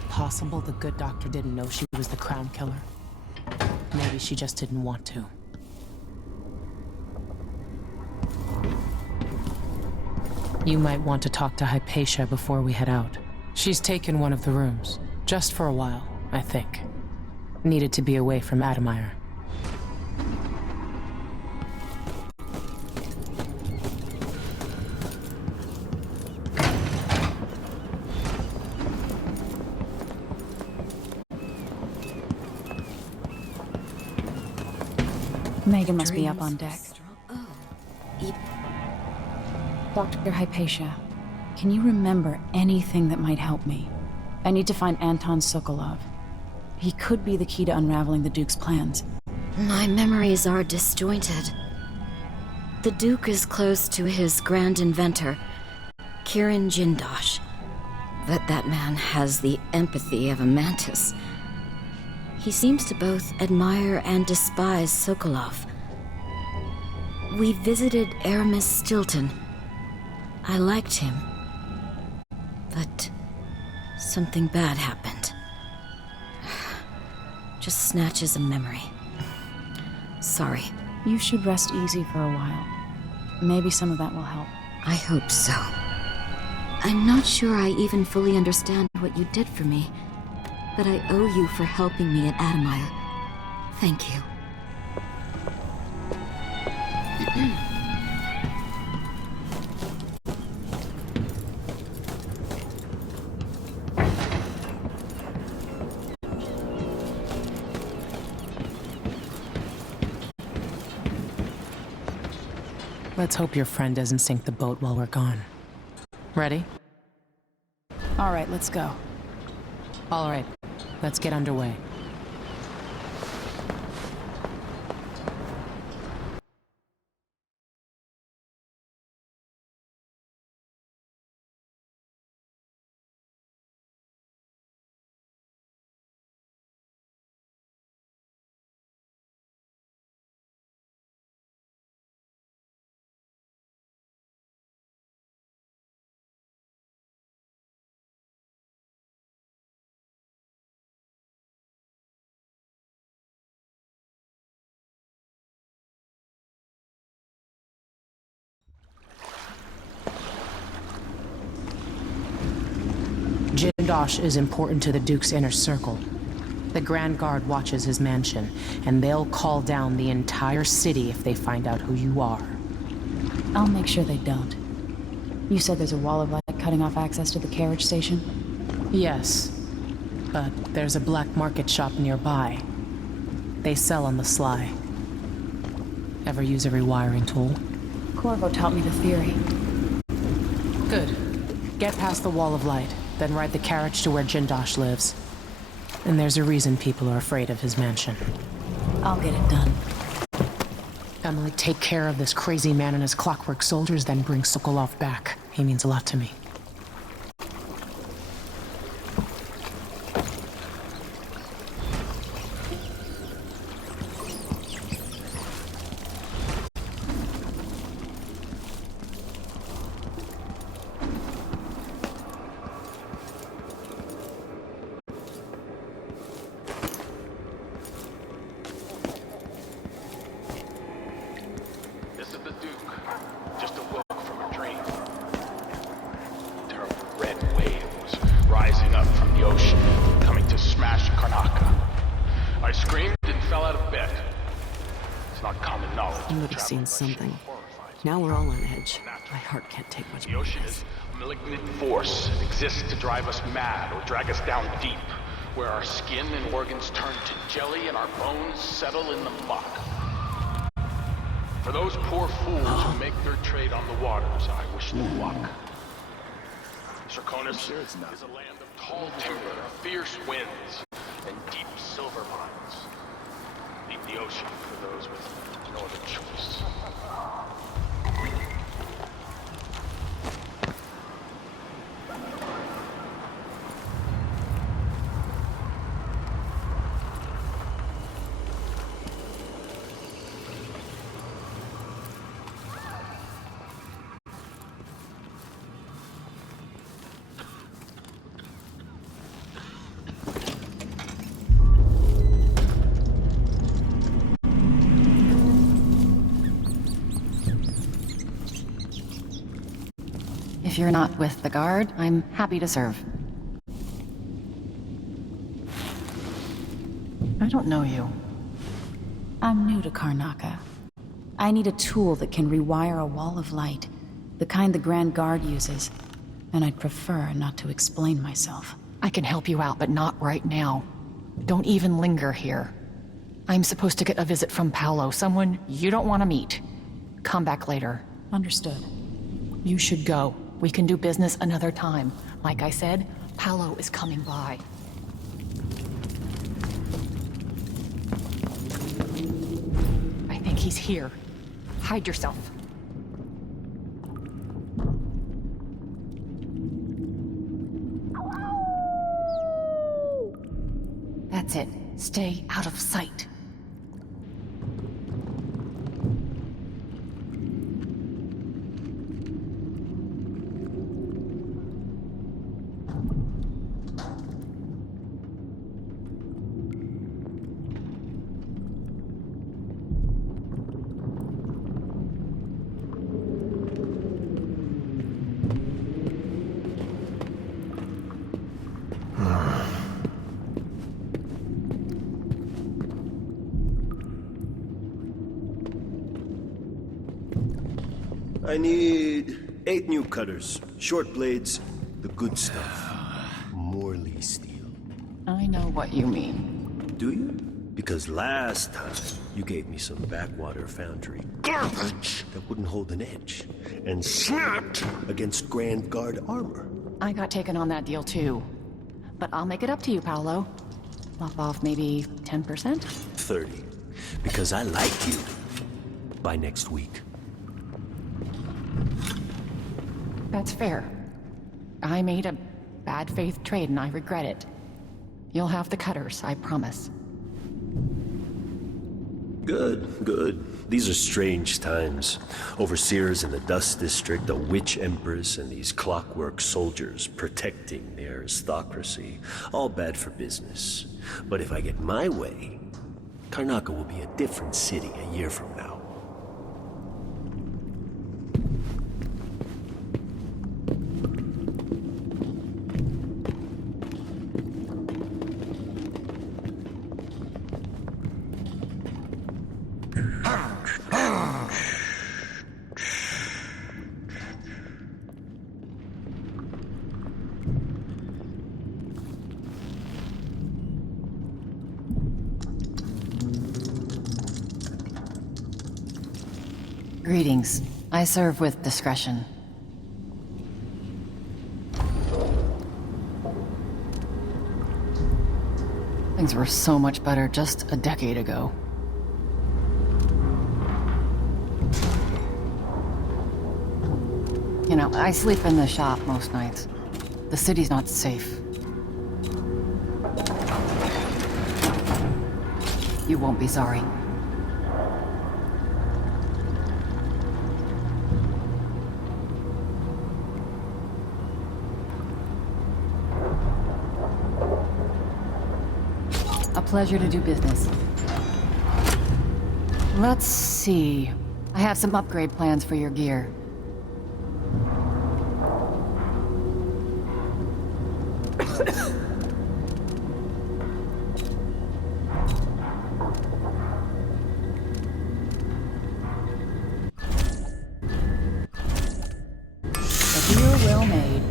it possible the good doctor didn't know she was the crown killer? Maybe she just didn't want to. You might want to talk to Hypatia before we head out. She's taken one of the rooms. Just for a while, I think. Needed to be away from Admire. Megan must be up on deck. Dr. Hypatia, can you remember anything that might help me? I need to find Anton Sokolov. He could be the key to unraveling the Duke's plans. My memories are disjointed. The Duke is close to his grand inventor, Kirin Jindosh. But that man has the empathy of a mantis. He seems to both admire and despise Sokolov. We visited Aramis Stilton. I liked him. But something bad happened. Just snatches of memory. Sorry. You should rest easy for a while. Maybe some of that will help. I hope so. I'm not sure I even fully understand what you did for me, but I owe you for helping me at Admire. Thank you. Let's hope your friend doesn't sink the boat while we're gone. Ready? All right, let's go. All right, let's get underway. Jindosh is important to the Duke's inner circle. The Grand Guard watches his mansion, and they'll call down the entire city if they find out who you are. I'll make sure they don't. You said there's a wall of light cutting off access to the carriage station? Yes, but there's a black market shop nearby. They sell on the sly. Ever use a rewiring tool? Corvo taught me the theory. Good. Get past the wall of light, then ride the carriage to where Jindosh lives. And there's a reason people are afraid of his mansion. I'll get it done. Emily, take care of this crazy man and his clockwork soldiers, then bring Sokolov back. He means a lot to me. Something. Now we're all on edge. My heart can't take much more. The ocean is a malignant force. It exists to drive us mad or drag us down deep, where our skin and organs turn to jelly and our bones settle in the muck. For those poor fools who make their trade on the waters, I wish them luck. Serkonis is a land of tall timber, fierce winds, and deep silver mines. Leave the ocean for those with no other choice. you're not with the guard, I'm happy to serve. I don't know you. I'm new to Karnaca. I need a tool that can rewire a wall of light, the kind the Grand Guard uses, and I'd prefer not to explain myself. I can help you out, but not right now. Don't even linger here. I'm supposed to get a visit from Paolo, someone you don't want to meet. Come back later. Understood. You should go. We can do business another time. Like I said, Paolo is coming by. I think he's here. Hide yourself. That's it. Stay out of sight. I need 8 new cutters, short blades, the good stuff. Morley steel. I know what you mean. Do you? Because last time, you gave me some backwater foundry garbage that wouldn't hold an edge, and snapped against Grand Guard armor. I got taken on that deal too. But I'll make it up to you, Paolo. Lop off maybe 10%? 30. Because I like you. By next week. That's fair. I made a bad faith trade and I regret it. You'll have the cutters, I promise. Good, good. These are strange times. Overseers in the Dust District, a witch empress, and these clockwork soldiers protecting the aristocracy. All bad for business. But if I get my way, Karnaca will be a different city a year from now. Greetings. I serve with discretion. Things were so much better just a decade ago. You know, I sleep in the shop most nights. The city's not safe. You won't be sorry. A pleasure to do business. Let's see. I have some upgrade plans for your gear. A deal well made.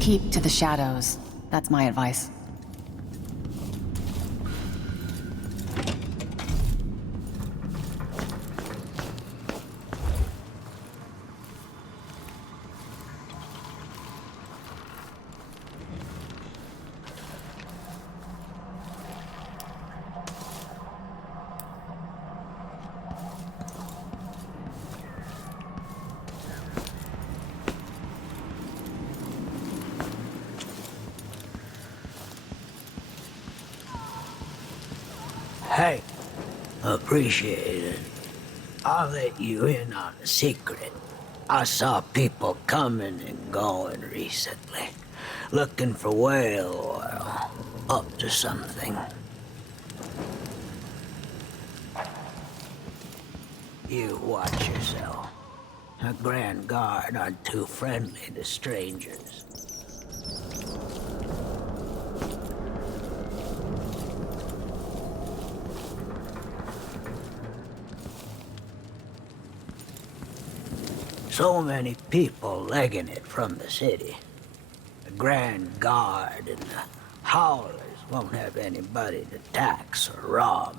Keep to the shadows. That's my advice. Hey, appreciate it. I'll let you in on a secret. I saw people coming and going recently, looking for whale oil, up to something. You watch yourself. A Grand Guard aren't too friendly to strangers. So many people legging it from the city. The Grand Guard and the Howlers won't have anybody to tax or rob.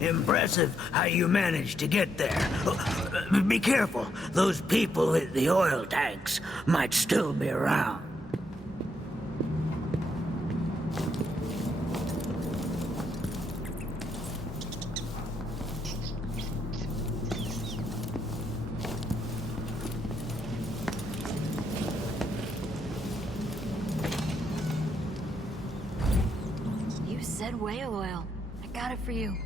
Impressive how you managed to get there. Be careful. Those people with the oil tanks might still be around. whale oil. I got it for you.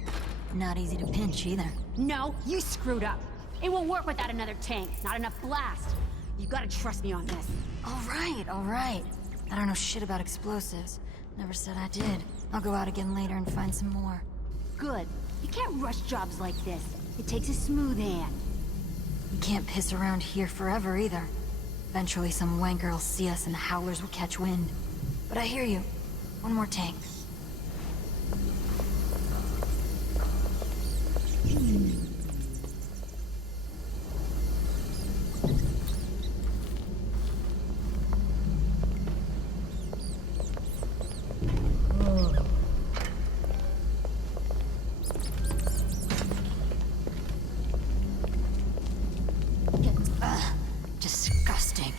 Not easy to pinch either. No, you screwed up. It won't work without another tank. Not enough blast. You gotta trust me on this. All right. I don't know shit about explosives. Never said I did. I'll go out again later and find some more. Good. You can't rush jobs like this. It takes a smooth hand. You can't piss around here forever either. Eventually some wanker will see us and the howlers will catch wind. But I hear you. One more tank. Disgusting.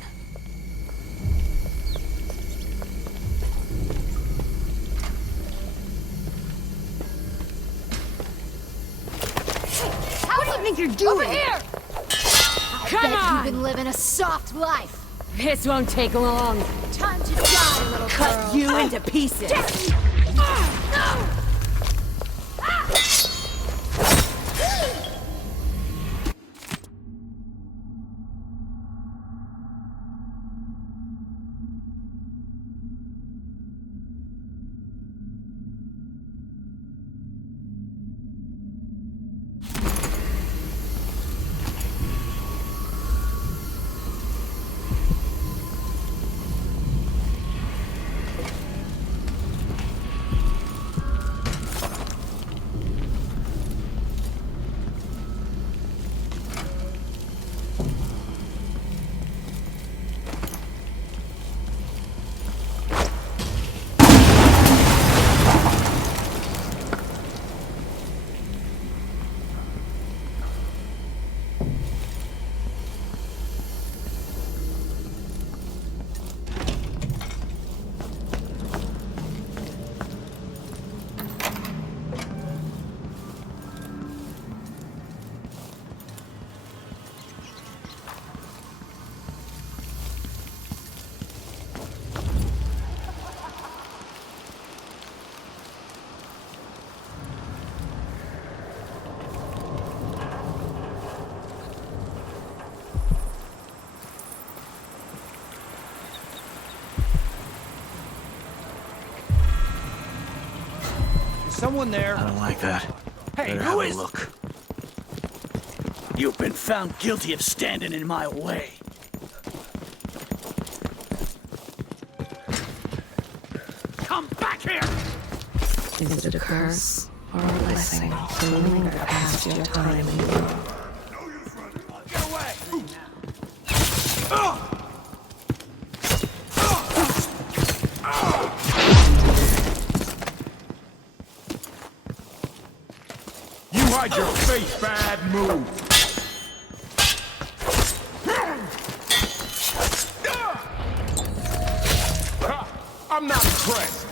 What do you think you're doing? Over here! Come on! You've been living a soft life. This won't take long. Time to die, little Cut girl. you into pieces. Someone there. I don't like that. Hey, Better who have is... a look. You've been found guilty of standing in my way. Come back here! Is it a curse or a blessing to linger past your time? Get away! You hide your face, bad move. I'm not impressed.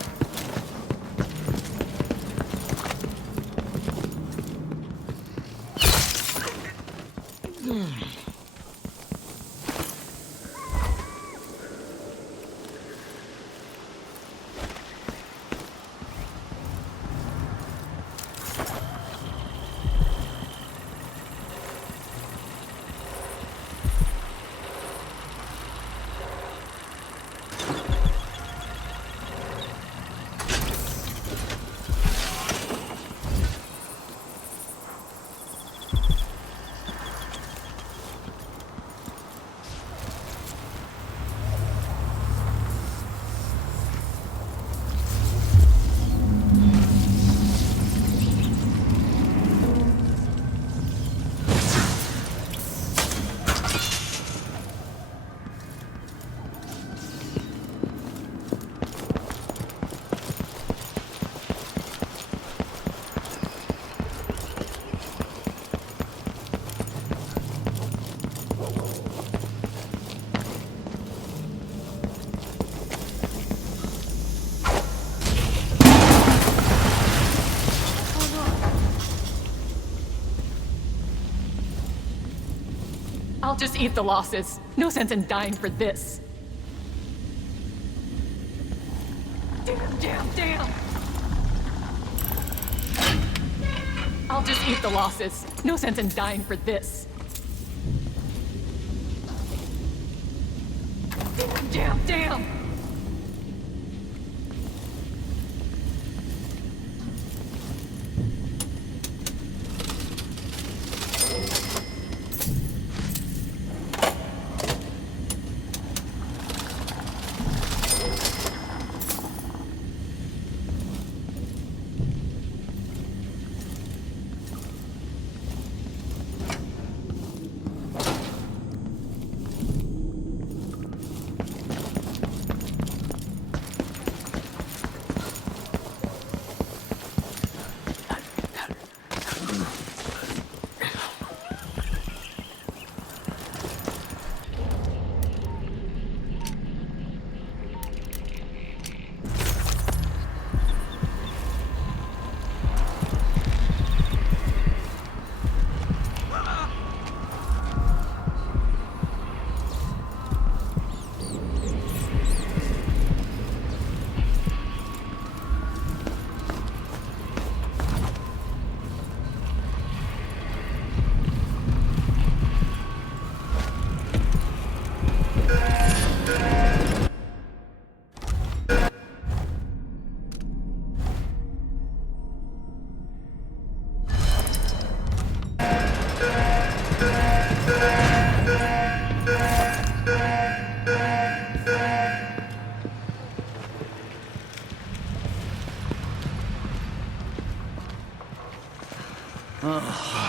I'll just eat the losses. No sense in dying for this. Damn. I'll just eat the losses. No sense in dying for this. Damn!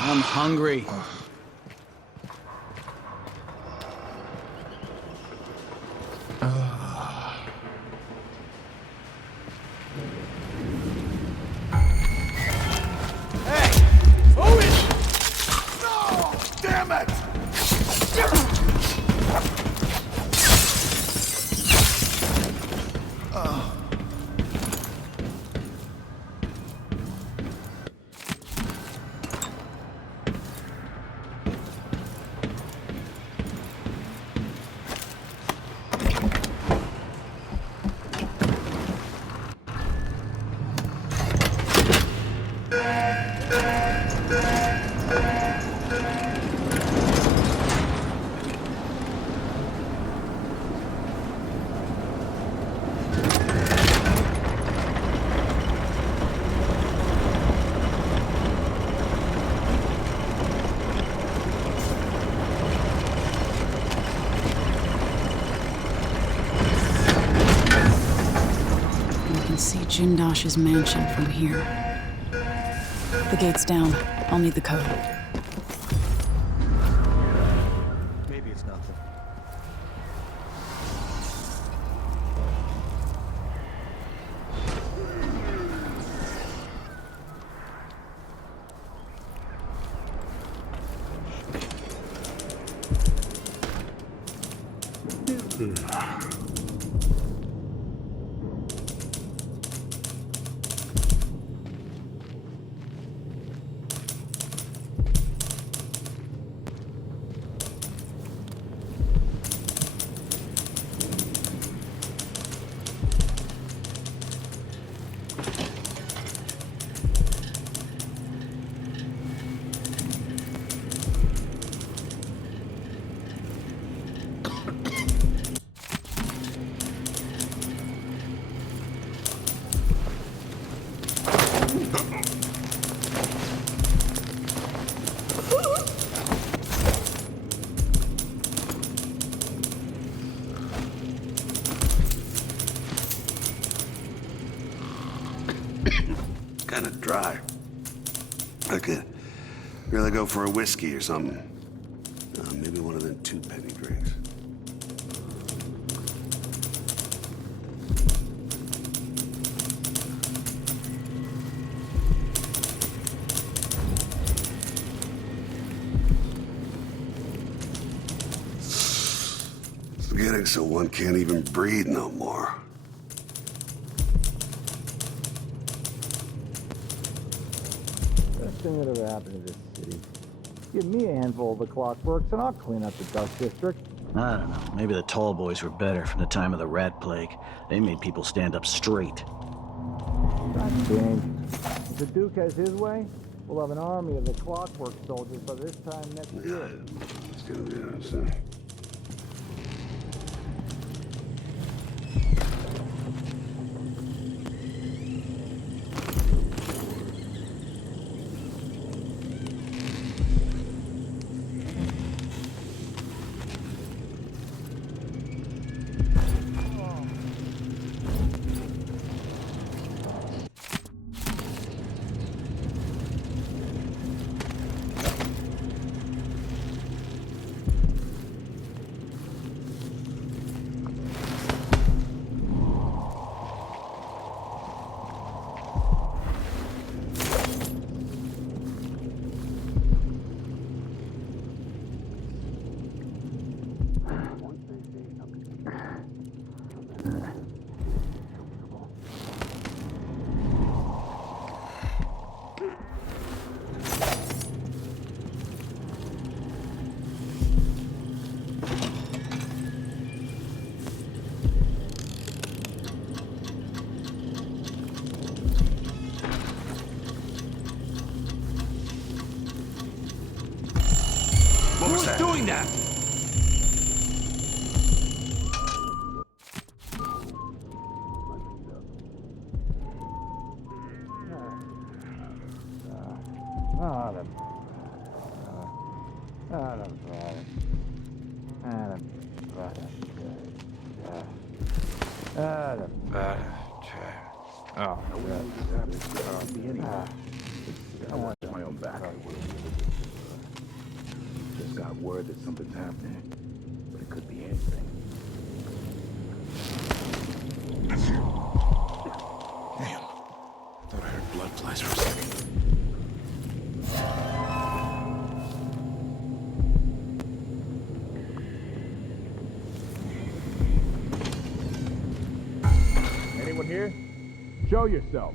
I'm hungry. Jindosh's mansion from here. The gate's down. I'll need the code. Maybe it's nothing. Kinda dry. I could really go for a whiskey or something. Maybe one of them 2-penny drinks. It's getting so one can't even breathe no more. Best thing that ever happened to this city. Give me a handful of the clockworks and I'll clean up the dust district. I don't know. Maybe the tall boys were better from the time of the rat plague. They made people stand up straight. That's changed. If the Duke has his way, We'll have an army of the Clockwork Soldiers by this time next year. It's gonna be awesome. Who's doing that? I watch my own back. Just got word that something's happening, but it could be anything. Damn. Thought I heard blood flies for a second. Anyone here? Show yourself.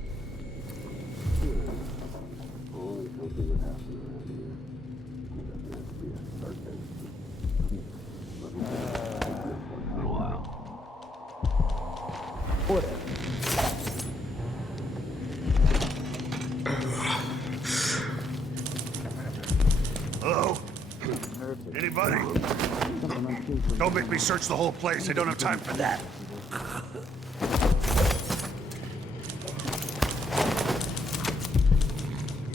Only something would happen around here. It doesn't have to be a circus. Let me for a while. Put it. Hello? Anybody? Don't make me search the whole place. I don't have time for that.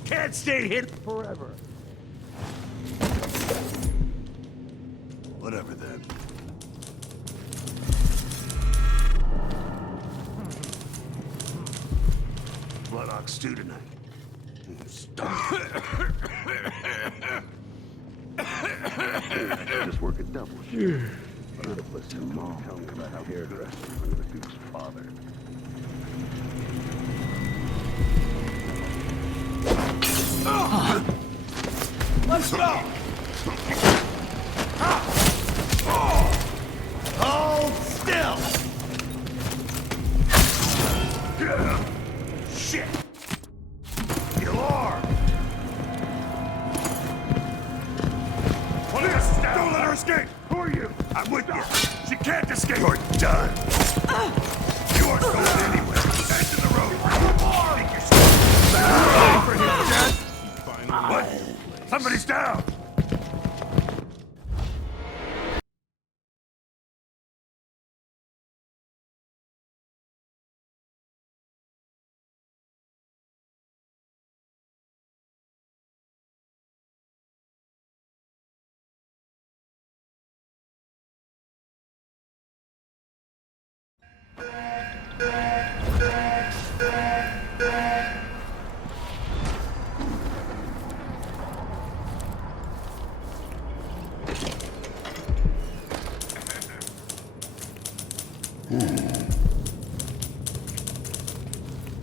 Can't stay hidden forever. Whatever then. Blood ox stew tonight. Just work a double shift. Should have listened to him tell me about how hairdresser under the Duke's father. Let's go! Hold still! Shit! You are! Police! Don't let her escape! Who are you? I'm with you. She can't escape! You're done! You aren't going anywhere! End of the road! Think you're still for him, Dad? What? Somebody's down!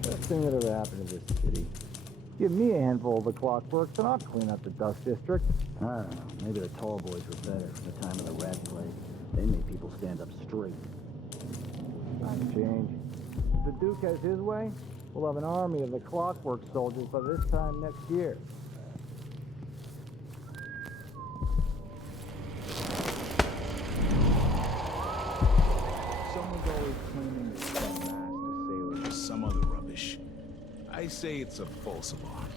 Best thing that ever happened to this city. Give me a handful of the Clockworks and I'll clean up the Dust District. I don't know. Maybe the tall boys were better from the time of the rat plague. They made people stand up straight. Time to change. If the Duke has his way, we'll have an army of the Clockwork Soldiers by this time next year. Someone's always claiming there's some masked assailant or some other rubbish. I say it's a false alarm.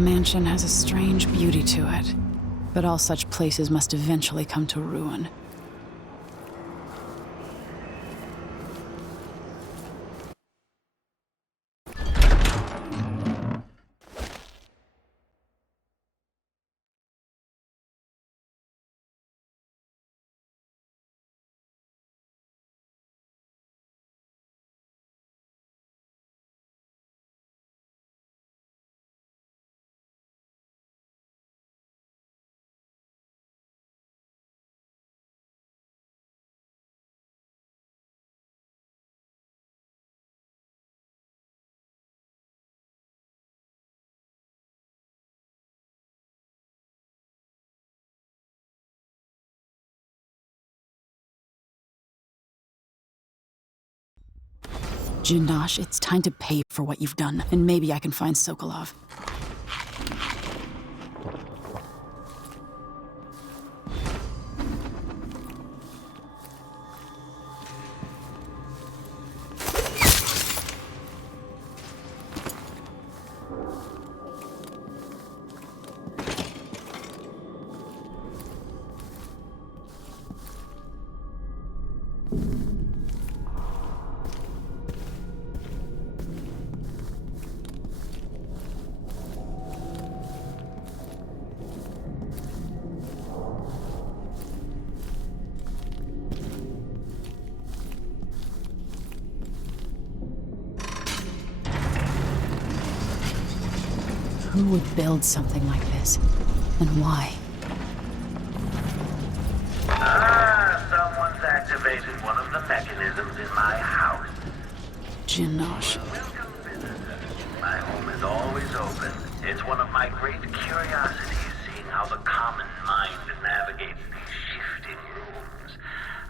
mansion has a strange beauty to it, but all such places must eventually come to ruin. Jindosh, it's time to pay for what you've done, and maybe I can find Sokolov. Who would build something like this? And why? Someone's activated one of the mechanisms in my house. Jindosh. Welcome, visitor. My home is always open. It's one of my great curiosities, seeing how the common mind navigates these shifting rooms.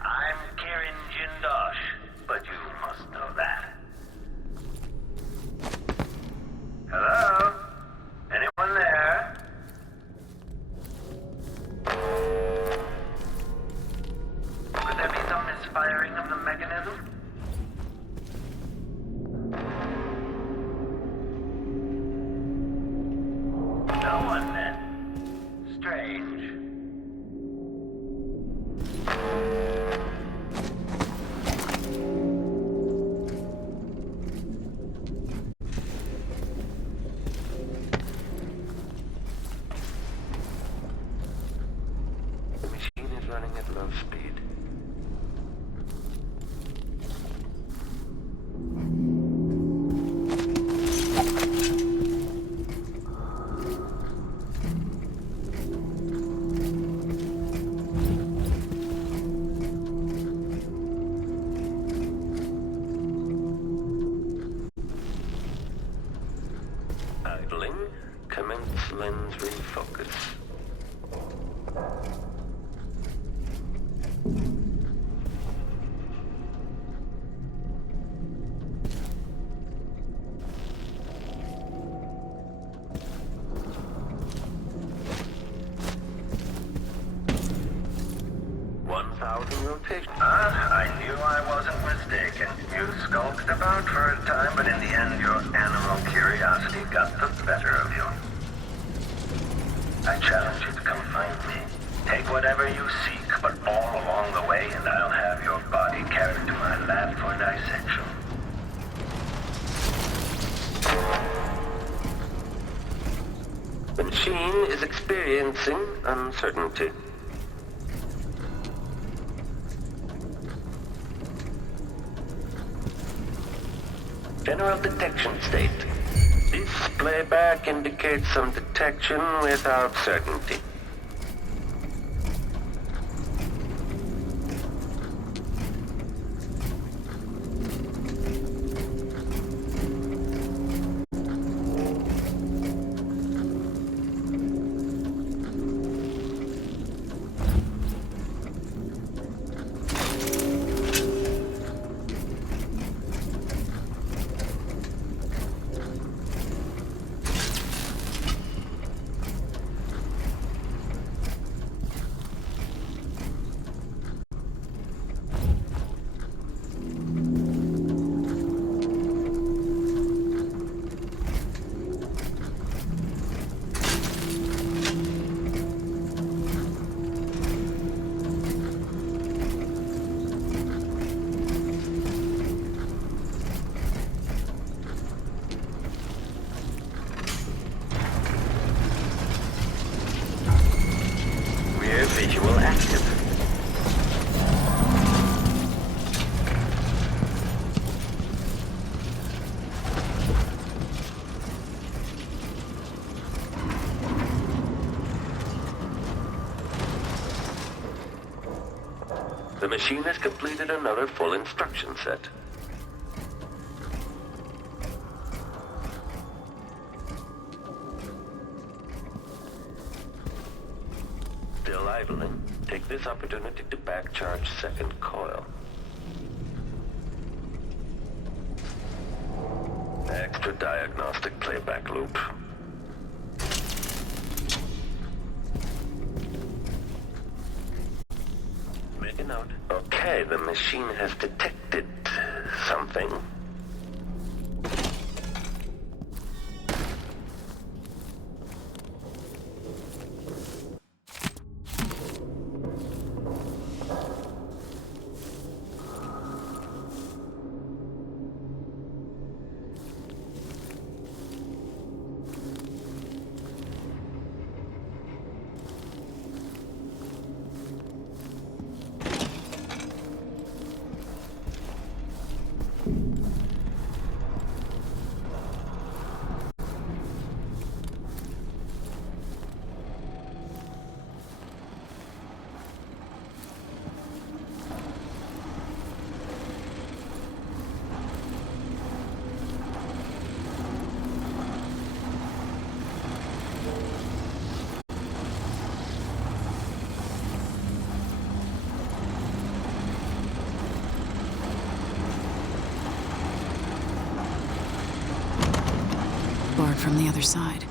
I'm Kirin Jindosh, but you must know that. Hello? Anyone there? Could there be some misfiring of the mechanism? No one then. Strange. The machine is running at low speed. 1,000 rotations. I knew I wasn't mistaken. You skulked about for a time, but in the end, your animal curiosity got the better of you. I challenge you to come find me. Take whatever you seek, but all along the way, and I'll have your body carried to my lab for dissection. The machine is experiencing uncertainty. General detection state. This playback indicates some detection without certainty. machine has completed another full instruction set. Still idling. Take this opportunity to back-charge second coil. Extra diagnostic playback loop. Make a note. Okay, the machine has detected something. Barred from the other side.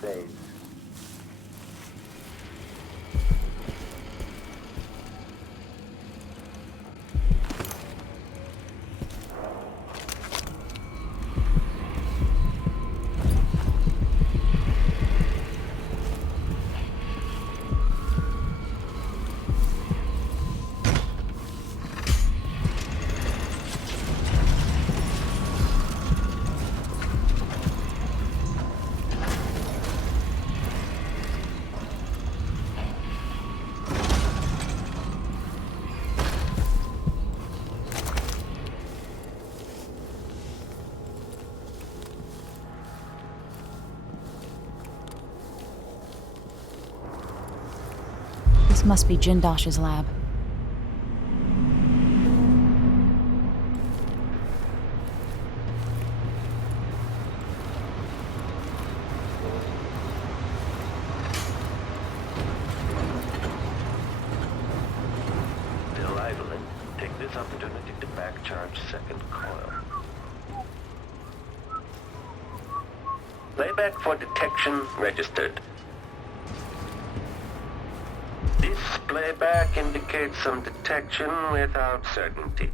phase. This must be Jindosh's lab. Bill Evelyn, take this opportunity to back-charge second coil. Playback for detection registered. This playback indicates some detection without certainty.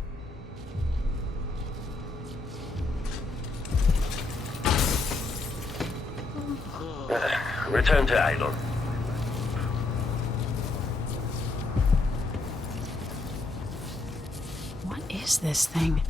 Return to idle. What is this thing?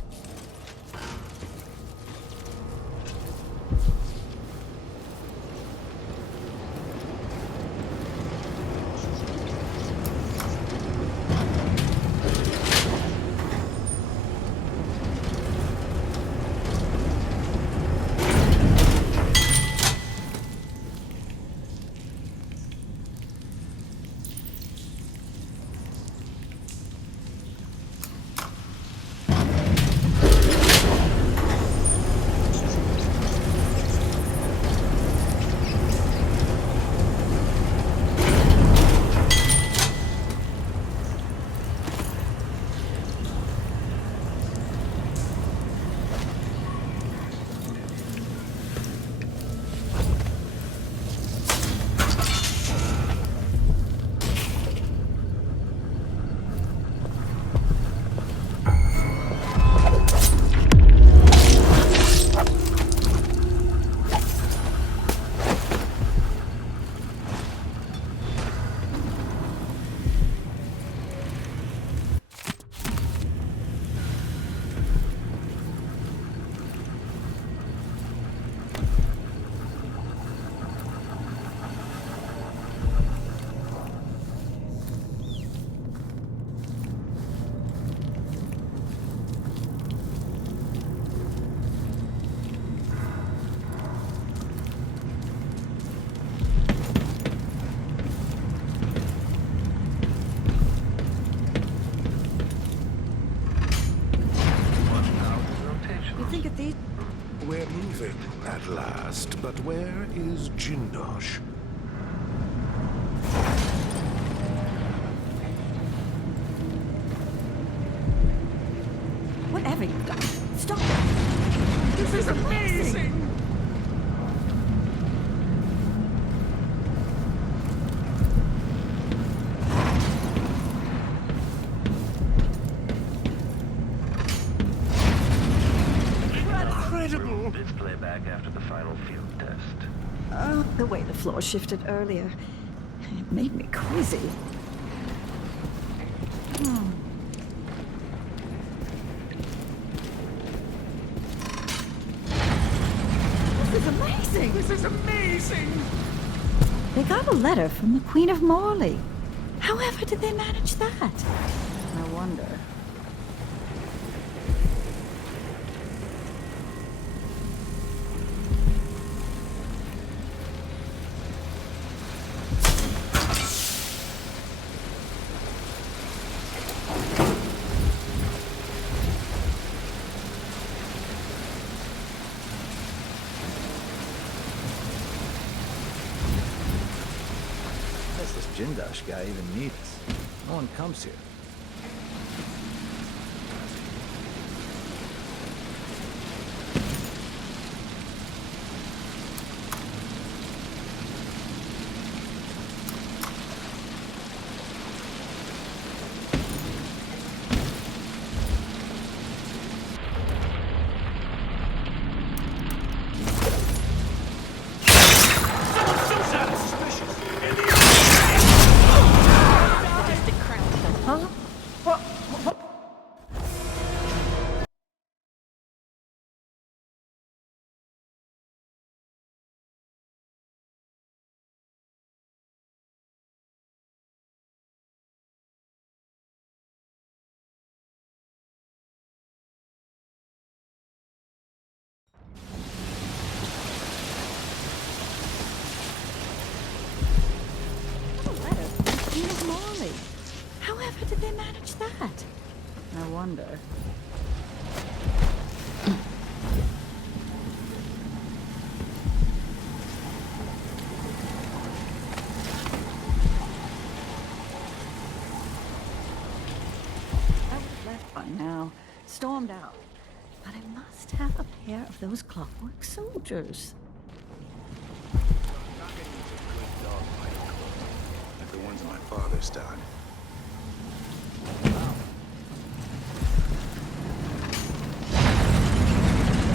We're moving at last, but where is Jindosh? Whatever you've done, stop. This is amazing! Incredible! This playback after the final field test. Oh, the way the floor shifted earlier. It made me crazy. This is amazing! This is amazing! They got a letter from the Queen of Morley. However did they manage that? I wonder. Does this Jindosh guy even need us? No one comes here. they manage that? I wonder. I would have left by now, stormed out. But I must have a pair of those clockwork soldiers. Like the ones in my father's time.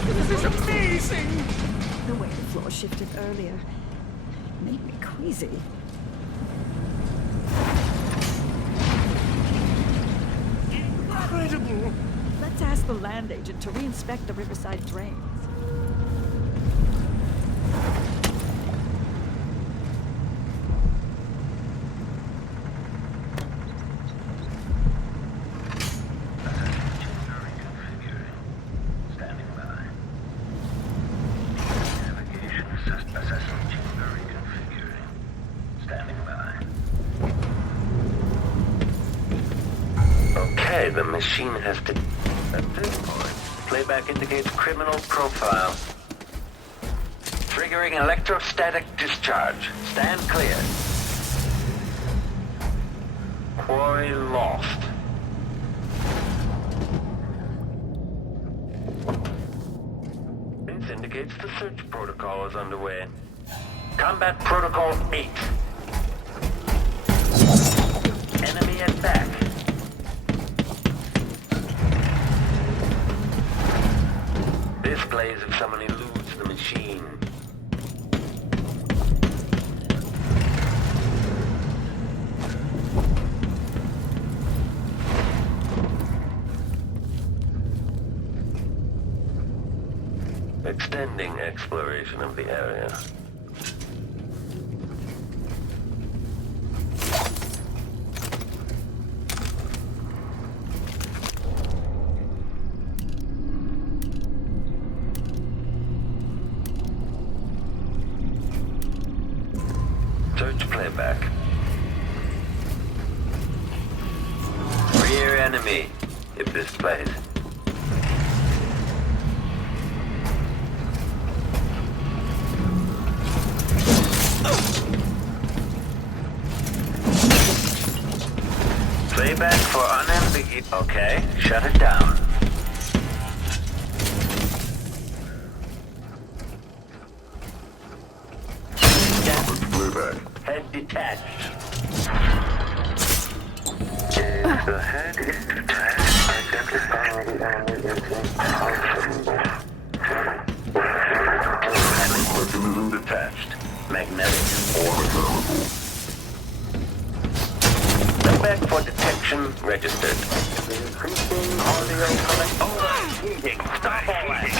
This is amazing! The way the floor shifted earlier made me queasy. Incredible! Let's ask the land agent to reinspect the riverside drains. Okay, the machine has to... At this point, playback indicates criminal profile. Triggering electrostatic discharge. Stand clear. Quarry lost. This indicates the search protocol is underway. Combat Protocol 8. Enemy attack. This plays if someone eludes the machine. Extending exploration of the area. Search playback. Rear enemy, if this plays. Playback for unambiguous. Okay, shut it down. Playback. Head detached. The head is detached. Identify the enemy is impossible. Mechanism detached. Magnetic or mechanical. Playback for detection registered. Increasing audio connect. Overheating. Stop all that.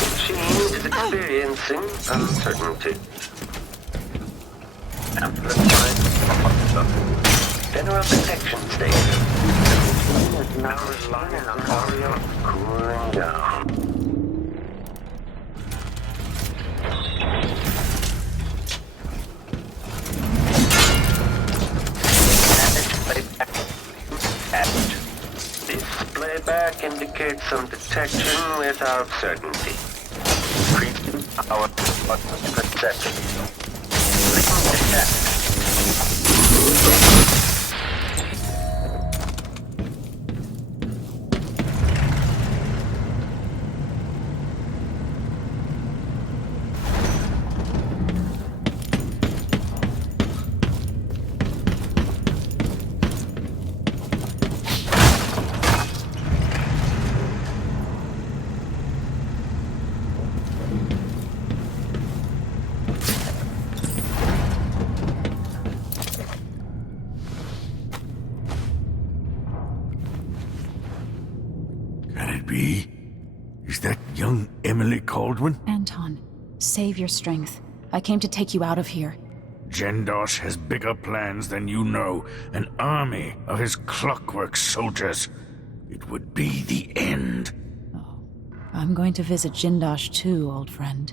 Machine is experiencing uncertainty. Amplified. General detection state. The machine is now relying on audio cooling down. This playback indicates some detection without certainty. Increasing our perception. Link detect. Is that young Emily Caldwin? Anton, save your strength. I came to take you out of here. Jindosh has bigger plans than you know. An army of his clockwork soldiers. It would be the end. Oh, I'm going to visit Jindosh too, old friend.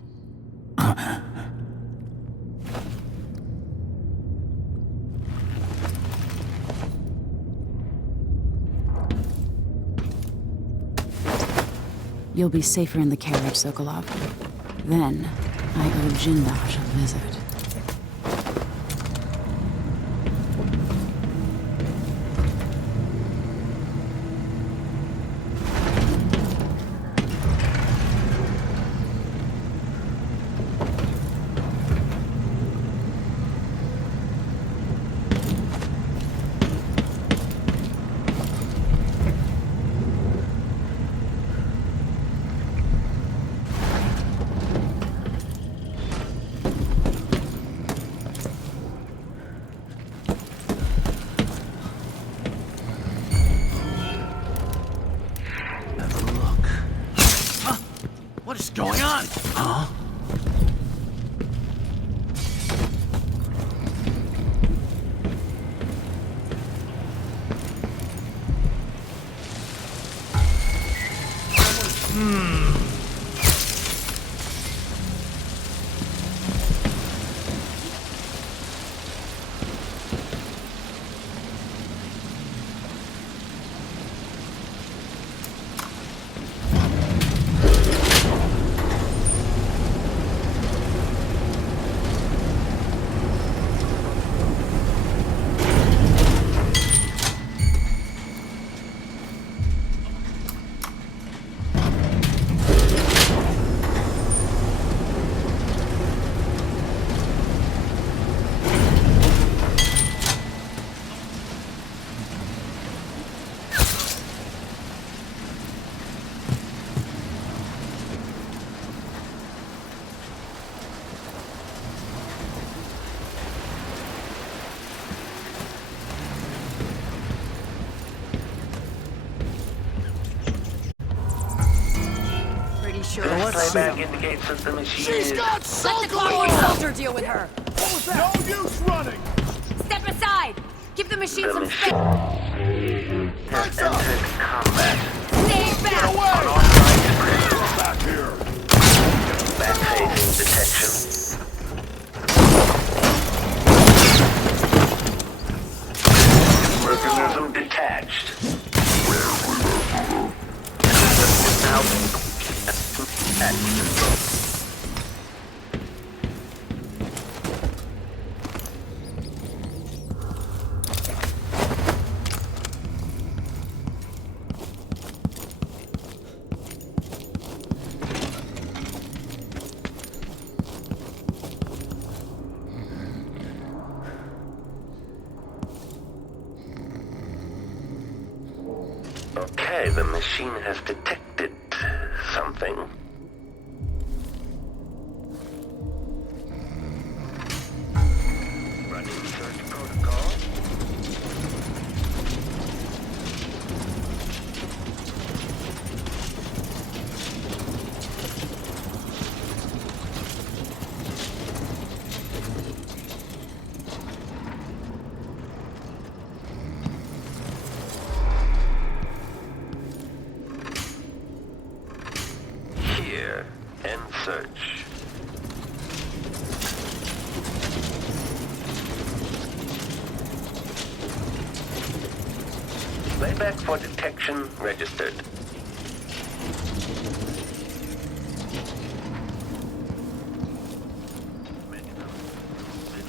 You'll be safer in the carriage, Sokolov. Then, I owe Jindosh a visit. What is going on? Huh? This playback indicates that the machine is... Let the clockwork soldier deal with her! What was that? No use running! Step aside! Give the machine some space! has entered combat. Stay back! Unauthorized Back here! back-phasing detection. Mechanism detached. Now... Okay, the machine has detected something. Running search protocol. Here, end search. Playback for detection registered.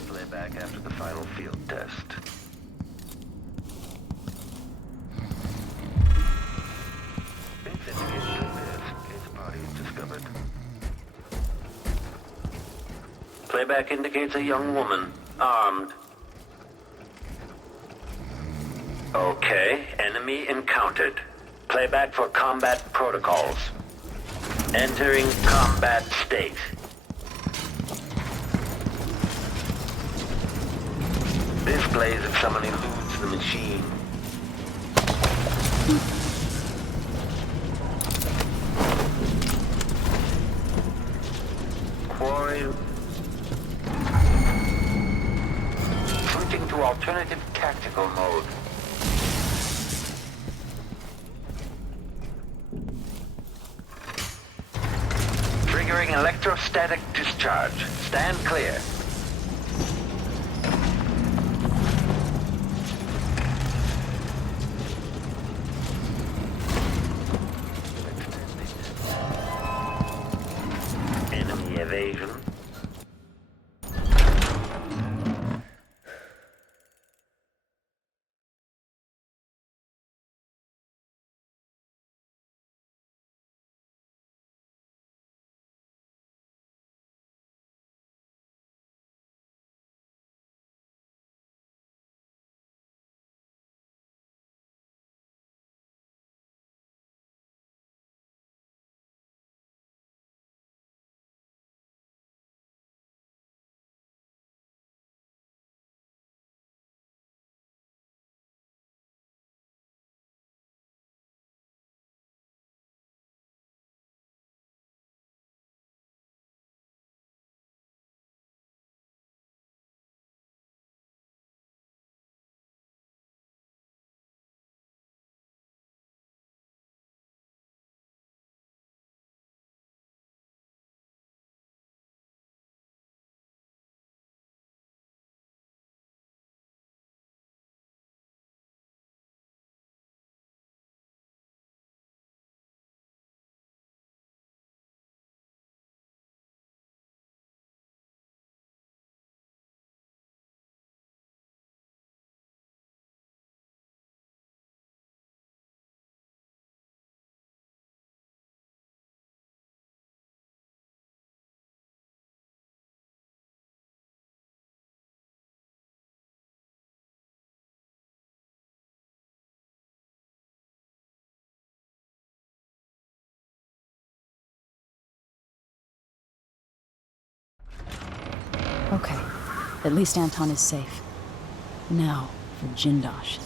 Playback after the final field test. Playback indicates a young woman, armed. Okay, enemy encountered. Playback for combat protocols. Entering combat state. Displays if someone eludes the machine. Quarry. Switching to alternative tactical mode. Triggering electrostatic discharge. Stand clear. evasion. Okay. At least Anton is safe. Now, for Jindosh.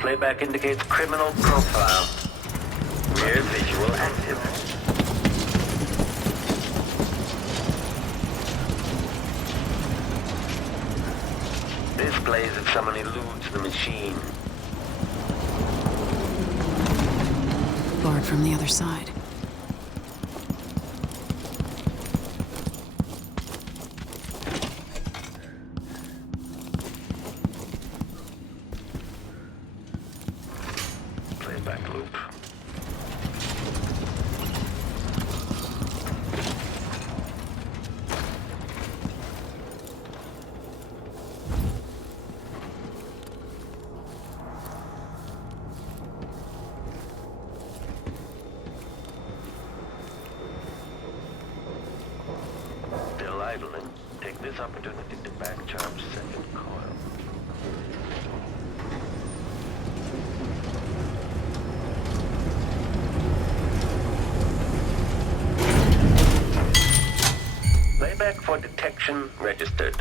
Playback indicates criminal profile. Rear visual active. Displays if someone eludes the machine. Barred from the other side. Playback loop. Still idling. Take this opportunity to back charge second coil. Playback for detection registered.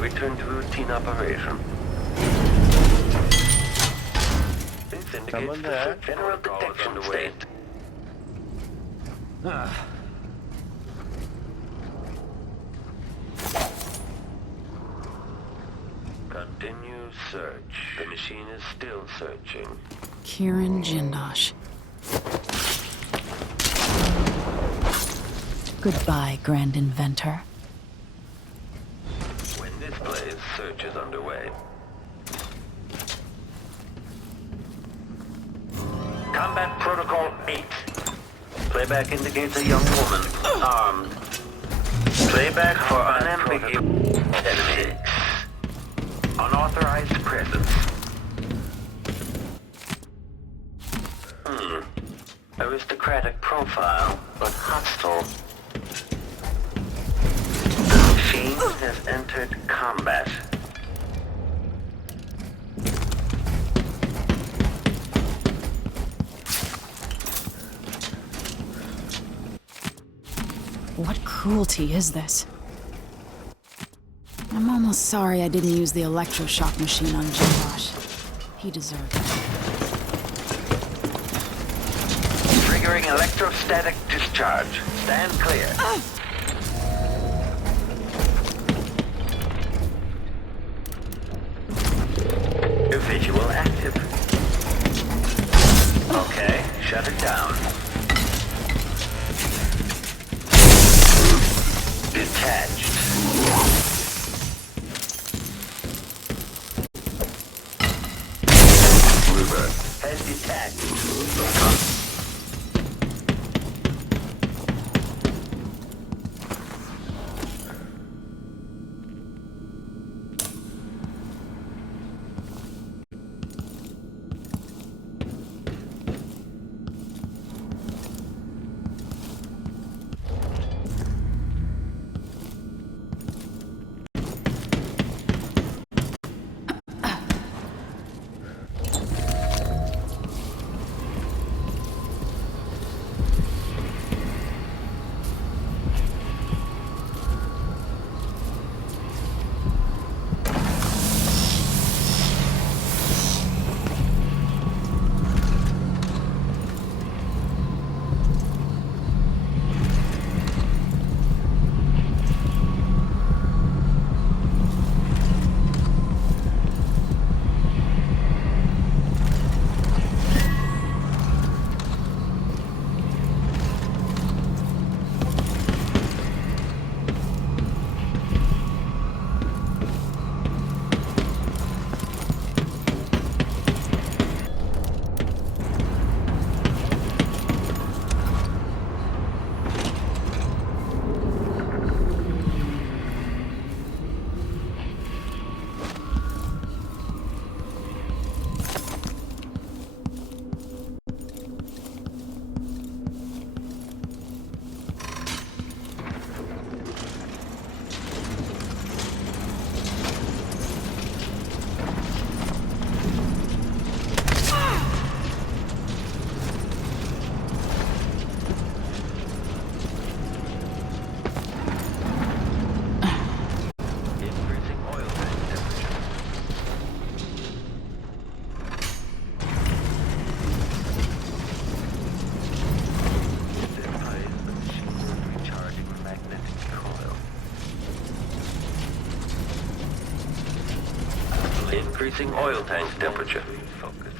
return to routine operation. This indicates the general detection state. Continue search. The machine is still searching. Kieran Jindosh. Goodbye, Grand Inventor. When this plays, search is underway. Combat Protocol 8. Playback indicates a young woman, armed. Playback for unambiguous enemy. Unauthorized presence. Aristocratic profile, but hostile. The machine has entered combat. What cruelty is this? I'm almost sorry I didn't use the electroshock machine on Jindosh. He deserved it. Triggering electrostatic discharge. Stand clear. Visual active. Okay, shut it down. Detached. River has detached. Increasing oil tank temperature. Focus.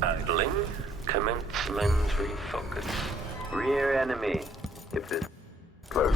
Idling. Commence lens refocus. Rear enemy. If this close.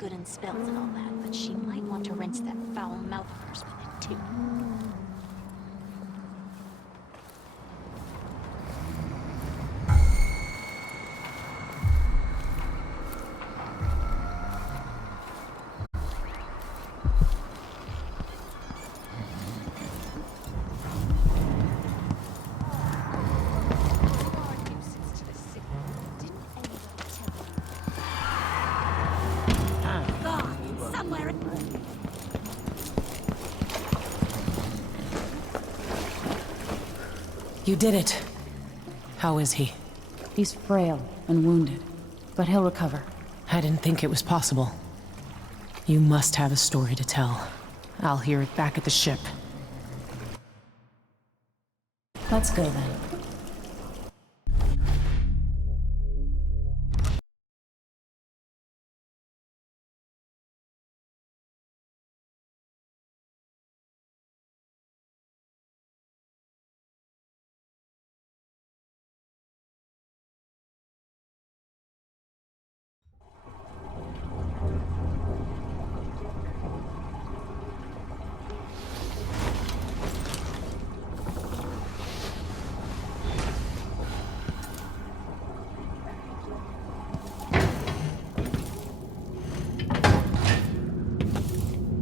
good in spells and all that, but she might want to rinse that foul mouth of hers with it, too. You did it. How is he? He's frail and wounded, but he'll recover. I didn't think it was possible. You must have a story to tell. I'll hear it back at the ship. Let's go then.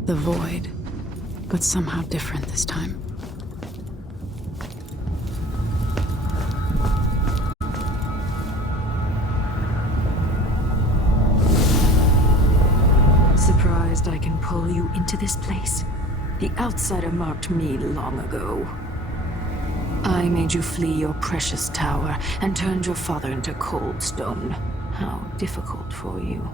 The void, but somehow different this time. Surprised I can pull you into this place? The outsider marked me long ago. I made you flee your precious tower and turned your father into cold stone. How difficult for you.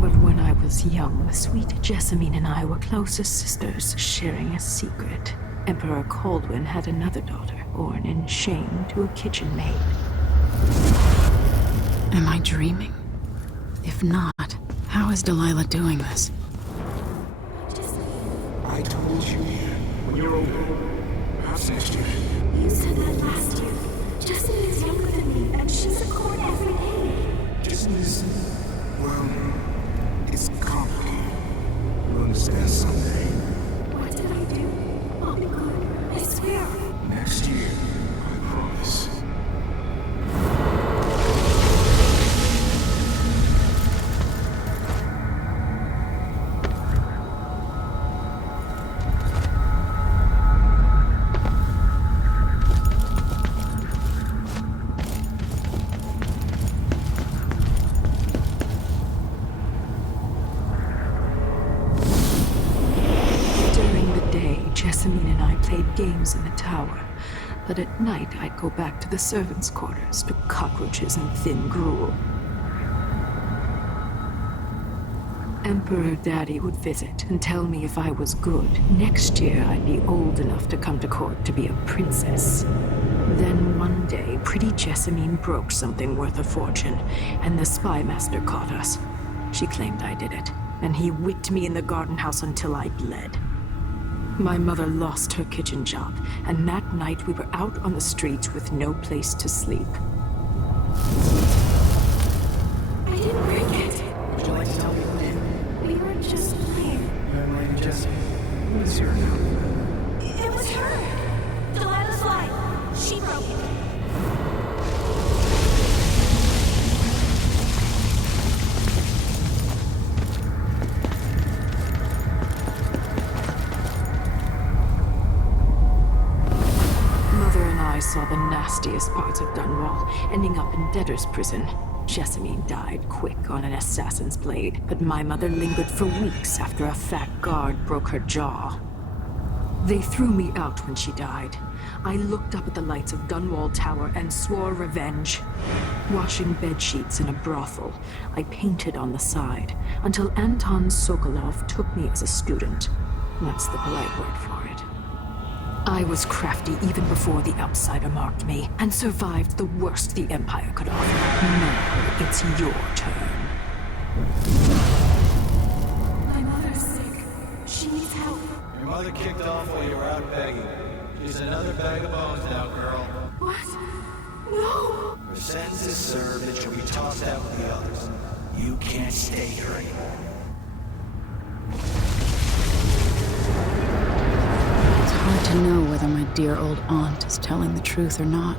But when I was young, sweet Jessamine and I were close as sisters, sharing a secret. Emperor Kaldwin had another daughter, born in shame to a kitchen maid. Am I dreaming? If not, how is Delilah doing this? I told you, when you're older, perhaps next year. You said that last year. Jessamine is younger than me, and she's a court every day. Jessamine is, well, it's complicated. You'll understand someday. What did I do? I'll be good. I swear. Next year, I promise. Jessamine and I played games in the tower, but at night I'd go back to the servants' quarters to cockroaches and thin gruel. Emperor Daddy would visit and tell me if I was good. Next year I'd be old enough to come to court to be a princess. Then one day, pretty Jessamine broke something worth a fortune, and the spy master caught us. She claimed I did it, and he whipped me in the garden house until I bled. My mother lost her kitchen job, and that night we were out on the streets with no place to sleep. I didn't break it. Would you like to tell me who did? We were just playing. Young lady Jessie. Who is here now? It was her! Delilah's life. She broke it. I saw the nastiest parts of Dunwall, ending up in debtor's prison. Jessamine died quick on an assassin's blade, but my mother lingered for weeks after a fat guard broke her jaw. They threw me out when she died. I looked up at the lights of Dunwall Tower and swore revenge. Washing bedsheets in a brothel, I painted on the side, until Anton Sokolov took me as a student. That's the polite word for it. I was crafty even before the outsider marked me, and survived the worst the Empire could offer. Now, it's your turn. My mother's sick. She needs help. Your mother kicked off while you were out begging. She's another bag of bones now, girl. What? No! Her sentence is served and she'll be tossed out with the others. You can't stay here anymore. It's hard to know whether my dear old aunt is telling the truth or not.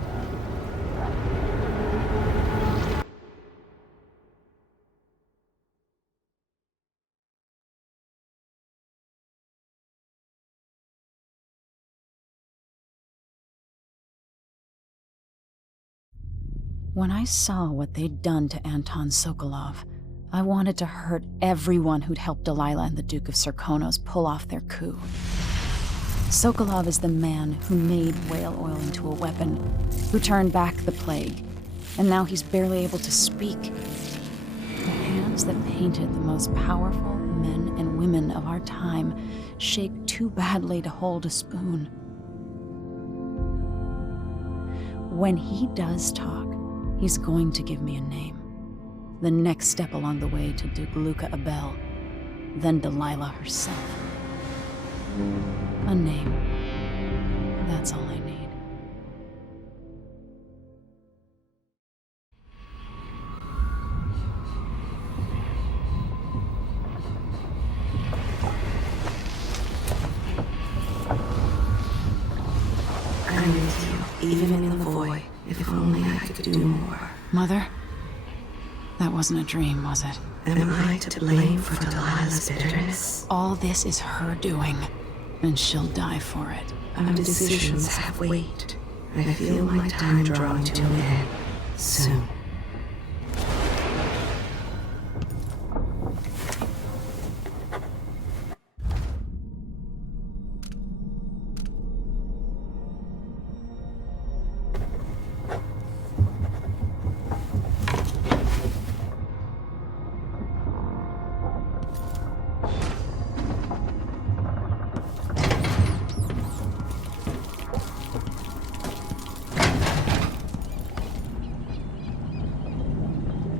When I saw what they'd done to Anton Sokolov, I wanted to hurt everyone who'd helped Delilah and the Duke of Serkonos pull off their coup. Sokolov is the man who made whale oil into a weapon, who turned back the plague, and now he's barely able to speak. The hands that painted the most powerful men and women of our time shake too badly to hold a spoon. When he does talk, he's going to give me a name. The next step along the way to Duke Luca Abel, then Delilah herself. A name. That's all I need. I'm with you, even in the void. If only I could do more. Mother? That wasn't a dream, was it? Am I to blame for Delilah's bitterness? All this is her doing, and she'll die for it. Our decisions have weight. I feel my time drawing to an end soon.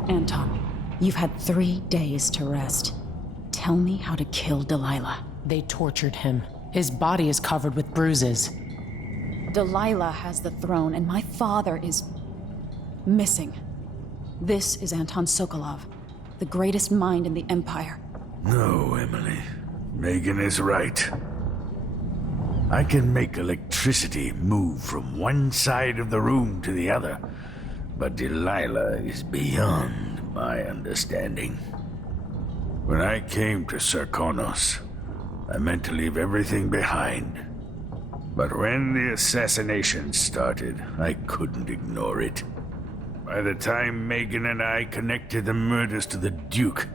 Anton, you've had 3 days to rest. Tell me how to kill Delilah. They tortured him. His body is covered with bruises. Delilah has the throne, and my father is missing. This is Anton Sokolov, the greatest mind in the Empire. No, Emily. Megan is right. I can make electricity move from one side of the room to the other, but Delilah is beyond my understanding. When I came to Serkonos, I meant to leave everything behind. But when the assassination started, I couldn't ignore it. By the time Megan and I connected the murders to the Duke,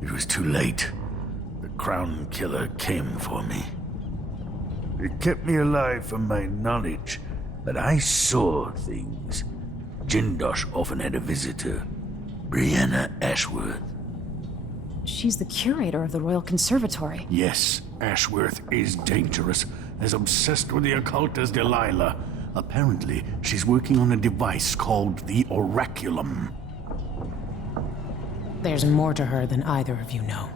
it was too late. The Crown Killer came for me. It kept me alive from my knowledge that I saw things. Jindosh often had a visitor, Brianna Ashworth. She's the curator of the Royal Conservatory. Yes, Ashworth is dangerous, as obsessed with the occult as Delilah. Apparently, she's working on a device called the Oraculum. There's more to her than either of you know.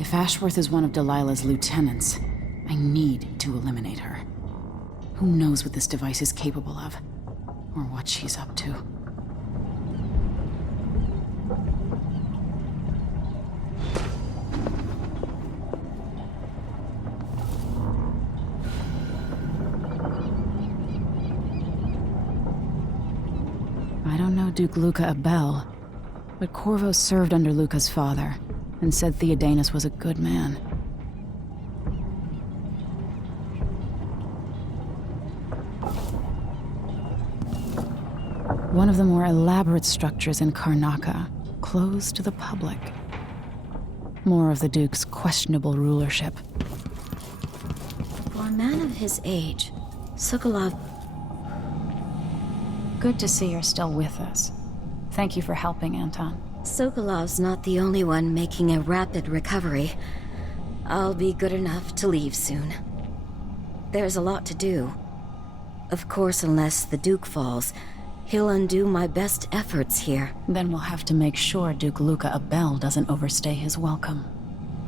If Ashworth is one of Delilah's lieutenants, I need to eliminate her. Who knows what this device is capable of? Or what she's up to. I don't know Duke Luca Abel, but Corvo served under Luca's father, and said Theodanis was a good man. One of the more elaborate structures in Karnaca, closed to the public. More of the Duke's questionable rulership. For a man of his age, Sokolov... Good to see you're still with us. Thank you for helping, Anton. Sokolov's not the only one making a rapid recovery. I'll be good enough to leave soon. There's a lot to do. Of course, unless the Duke falls, he'll undo my best efforts here. Then we'll have to make sure Duke Luca Abel doesn't overstay his welcome.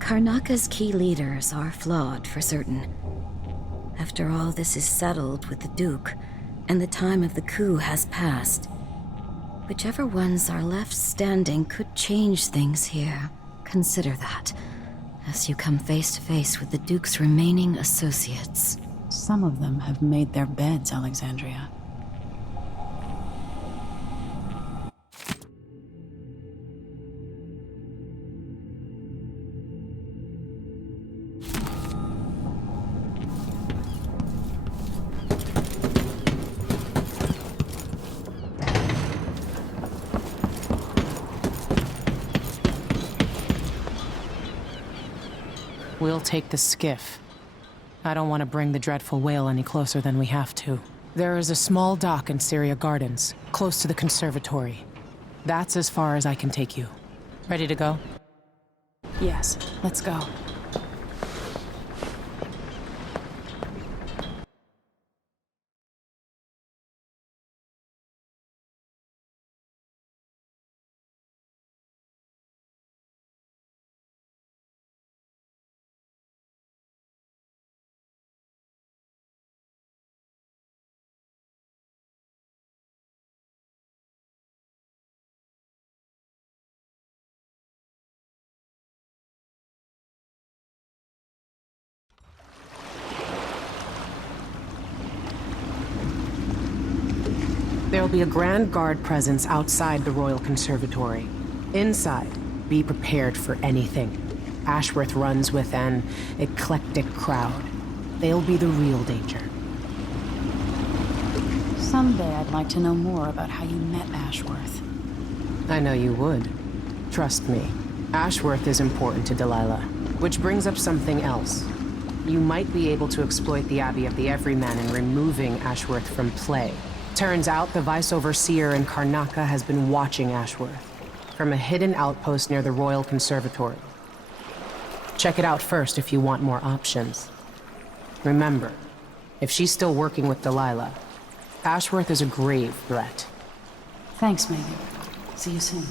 Karnaca's key leaders are flawed, for certain. After all this is settled with the Duke, and the time of the coup has passed, Whichever ones are left standing could change things here. Consider that, as you come face to face with the Duke's remaining associates. Some of them have made their beds, Alexandria. We'll take the skiff. I don't want to bring the dreadful whale any closer than we have to. There is a small dock in Syria Gardens, close to the conservatory. That's as far as I can take you. Ready to go? Yes, let's go. There'll be a Grand Guard presence outside the Royal Conservatory. Inside, be prepared for anything. Ashworth runs with an eclectic crowd. They'll be the real danger. Someday I'd like to know more about how you met Ashworth. I know you would. Trust me. Ashworth is important to Delilah. Which brings up something else. You might be able to exploit the Abbey of the Everyman in removing Ashworth from play. Turns out the Vice Overseer in Karnaca has been watching Ashworth from a hidden outpost near the Royal Conservatory. Check it out first if you want more options. Remember, if she's still working with Delilah, Ashworth is a grave threat. Thanks, Megan. See you soon.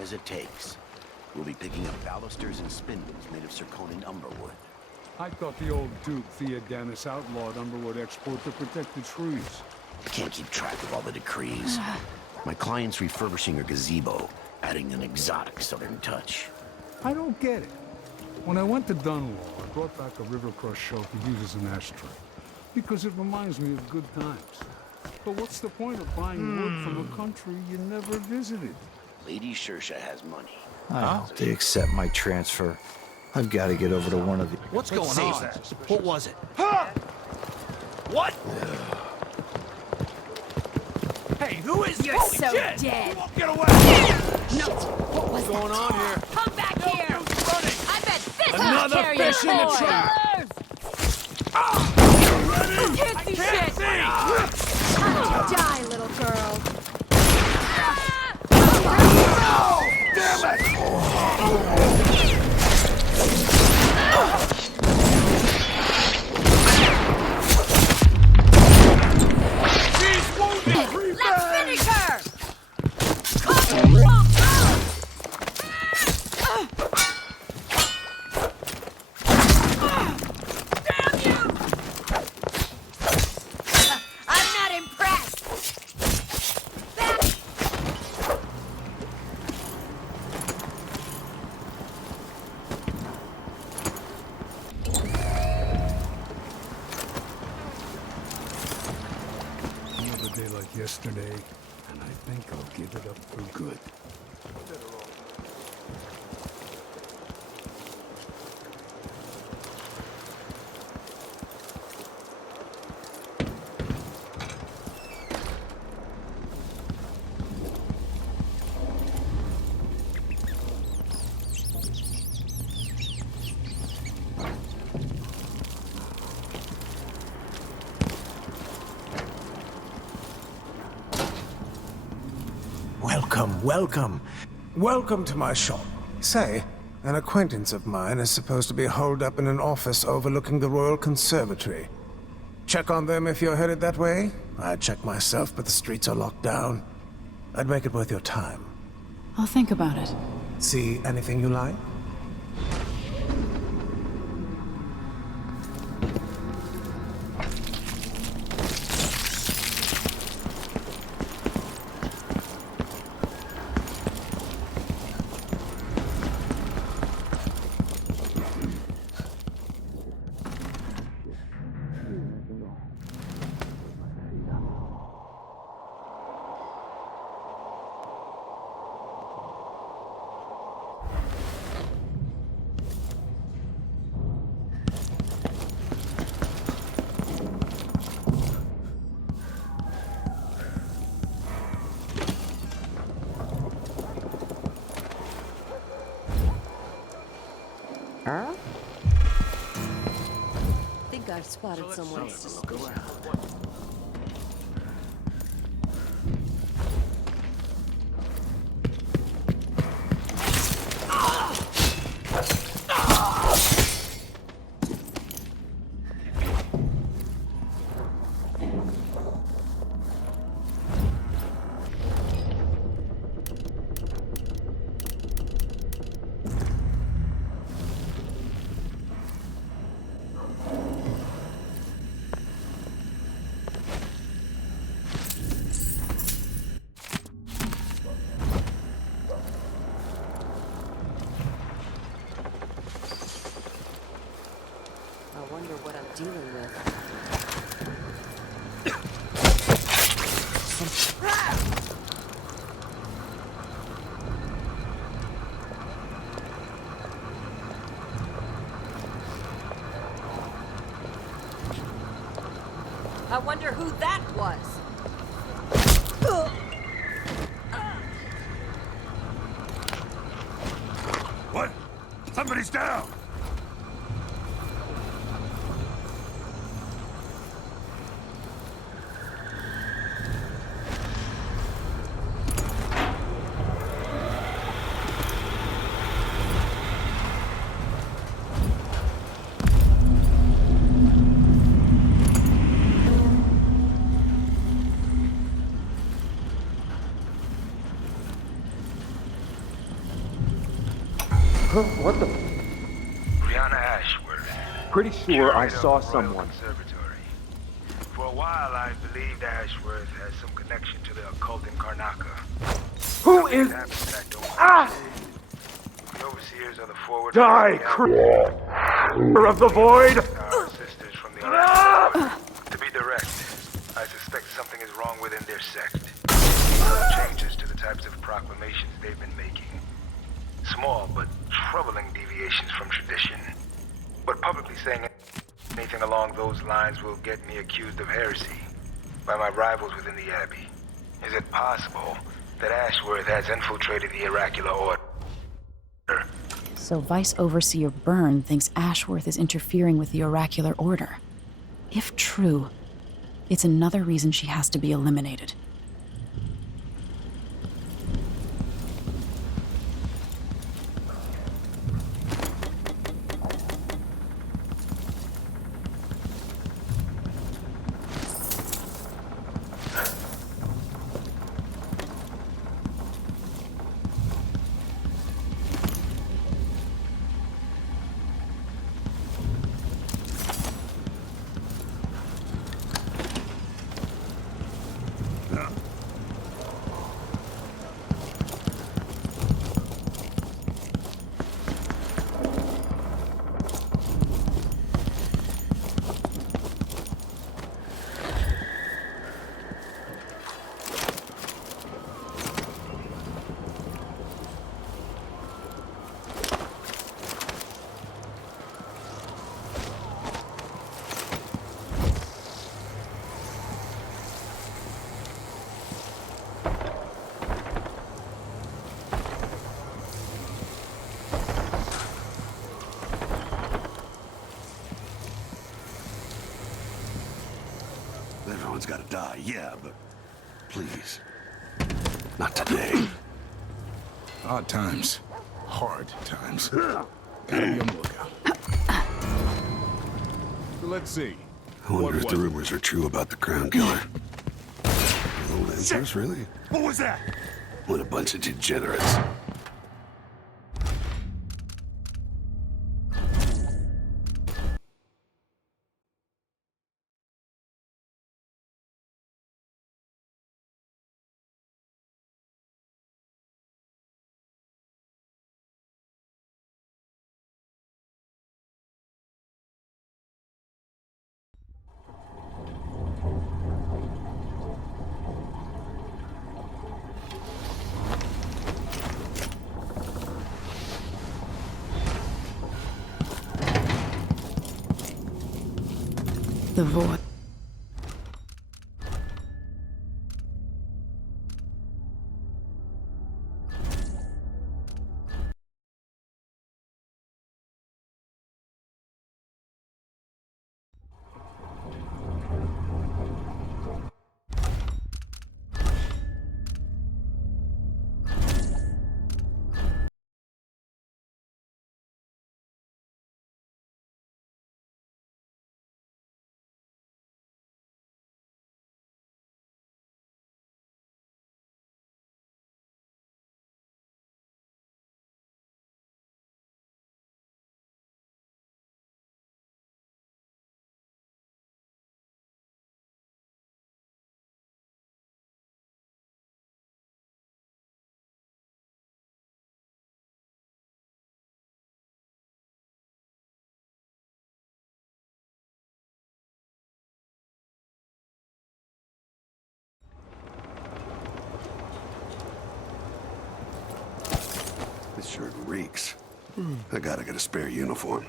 As it takes. We'll be picking up balusters and spindles made of zirconian umberwood. I thought the old Duke Theodanis outlawed umberwood export to protect the trees. I can't keep track of all the decrees. My client's refurbishing a gazebo, adding an exotic southern touch. I don't get it. When I went to Dunwall, I brought back a river-cross shell to use as an ashtray, because it reminds me of good times. But what's the point of buying wood from a country you never visited? Lady Shersha has money. I hope they accept my transfer. I've got to get over to one of the... What's going on? What was it? What? Hey, who is You're Holy so shit! dead. Get away! No, what was going on here? Come back here! I bet this Another will carry fish in the forward. trap! Can't see shit! Die, little girl! Damn it! She's wounded! Let's finish her! Come on! Damn you! I'm not impressed! Yesterday, and I think I'll give it up for good. Welcome. Welcome to my shop. Say, an acquaintance of mine is supposed to be holed up in an office overlooking the Royal Conservatory. check on them if you're headed that way? I'd check myself, but the streets are locked down. I'd make it worth your time. I'll think about it. See anything you like? Think I've spotted someone suspicious. I wonder what I'm dealing with. I wonder who that was. What? Somebody's down! What the? Brianna Ashworth. Pretty sure I saw someone. Conservatory. For a while, I believed Ashworth has some connection to the occult in Karnaca. Who is? Ah! The overseers are the forward. Die, creature of the void! Our sisters from the other. To be direct, I suspect something is wrong within their sect. Some changes to the types of proclamations they've been making. Small but troubling deviations from tradition. But publicly saying anything along those lines will get me accused of heresy by my rivals within the Abbey. Is it possible that Ashworth has infiltrated the oracular order? So Vice Overseer Byrne thinks Ashworth is interfering with the oracular order. If true, it's another reason she has to be eliminated. Everyone's gotta die, yeah, but please, not today. Hard times. Hard times. Gotta be on the lookout. So let's see. I wonder if the rumors are true about the Crown Killer. Old Empress, really? What was that? What a bunch of degenerates. The void. This shirt reeks. I gotta get a spare uniform.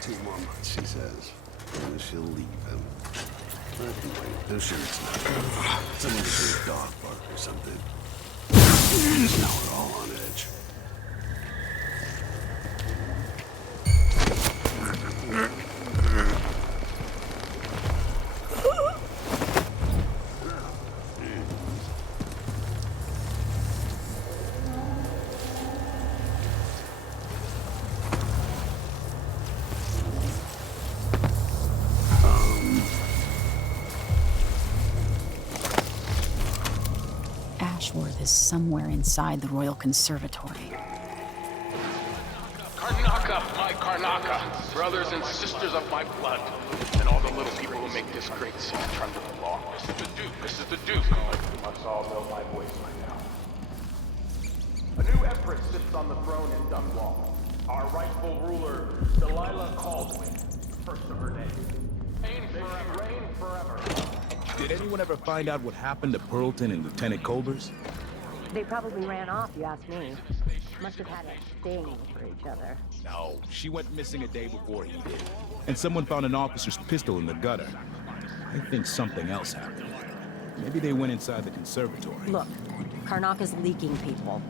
2 more months, she says. And she'll leave him. I can wait. I'm sure it's not. Someone to hear a dog bark or something. Now we're all on edge. Ashworth is somewhere inside the Royal Conservatory. Karnaka, my Karnaka, brothers and sisters of my blood, and all the little people who make this great city tremble along. This is the Duke, this is the Duke. You must all know my voice by now. A new empress sits on the throne in Dunwall. Our rightful ruler, Delilah Caldwin, the first of her name. Reign forever. Did anyone ever find out what happened to Pearlton and Lieutenant Colbers? They probably ran off, you ask me. Must have had a thing for each other. No, she went missing a day before he did. And someone found an officer's pistol in the gutter. I think something else happened. Maybe they went inside the conservatory. Look, Karnaka's leaking people.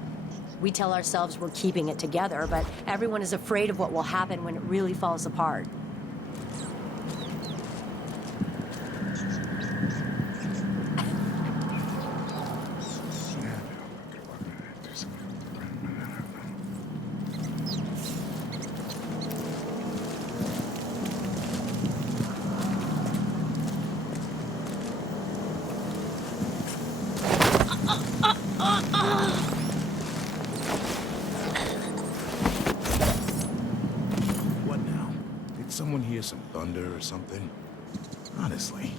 We tell ourselves we're keeping it together, but everyone is afraid of what will happen when it really falls apart. Someone hear some thunder or something? Honestly,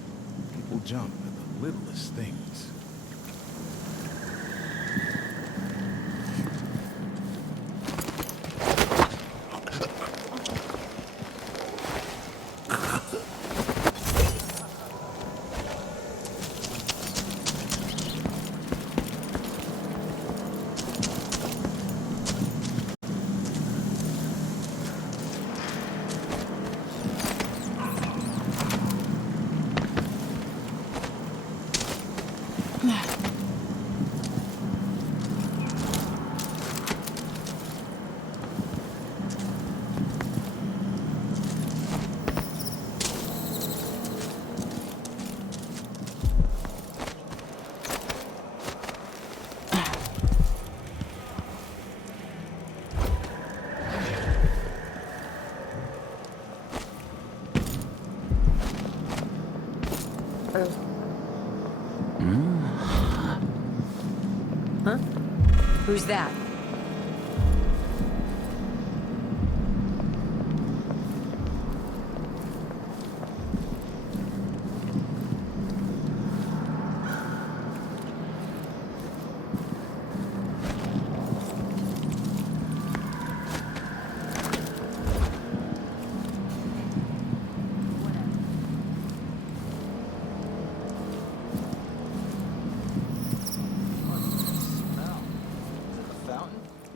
people jump at the littlest things. Huh? Who's that?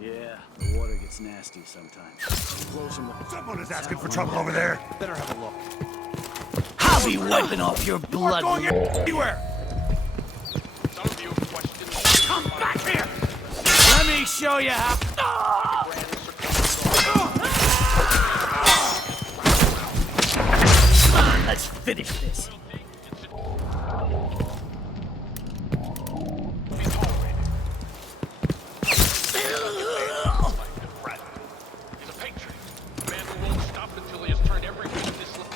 Yeah, the water gets nasty sometimes. Someone is asking for trouble over there. Better have a look. I'll be wiping off your blood. Going anywhere. Some of you questioned. Come back here. Let me show you how. Come on, let's finish this. He's a patriot. A man who won't stop until he has turned everything in this life.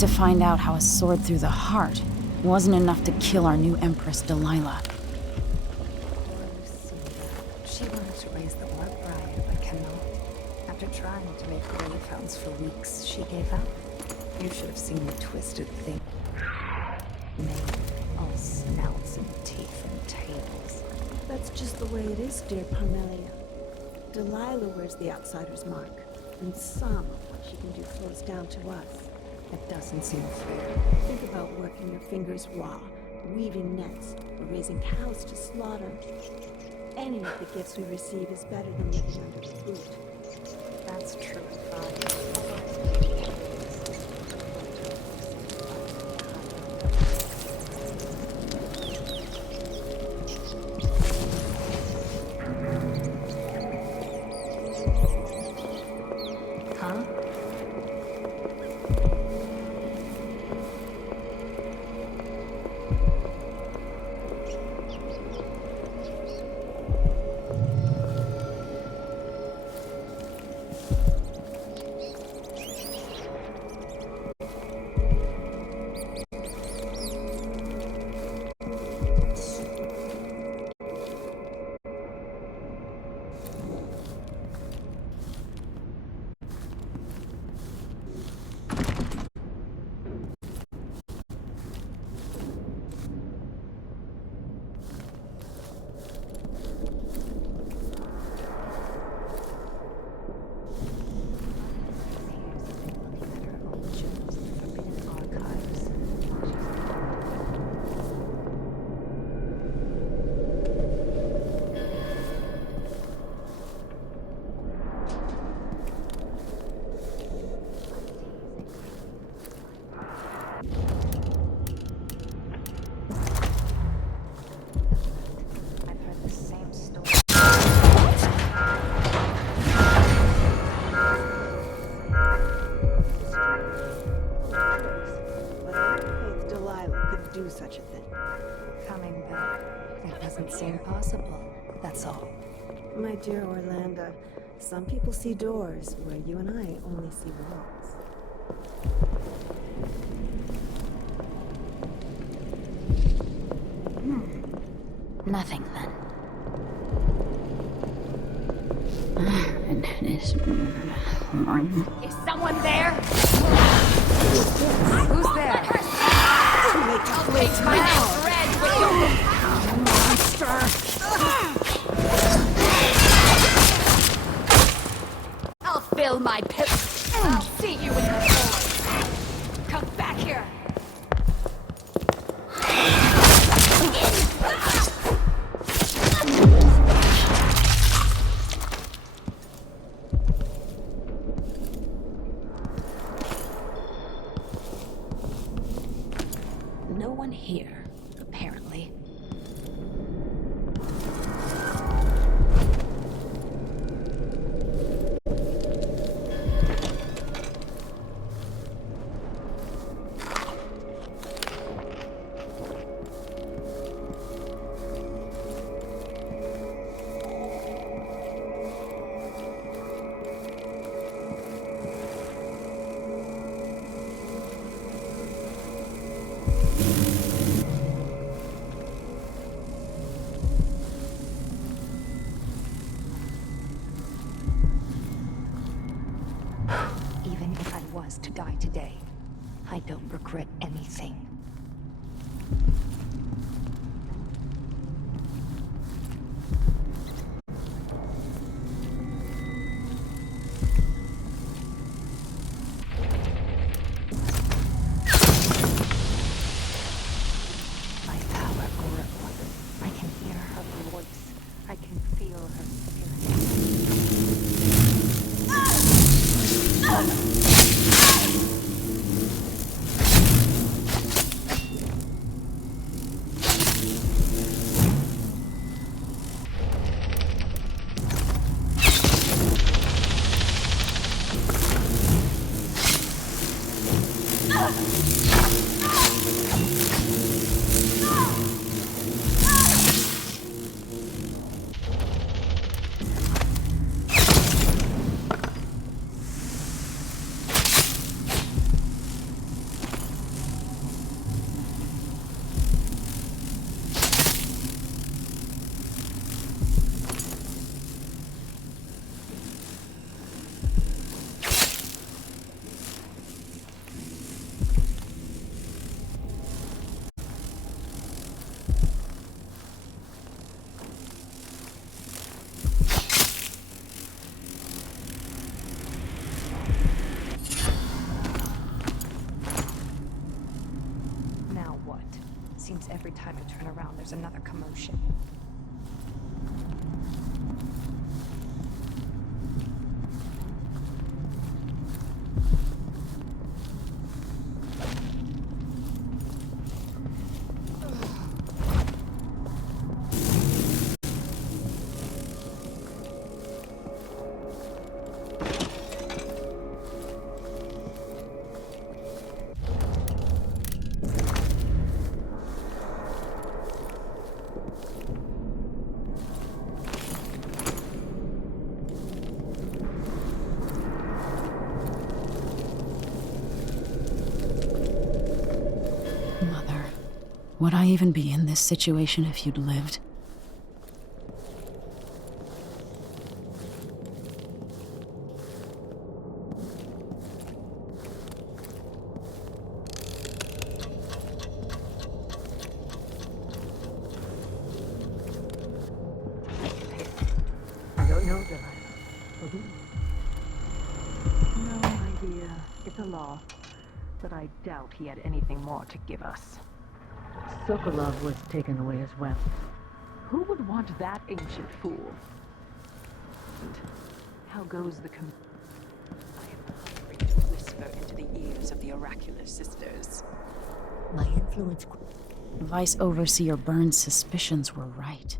To find out how a sword through the heart wasn't enough to kill our new Empress, Delilah. She wanted to raise the blood bride, but cannot. After trying to make greyhounds for weeks, she gave up. You should have seen the twisted thing. Made all snouts and teeth and tails. That's just the way it is, dear Parmelia. Delilah wears the outsider's mark, and some of what she can do flows down to us. It doesn't seem fair. Think about working your fingers raw, weaving nets, or raising cows to slaughter. Any of the gifts we receive is better than living under the boot. That's true, Huh? do such a thing. Coming back. It doesn't seem possible. That's all. My dear Orlando, some people see doors where you and I only see walls. Nothing then. Is someone there? Who's there? I'll take my next red with your monster. I'll fill my pit. I'll see you in the void. Come back here. No one here, apparently. Even if I was to die today, I don't regret anything. My power grew. I can hear her voice. I can feel her Seems every time I turn around, there's another commotion. Would I even be in this situation if you'd lived? I don't know, Delilah. No, my dear. It's a law. But I doubt he had anything more to give us. Sokolov was taken away as well. Who would want that ancient fool? How goes the I am hungry to whisper into the ears of the oracular sisters. My influence... Vice Overseer Burns' suspicions were right.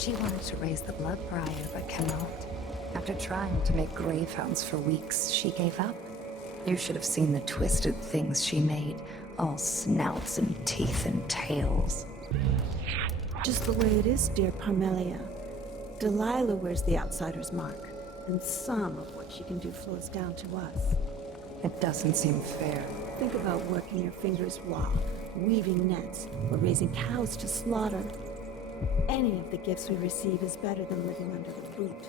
She wanted to raise the blood briar, but cannot. After trying to make greyhounds for weeks, she gave up. You should have seen the twisted things she made, all snouts and teeth and tails. Just the way it is, dear Parmelia. Delilah wears the outsider's mark, and some of what she can do flows down to us. It doesn't seem fair. Think about working your fingers raw, weaving nets, or raising cows to slaughter. Any of the gifts we receive is better than living under the boot.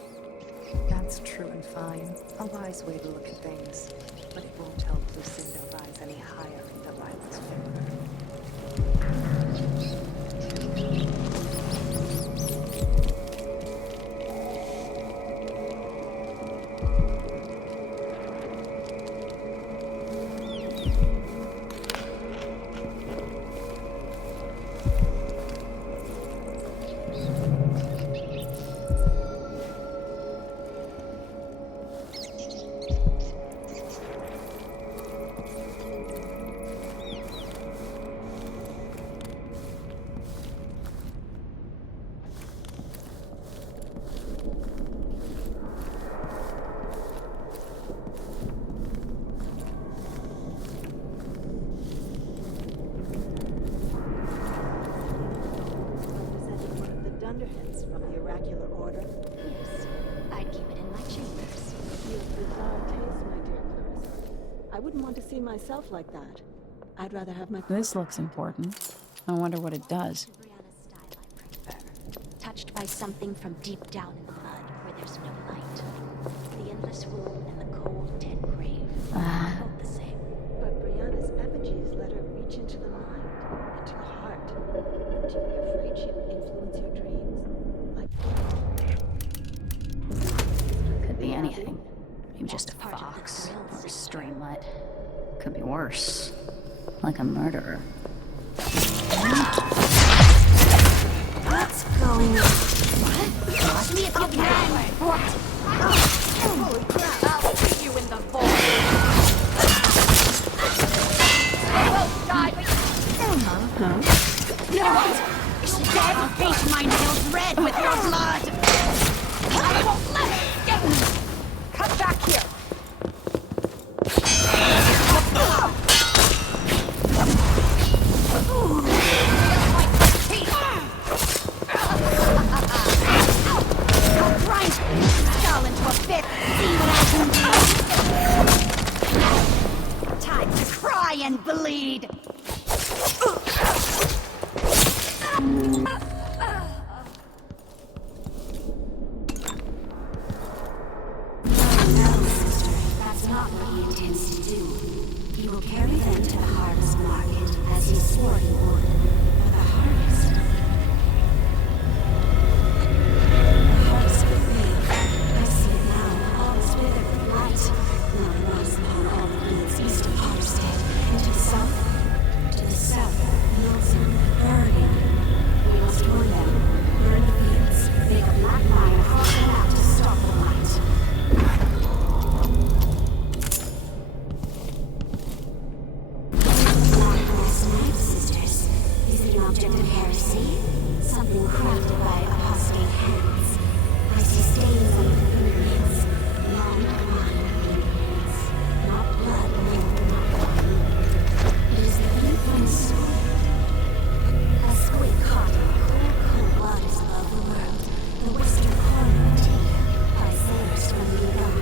That's true and fine. A wise way to look at things. But it won't help Lucinda rise any higher in Delilah's favor. Underheads from the oracular order. Yes, I'd keep it in my chambers. You have bizarre taste, my dear Clarissa. I wouldn't want to see myself like that. I'd rather have my... This looks important. I wonder what it does. Touched by something from deep down in the mud, where there's no light. The endless wound and the cold, dead grave. Both the same. But Brianna's effigies let her reach into the mind, into the heart. Would you be afraid she'd influence your dreams? Could be anything. Maybe just a fox or a streamlet. Could be worse. Like a murderer. What's going on? What? Watch me if you can! What? Holy crap! I'll kick you in the void! I won't die, but... No! Dead! Paint my nails red with your blood! I won't let it get me! Come back here! I'll grind your skull into a bit. See what I can do. Time to cry and bleed. No, sister, that's not what he intends to do. He will carry them to the harvest market, as he swore he would. But the harvest... The harvest will fail. I see it now, all is withered with light. Now it rocks upon all the fields east of Potterstead, and to the south. To the south, fields are burning. We must warn them. Burn the fields. Make a black line across the map to stop the light. Sisters, is it an object of heresy? Something crafted by apostate hands. I see stains on the fingernails. Long line fingernails. Not blood, no, not blood. It is the fingerprint sword. A squid caught in cold waters above the world. The western corner of India. By sailors from the Iran.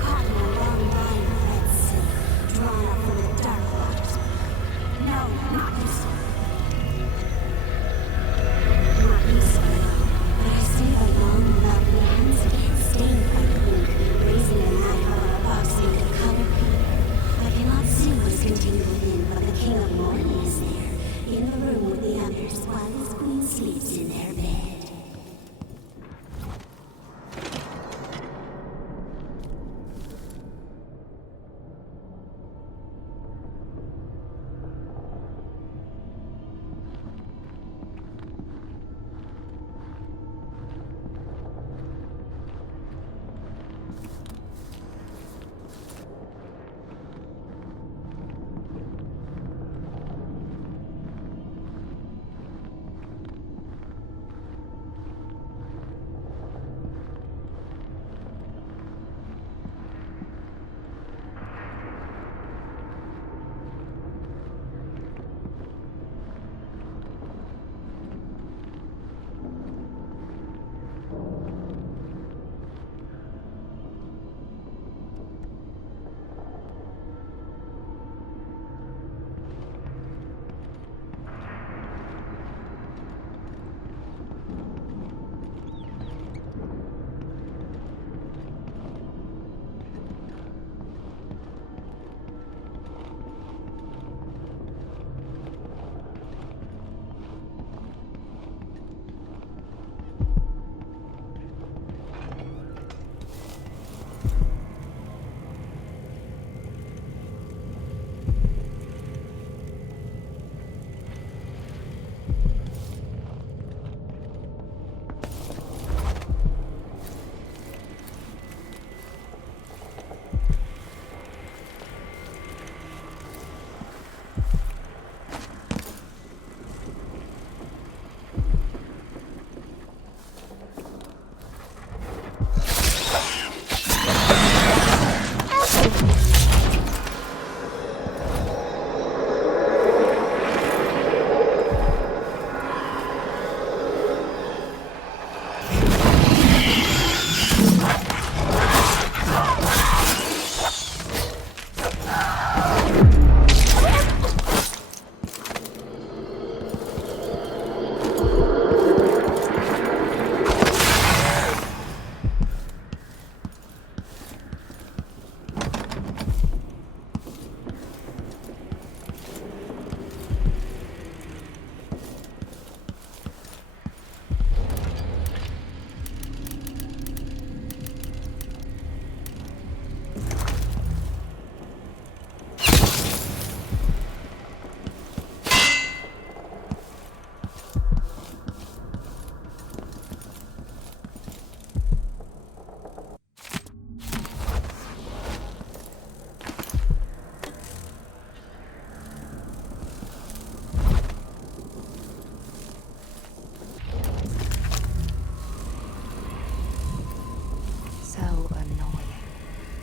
Caught in a long line of red silk. Drawn up from the dark waters. No, not this one. Not this one. But I see the long, lovely hands again, stained by the blue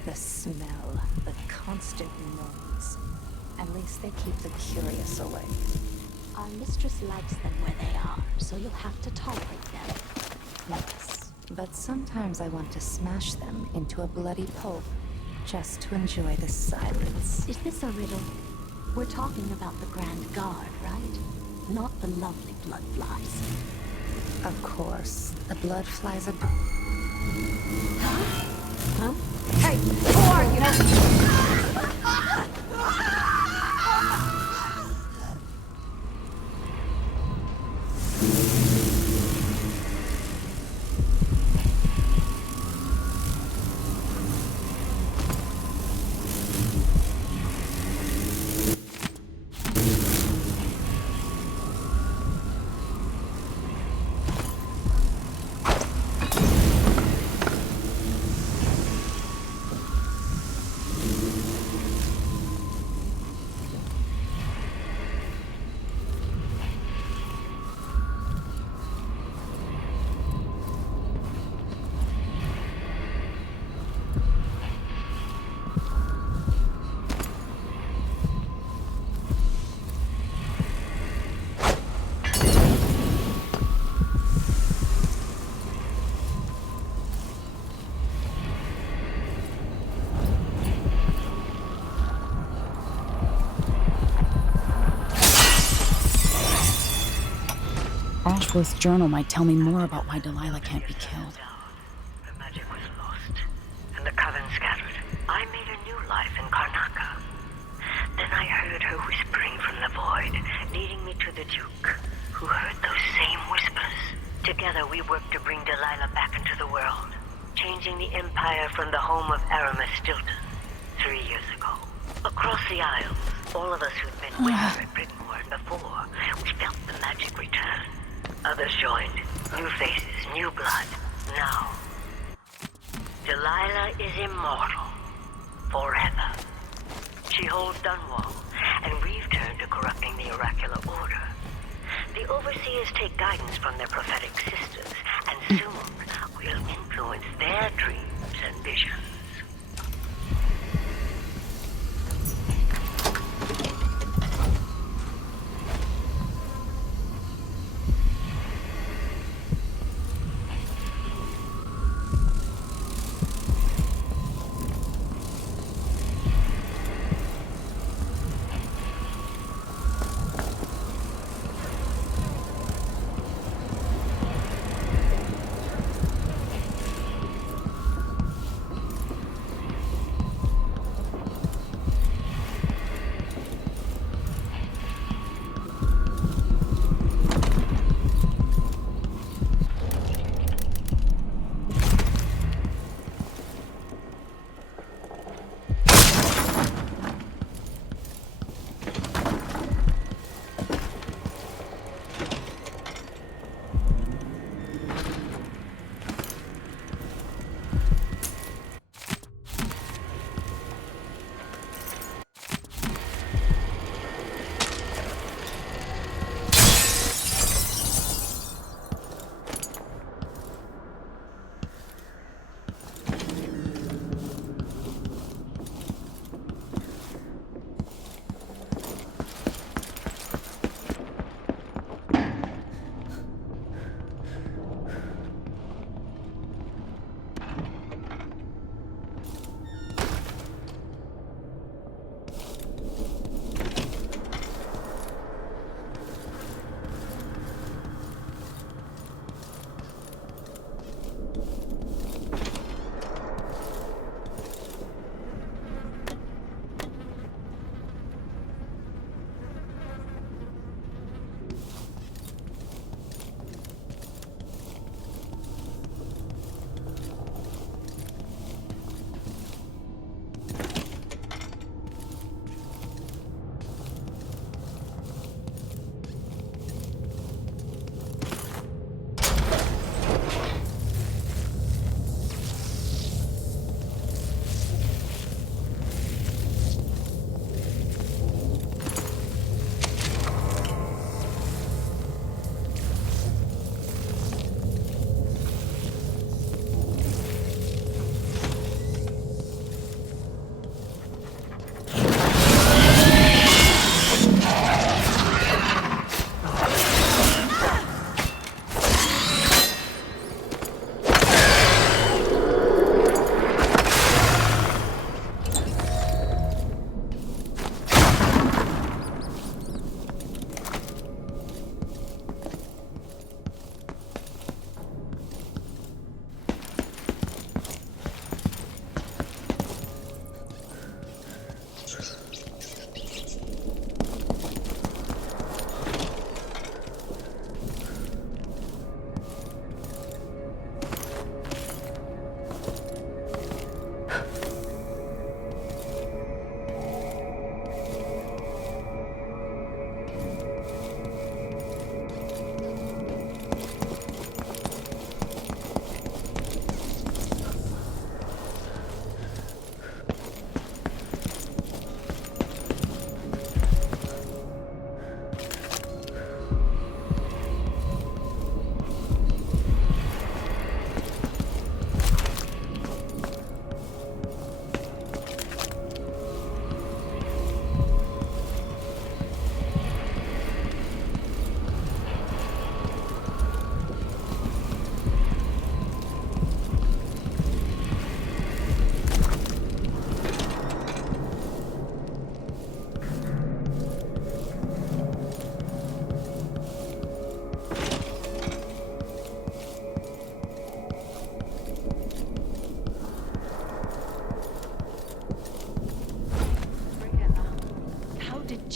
The smell, the constant noise. At least they keep the curious away. Our mistress likes them where they are, so you'll have to tolerate them. Yes, but sometimes I want to smash them into a bloody pulp, just to enjoy the silence. Is this a riddle? We're talking about the Grand Guard, right? Not the lovely blood flies. Of course, the blood flies are... Huh? Hey, who are you? Ashworth's journal might tell me more about why Delilah can't be killed. The magic was lost, and the coven scattered. I made a new life in Karnaca. Then I heard her whispering from the void, leading me to the Duke, who heard those same whispers. Together we worked to bring Delilah back into the world, changing the Empire from the home of Aramis Stilton 3 years ago. Across the Isles, all of us who'd been with her at Britainmore before, we felt the magic return. Others joined. New faces, new blood. Now, Delilah is immortal. Forever. She holds Dunwall, and we've turned to corrupting the oracular order. The Overseers take guidance from their prophetic sisters, and soon we'll influence their dreams and visions.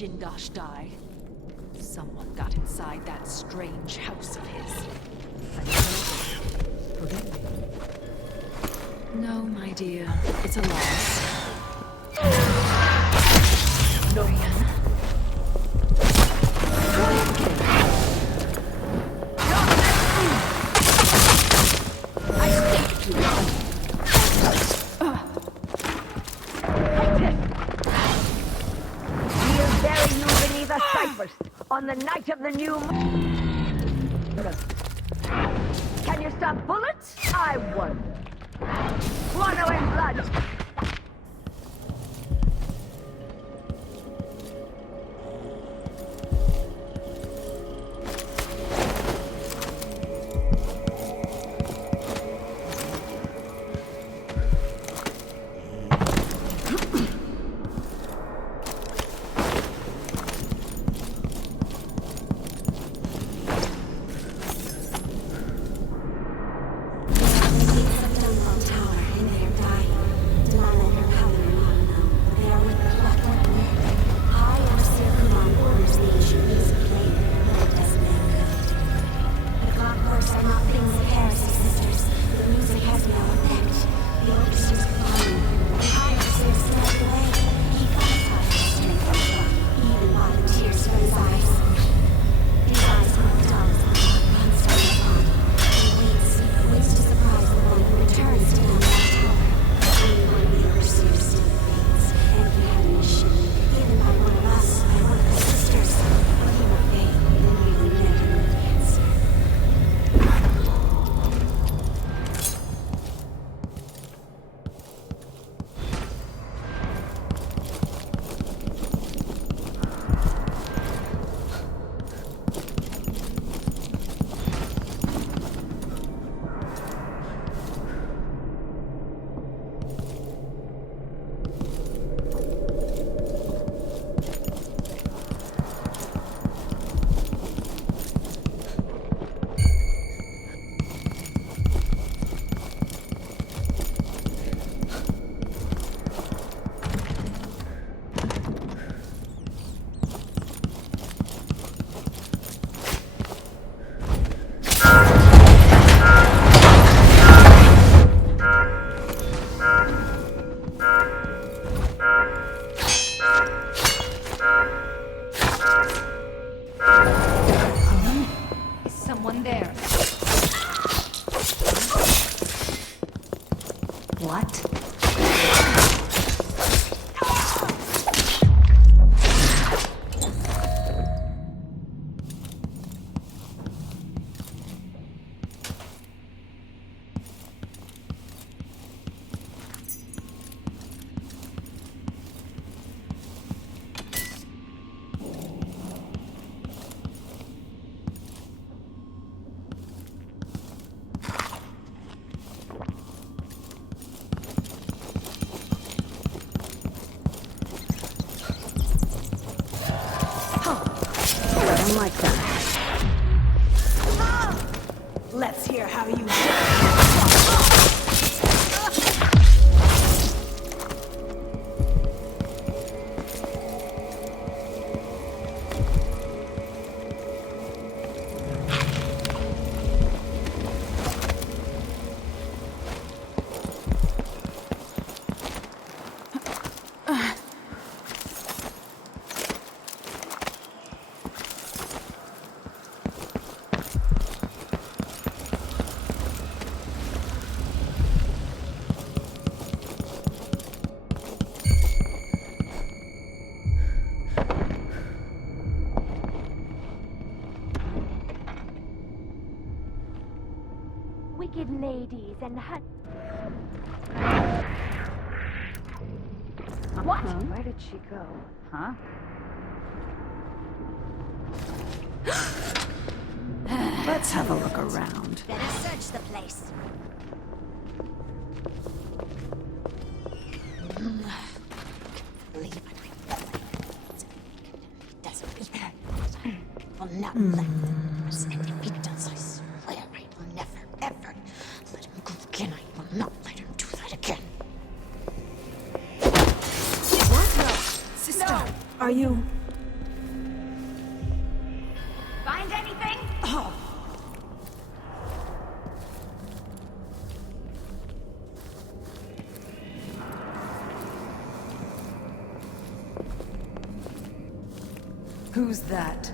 Jindosh die? Someone got inside that strange house of his. Forgive me. No, my dear. It's a loss. Norian. On the night of the new moon. Can you stop bullets? I wonder. Swallow in blood. Like that. Let's hear how you wicked ladies and What? Where did she go? Huh? Let's have a look around. Better search the place. Will not let them pass, and if he does, I swear I will never, ever let him go again. I will not let him do that again. Sister, are you... Who's that?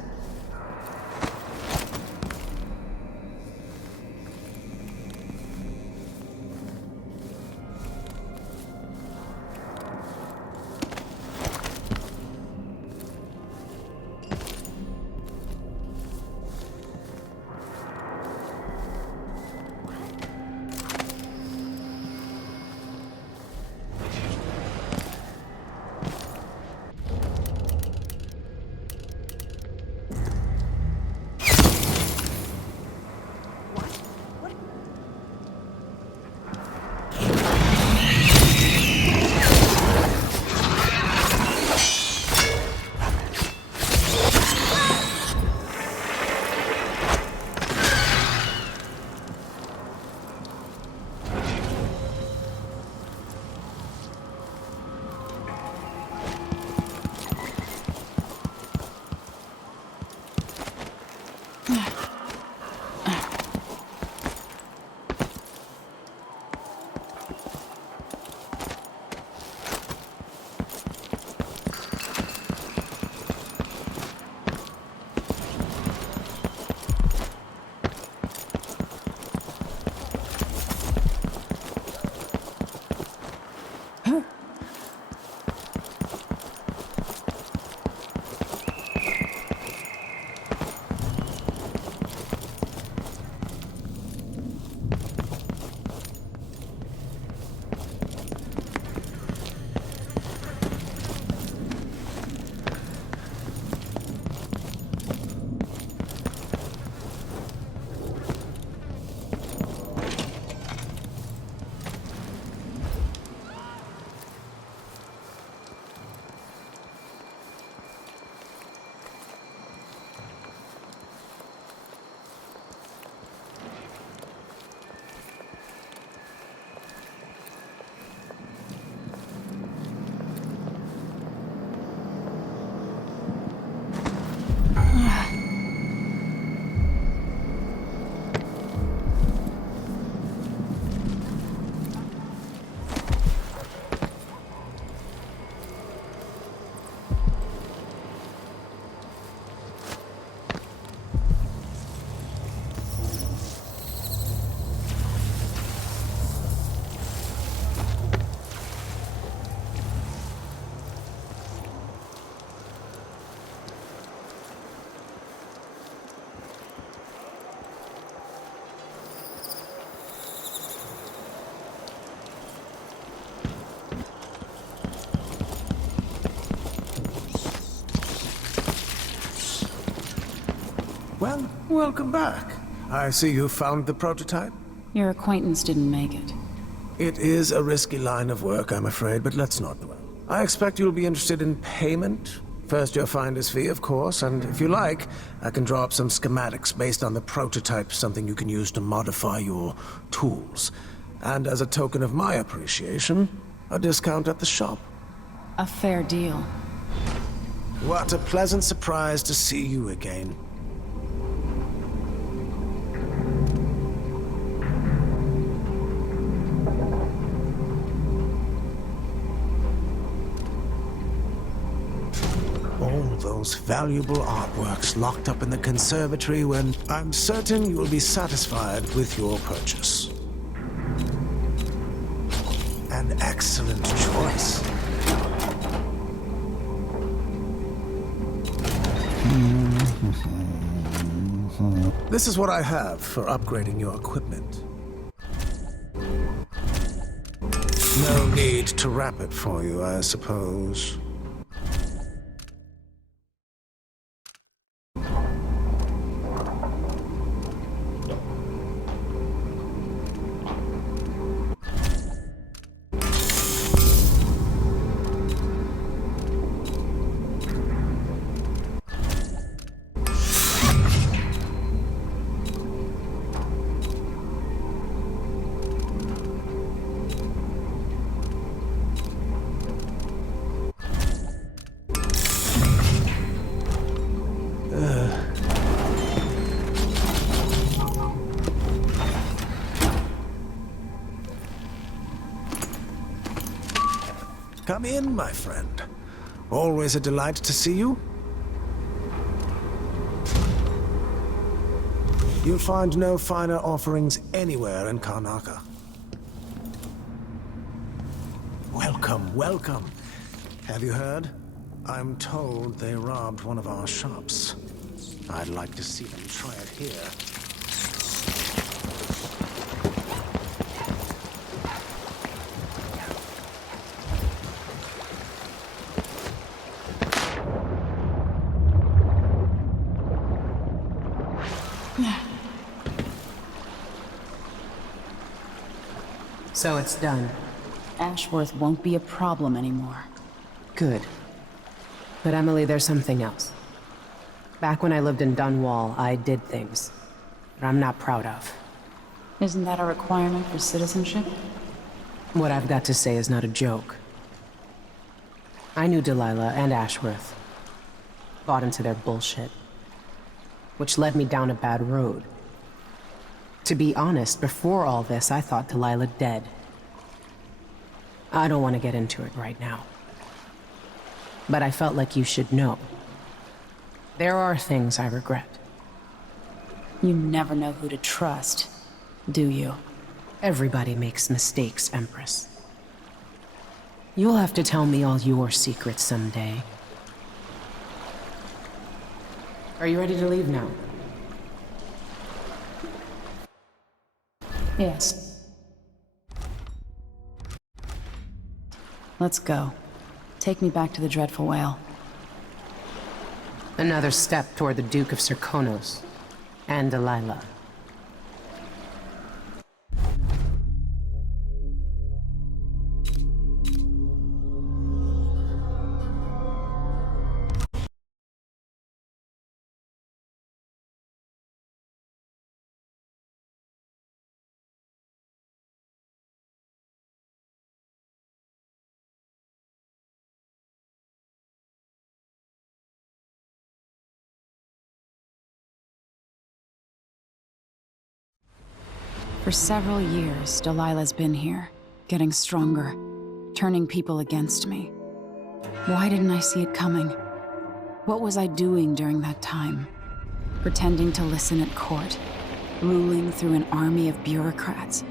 Well, welcome back. I see you found the prototype. Your acquaintance didn't make it. It is a risky line of work, I'm afraid, but let's not dwell. I expect you'll be interested in payment. First your finder's fee, of course, and if you like, I can draw up some schematics based on the prototype, something you can use to modify your tools. And as a token of my appreciation, a discount at the shop. A fair deal. What a pleasant surprise to see you again. All those valuable artworks locked up in the conservatory when I'm certain you will be satisfied with your purchase. An excellent choice. This is what I have for upgrading your equipment. No need to wrap it for you, I suppose. Come in, my friend. Always a delight to see you. You'll find no finer offerings anywhere in Karnaca. Welcome, welcome. Have you heard? I'm told they robbed one of our shops. I'd like to see them try it here. So it's done. Ashworth won't be a problem anymore. Good. But Emily, there's something else. Back when I lived in Dunwall, I did things that I'm not proud of. Isn't that a requirement for citizenship? What I've got to say is not a joke. I knew Delilah and Ashworth. Bought into their bullshit. Which led me down a bad road. To be honest, before all this, I thought Delilah dead. I don't want to get into it right now. But I felt like you should know. There are things I regret. You never know who to trust, do you? Everybody makes mistakes, Empress. You'll have to tell me all your secrets someday. Are you ready to leave now? Yes. Let's go. Take me back to the Dreadful Whale. Another step toward the Duke of Serkonos and Delilah. For several years, Delilah's been here, getting stronger, turning people against me. Why didn't I see it coming? What was I doing during that time? Pretending to listen at court, ruling through an army of bureaucrats,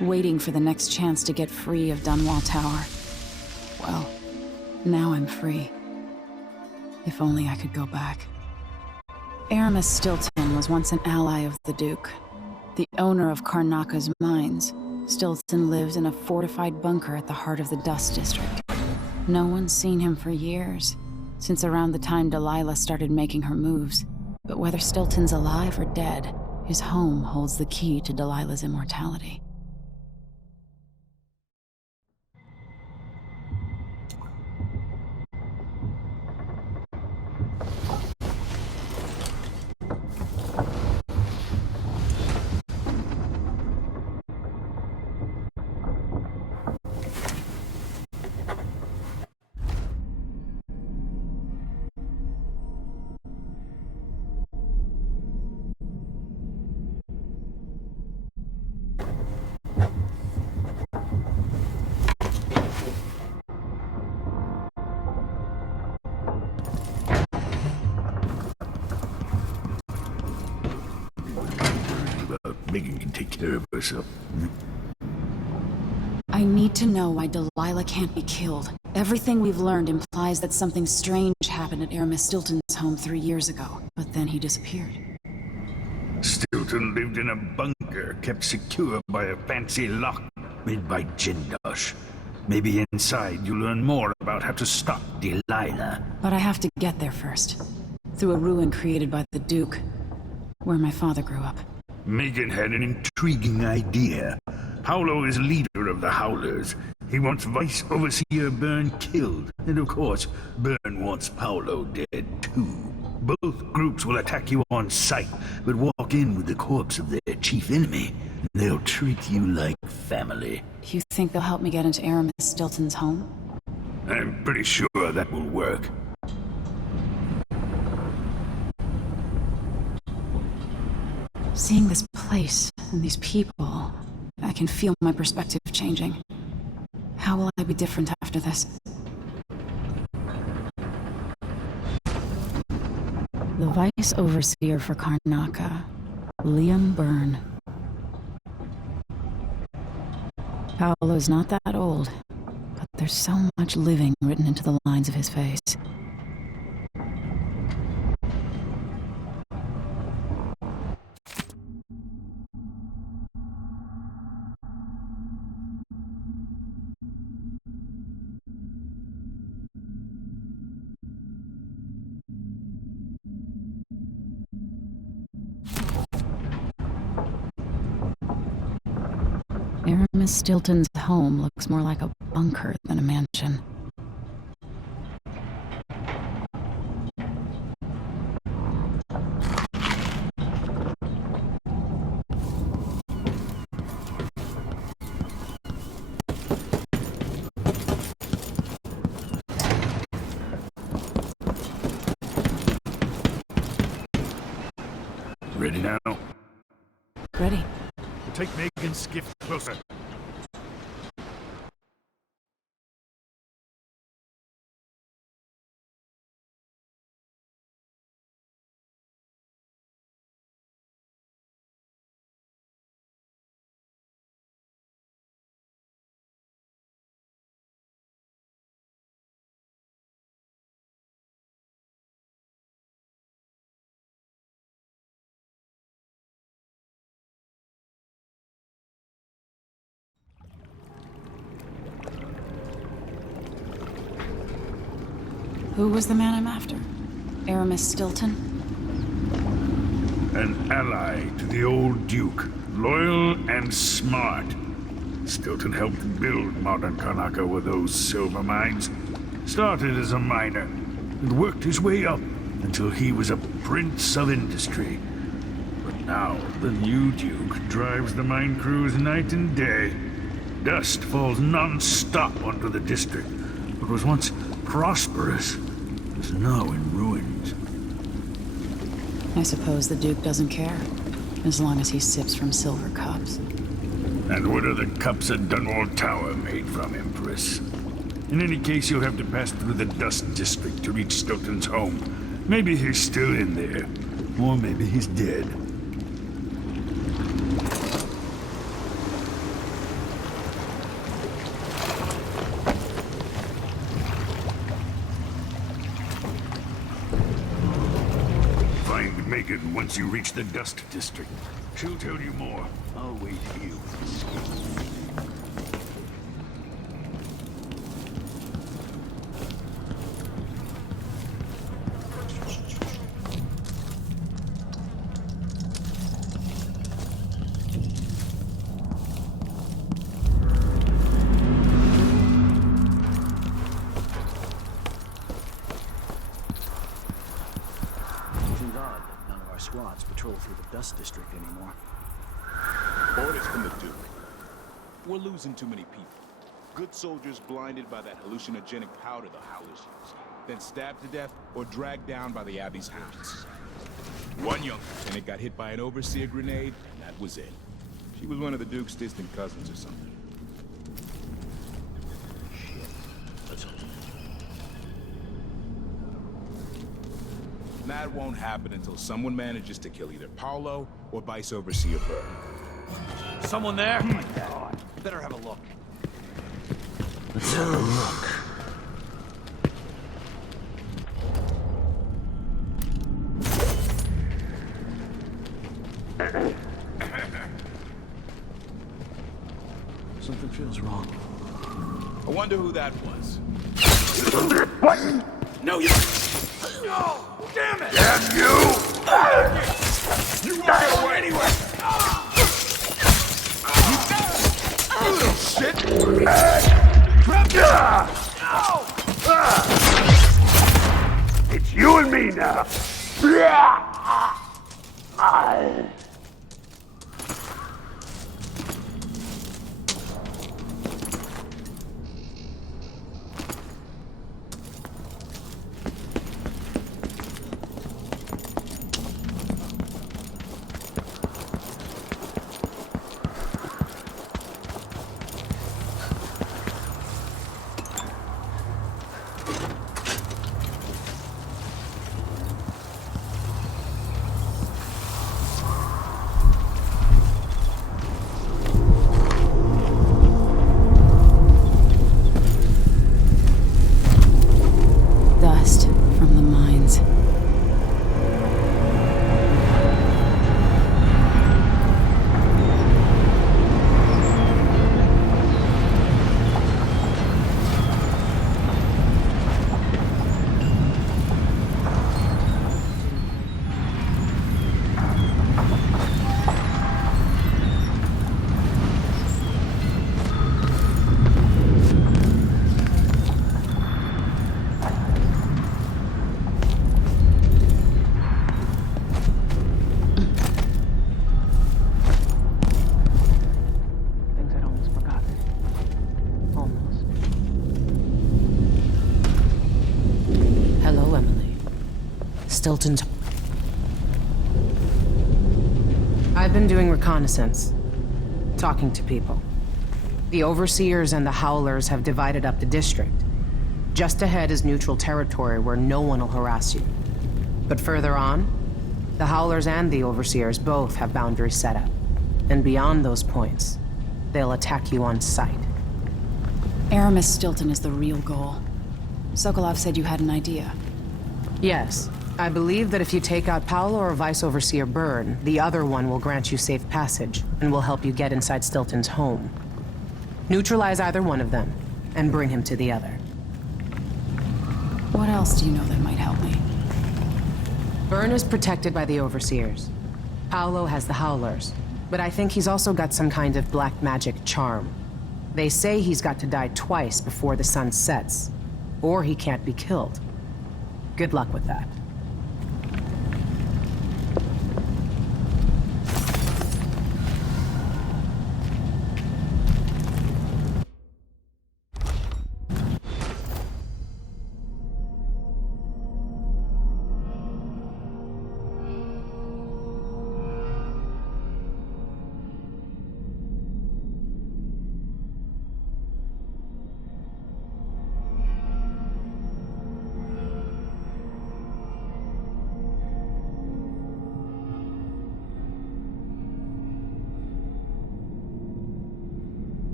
waiting for the next chance to get free of Dunwall Tower. Well, now I'm free. If only I could go back. Aramis Stilton was once an ally of the Duke. The owner of Karnaca's mines, Stilton lived in a fortified bunker at the heart of the Dust District. No one's seen him for years, since around the time Delilah started making her moves. But whether Stilton's alive or dead, his home holds the key to Delilah's immortality. Megan can take care of herself. I need to know why Delilah can't be killed. Everything we've learned implies that something strange happened at Aramis Stilton's home 3 years ago, but then he disappeared. Stilton lived in a bunker kept secure by a fancy lock made by Jindosh. Maybe inside you'll learn more about how to stop Delilah. But I have to get there first. Through a ruin created by the Duke, where my father grew up. Megan had an intriguing idea. Paolo is leader of the Howlers. He wants Vice Overseer Byrne killed. And of course, Byrne wants Paolo dead too. Both groups will attack you on sight, but walk in with the corpse of their chief enemy. They'll treat you like family. You think they'll help me get into Aramis Stilton's home? I'm pretty sure that will work. Seeing this place and these people, I can feel my perspective changing. How will I be different after this? The Vice Overseer for Karnaca. Liam Byrne. Paolo's not that old, but there's so much living written into the lines of his face. Aramis Stilton's home looks more like a bunker than a mansion. Ready now? Ready. Take Megan's skiff closer. Who was the man I'm after? Aramis Stilton? An ally to the old Duke, loyal and smart. Stilton helped build modern Karnaca with those silver mines. Started as a miner, and worked his way up until he was a prince of industry. But now, the new Duke drives the mine crews night and day. Dust falls non-stop onto the district. What was once prosperous is now in ruins. I suppose the Duke doesn't care, as long as he sips from silver cups. And what are the cups at Dunwall Tower made from, Empress? In any case, you'll have to pass through the Dust District to reach Stilton's home. Maybe he's still in there, or maybe he's dead. Find Megan once you reach the Dust District. She'll tell you more. I'll wait here with the skiff. Squads patrol through the Dust District anymore. Orders from the Duke. We're losing too many people. Good soldiers blinded by that hallucinogenic powder the Howlers use, then stabbed to death or dragged down by the Abbey's hounds. One young lieutenant got hit by an overseer grenade, and that was it. She was one of the Duke's distant cousins or something. Shit. Let's hope. That won't happen until someone manages to kill either Paolo or Vice Overseer Byrne. Someone there? My God. Better have a look. Let's have a look. Something feels wrong. I wonder who that was. What? No, you... No! Damn it! Damn you! You won't get away anyway! You little shit! It's you and me now! Stilton's... I've been doing reconnaissance. Talking to people. The Overseers and the Howlers have divided up the district. Just ahead is neutral territory where no one will harass you. But further on, the Howlers and the Overseers both have boundaries set up. And beyond those points, they'll attack you on sight. Aramis Stilton is the real goal. Sokolov said you had an idea. Yes. I believe that if you take out Paolo or Vice Overseer Byrne, the other one will grant you safe passage, and will help you get inside Stilton's home. Neutralize either one of them, and bring him to the other. What else do you know that might help me? Byrne is protected by the Overseers. Paolo has the Howlers, but I think he's also got some kind of black magic charm. They say he's got to die twice before the sun sets, or he can't be killed. Good luck with that.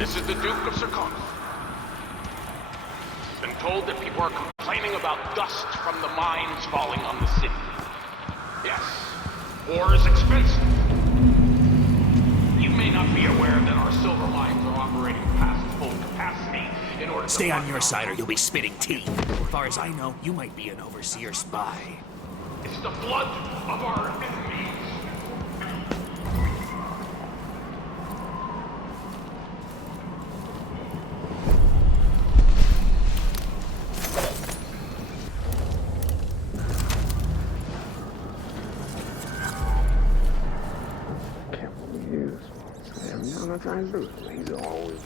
This is the Duke of Serkonos. Been told that people are complaining about dust from the mines falling on the city. Yes, war is expensive. You may not be aware that our silver mines are operating past full capacity in order to... Stay on your side or you'll be spitting teeth. As far as I know, you might be an Overseer spy. It's the blood of our enemies. I'm not trying to do it. He's always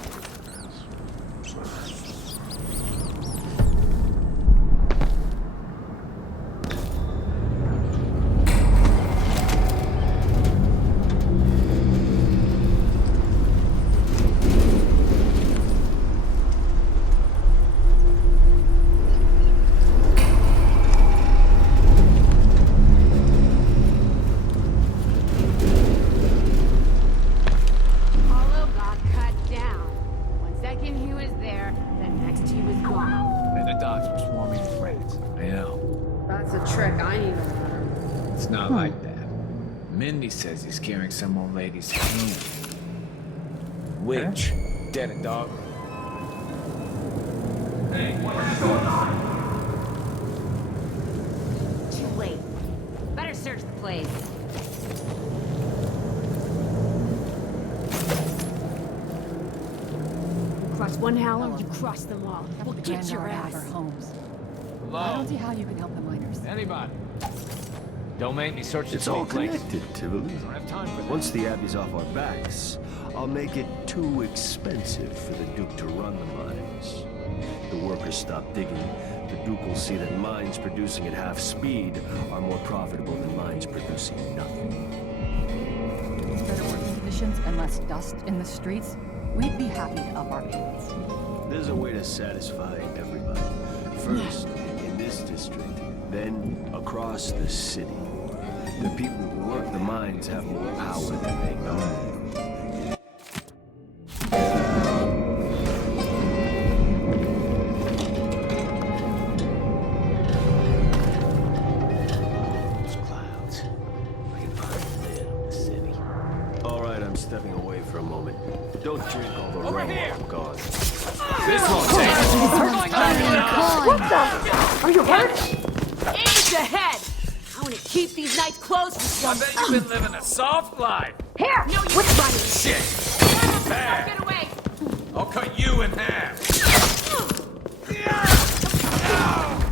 That's a trick I need to learn. It's not like that. Mindy says he's carrying some old lady's hand. Which? Dead a dog. Hey, what's going on? Too late. Better search the place. You cross one howler, you cross them all. We'll get your ass. Hello? I don't see how you can help the miners. Anybody? Don't make me search this It's all place. connected, Tivoli. I don't have time for that. Once the Abbey's off our backs, I'll make it too expensive for the Duke to run the mines. The workers stop digging. The Duke will see that mines producing at half speed are more profitable than mines producing nothing. Better working conditions and less dust in the streets. We'd be happy to up our payments. There's a way to satisfy everybody. First, in this district, then across the city. The people who work the mines have more power than they know. Those clouds. I can find lid on the city. All right, I'm stepping away for a moment. Don't drink all the rum while I'm gone. This won't take it. What the? Are you hurt? Aim's ahead! I want to keep these nights closed for some. I bet you've been living a soft life. Here! No, you What's running? Shit! Bad. Get away! I'll cut you in half.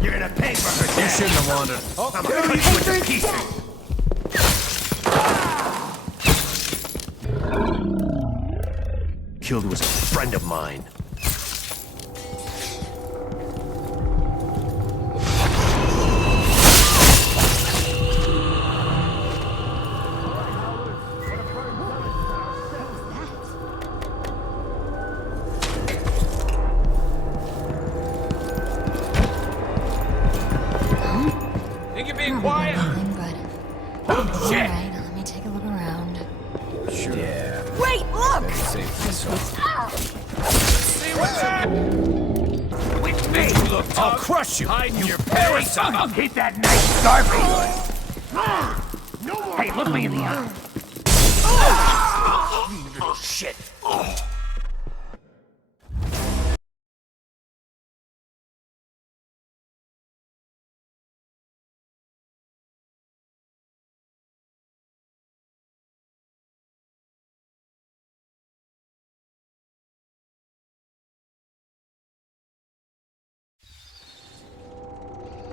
You're gonna pay for her You death. shouldn't have wandered. I'm gonna cut you into pieces. Killed was a friend of mine. Think you're being quiet? Oh, shit! Alright, let me take a look around. Sure. Yeah. Wait, look! Better save myself. See what's with me. Look, I'll crush you. Hide in your Parasite. parasite. Keep that knife sharp. Hey, look me in the eye. You little shit.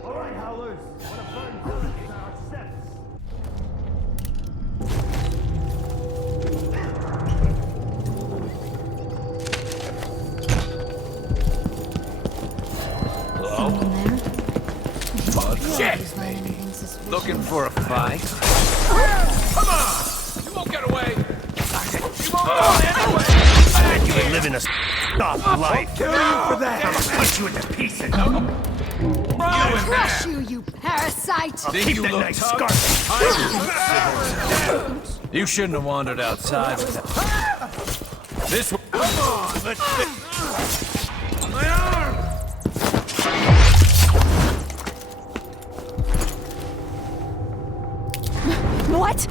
All right, Howlers. What a burn village our steps. Hello? Shit! Looking for a fight? Come on! You won't get away! You won't go anyway! You ain't living a soft life. I'll kill you for that. I'm gonna cut you into pieces. I'll crush you, you parasite! Think Keep you that look knife tough? scarred. You shouldn't have wandered outside with that. This one. Come on, let's fix. My arm. What?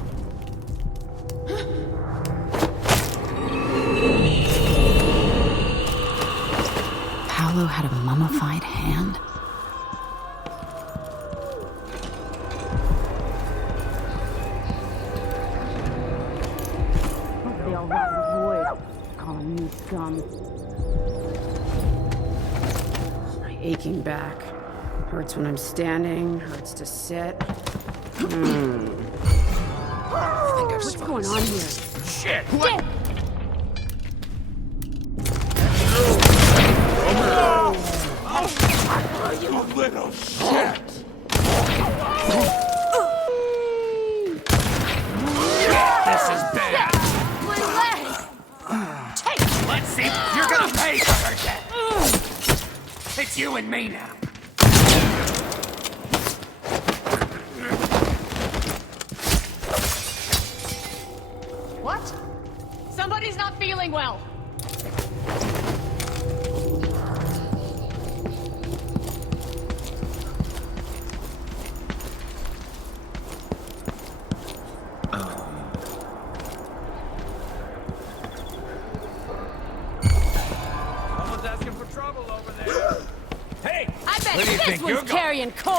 Paolo had a mummified hand? They all rotten wood. Calling me scum. My aching back. Hurts when I'm standing, hurts to sit. What's going on here? Shit. What? You little shit. This is bad. My leg! Take it! Let's see. You're gonna pay for her death. It's you and me now. What? Somebody's not feeling well. barbarian coy!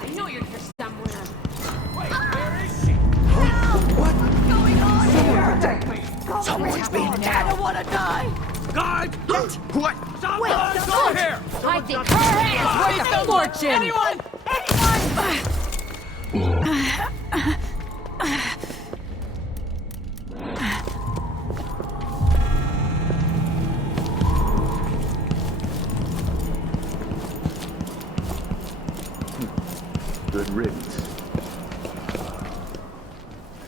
I know you're here somewhere. Wait, where is she? What's going on here? Protect me! Someone's being dead. I don't want to die. Guard! What? Someone Wait, over here! I think her hand is worth a fortune. Anyone? Good riddance.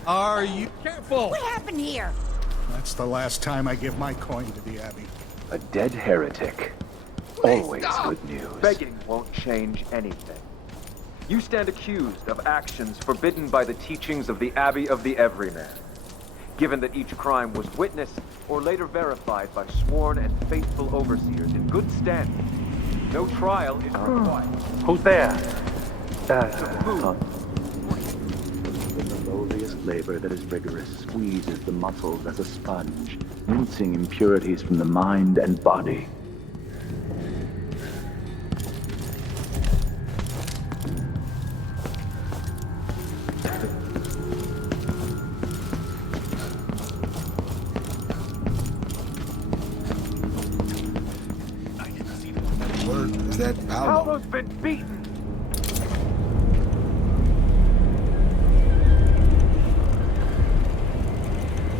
Are you careful? What happened here? That's the last time I give my coin to the Abbey. A dead heretic. Always good news. Begging won't change anything. You stand accused of actions forbidden by the teachings of the Abbey of the Everyman. Given that each crime was witnessed or later verified by sworn and faithful overseers in good standing, no trial is required. Who's there? In the lowliest labor that is rigorous squeezes the muscles as a sponge, rinsing impurities from the mind and body. Is that Paolo? Paolo's been beaten!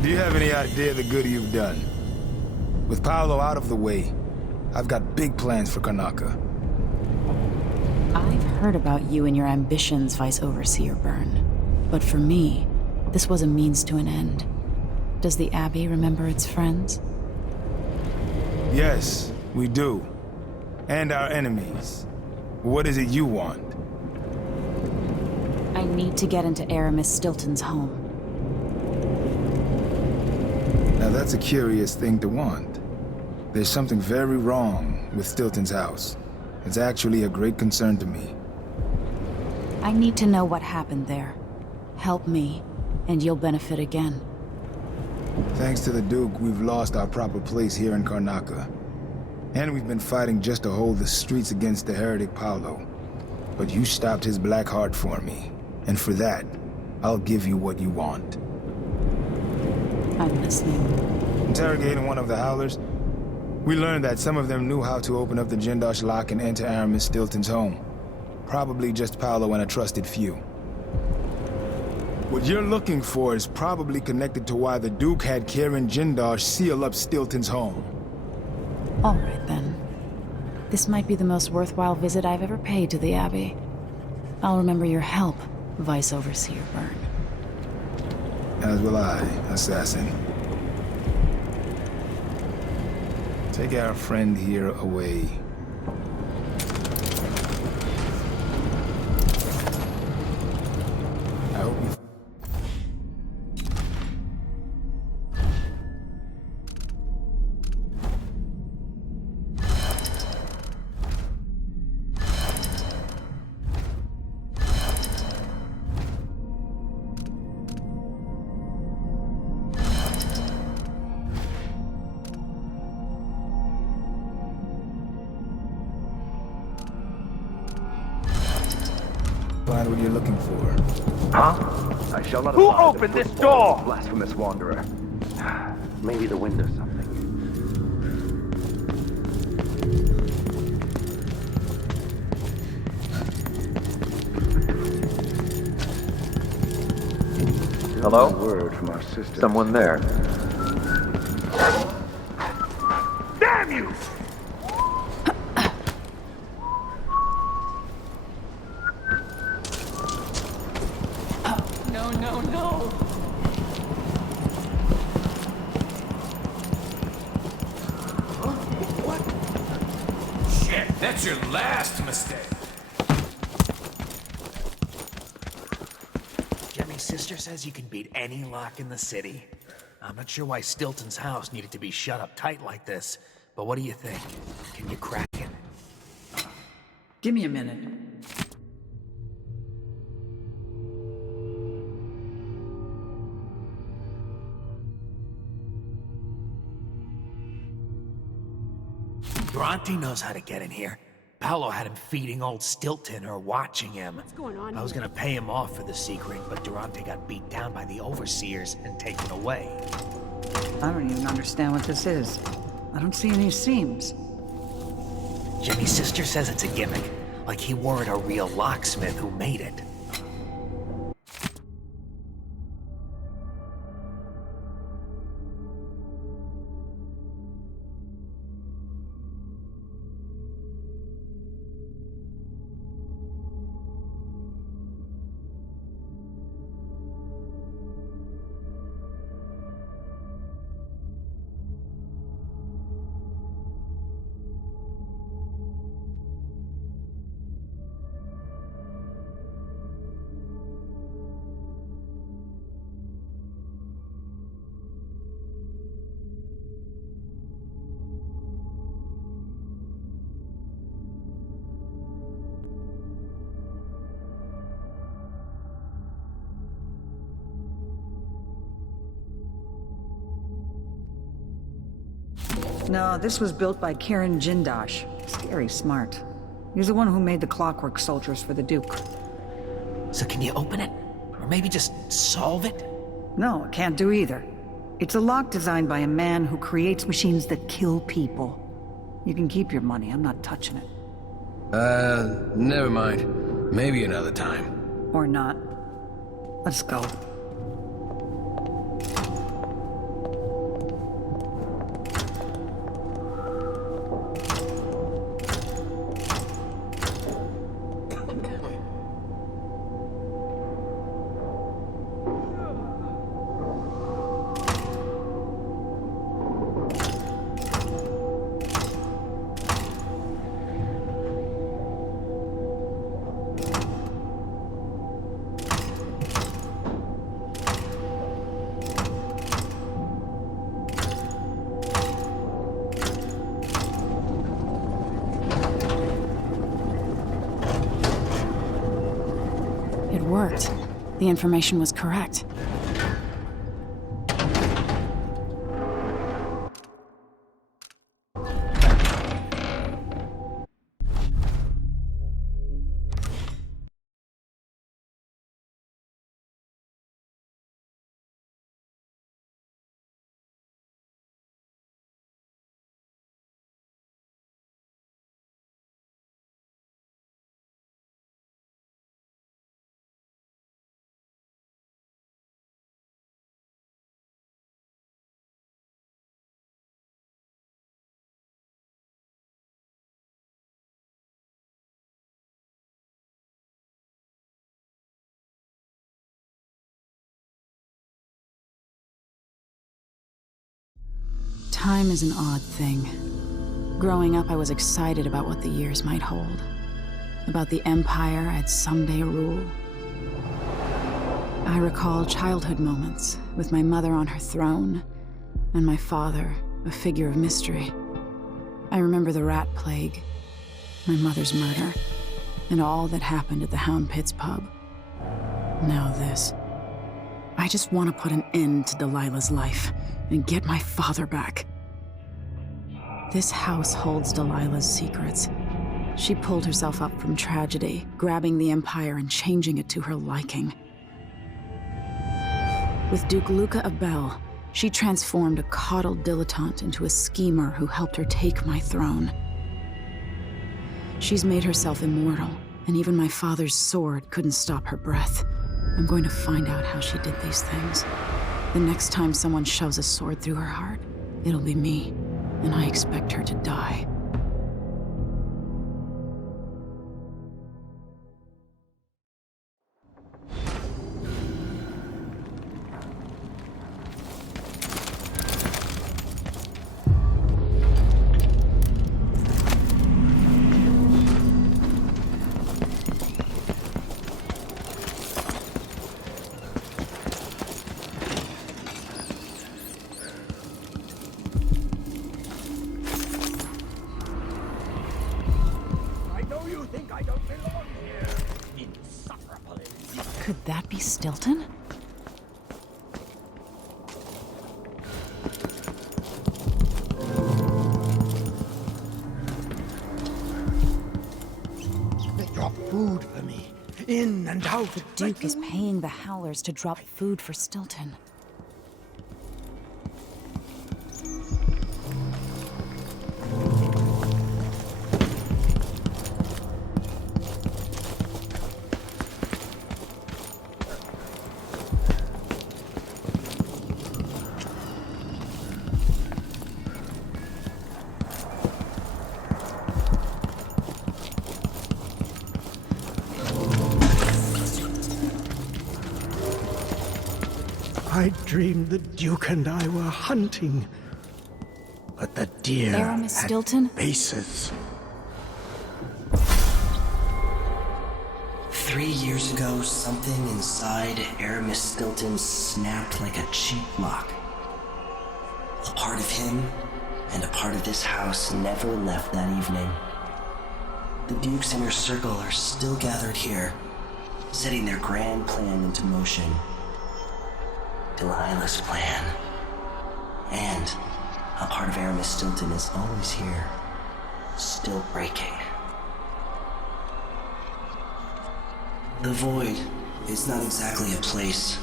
Do you have any idea the good you've done? With Paolo out of the way, I've got big plans for Karnaca. I've heard about you and your ambitions, Vice Overseer Byrne. But for me, this was a means to an end. Does the Abbey remember its friends? Yes, we do. And our enemies. What is it you want? I need to get into Aramis Stilton's home. Now that's a curious thing to want. There's something very wrong with Stilton's house. It's actually a great concern to me. I need to know what happened there. Help me, and you'll benefit again. Thanks to the Duke, we've lost our proper place here in Karnaca. And we've been fighting just to hold the streets against the heretic Paolo. But you stopped his black heart for me. And for that, I'll give you what you want. I'm listening. Interrogating one of the Howlers, we learned that some of them knew how to open up the Jindosh lock and enter Aramis Stilton's home. Probably just Paolo and a trusted few. What you're looking for is probably connected to why the Duke had Kieran Jindosh seal up Stilton's home. All right, then. This might be the most worthwhile visit I've ever paid to the Abbey. I'll remember your help, Vice Overseer Byrne. As will I, assassin. Take our friend here away. I hope you... Find what you're looking for. Huh? I shall not Who allow the opened this footfall of door? Blasphemous wanderer. Maybe the wind or something. Hello? Word from our sister. Someone there? Damn you! No, no, no! Shit, that's your last mistake. Jemmy's sister says you can beat any lock in the city. I'm not sure why Stilton's house needed to be shut up tight like this, but what do you think? Can you crack it? Give me a minute. Durante knows how to get in here. Paolo had him feeding old Stilton or watching him. What's going on I was gonna pay him off for the secret, but Durante got beat down by the overseers and taken away. I don't even understand what this is. I don't see any seams. Jimmy's sister says it's a gimmick, like he weren't a real locksmith who made it. No, this was built by Karen Jindosh. Scary smart. He's the one who made the clockwork soldiers for the Duke. So can you open it? Or maybe just solve it? No, it can't do either. It's a lock designed by a man who creates machines that kill people. You can keep your money, I'm not touching it. Never mind. Maybe another time. Or not. Let's go. It worked. The information was correct. Time is an odd thing. Growing up, I was excited about what the years might hold. About the empire I'd someday rule. I recall childhood moments with my mother on her throne, and my father, a figure of mystery. I remember the rat plague, my mother's murder, and all that happened at the Hound Pits pub. Now this. I just want to put an end to Delilah's life and get my father back. This house holds Delilah's secrets. She pulled herself up from tragedy, grabbing the Empire and changing it to her liking. With Duke Luca of Bell, she transformed a coddled dilettante into a schemer who helped her take my throne. She's made herself immortal, and even my father's sword couldn't stop her breath. I'm going to find out how she did these things. The next time someone shoves a sword through her heart, it'll be me, and I expect her to die. You think I don't belong here? Insufferable. Could that be Stilton? They drop food for me. In and out. The Duke is paying the Howlers to drop food for Stilton. I dreamed the Duke and I were hunting. But the deer Aramis had Stilton? bases. 3 years ago, something inside Aramis Stilton snapped like a cheap lock. A part of him and a part of this house never left that evening. The Duke's inner circle are still gathered here, setting their grand plan into motion. Delilah's plan. And a part of Aramis Stilton is always here, still breaking. The Void is not exactly a place,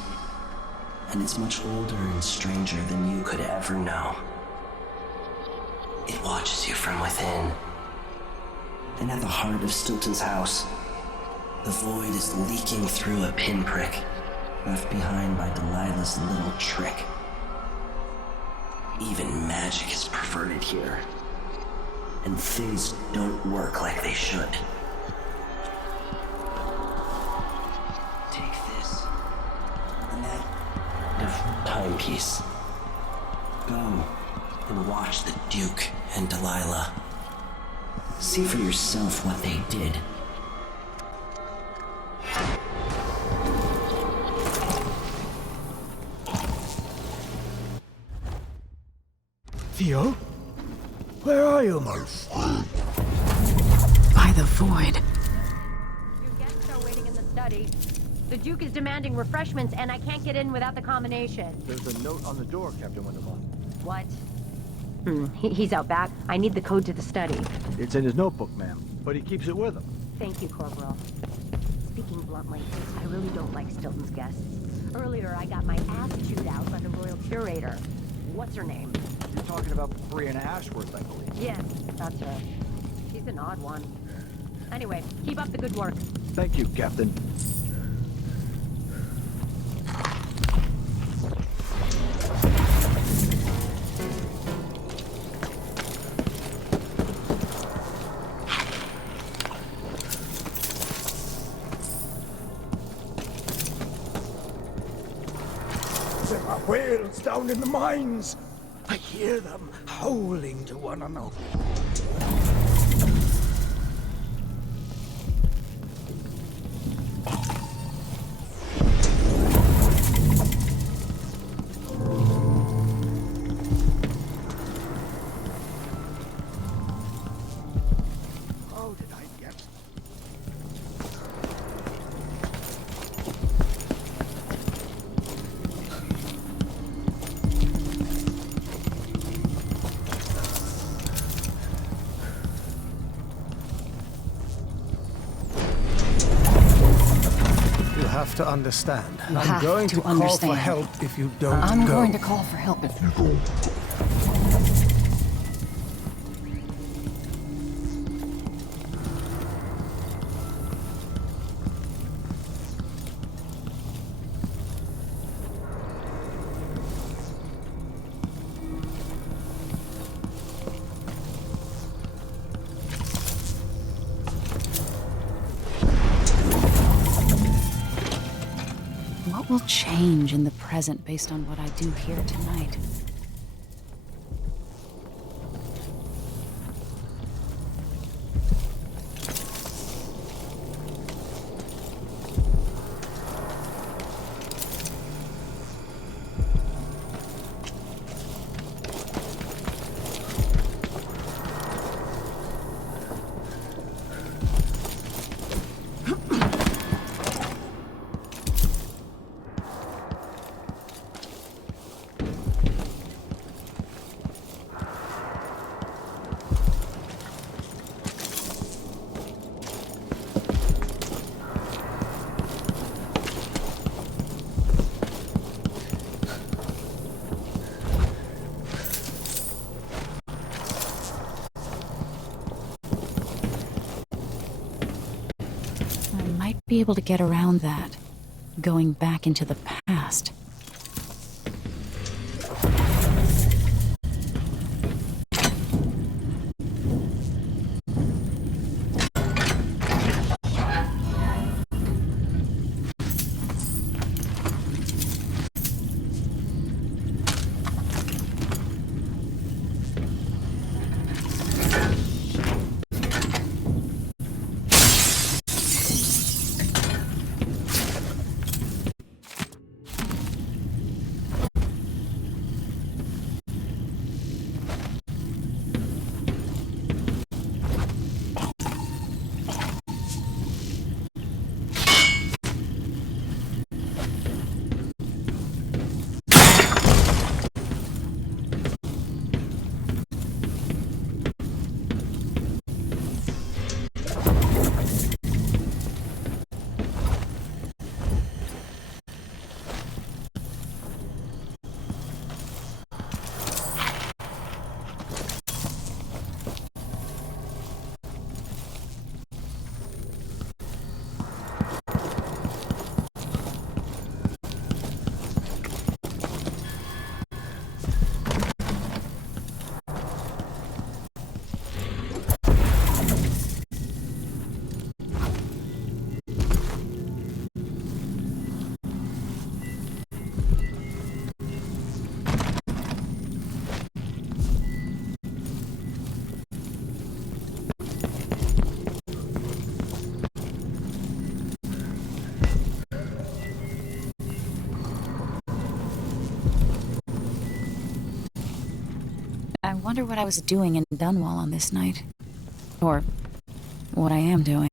and it's much older and stranger than you could ever know. It watches you from within. And at the heart of Stilton's house, the Void is leaking through a pinprick left behind by Delilah's little trick. Even magic is perverted here, and things don't work like they should. Take this, and that timepiece. Go and watch the Duke and Delilah. See for yourself what they did. Theo? Where are you, my friend? By the Void. Your guests are waiting in the study. The Duke is demanding refreshments, and I can't get in without the combination. There's a note on the door, Captain Wintermont. What? He's out back. I need the code to the study. It's in his notebook, ma'am, but he keeps it with him. Thank you, Corporal. Speaking bluntly, I really don't like Stilton's guests. Earlier, I got my ass chewed out by the Royal Curator. What's her name? You're talking about Brianna Ashworth, I believe. Yes, that's her. She's an odd one. Anyway, keep up the good work. Thank you, Captain. There are whales down in the mines. I hear them howling to one another. How did I get? You have to understand. You I'm have going to call for understand. help if you don't I'm go. going to call for help if you don't. What will change in the present based on what I do here tonight? be able to get around that, going back into the past. I wonder what I was doing in Dunwall on this night. Or what I am doing.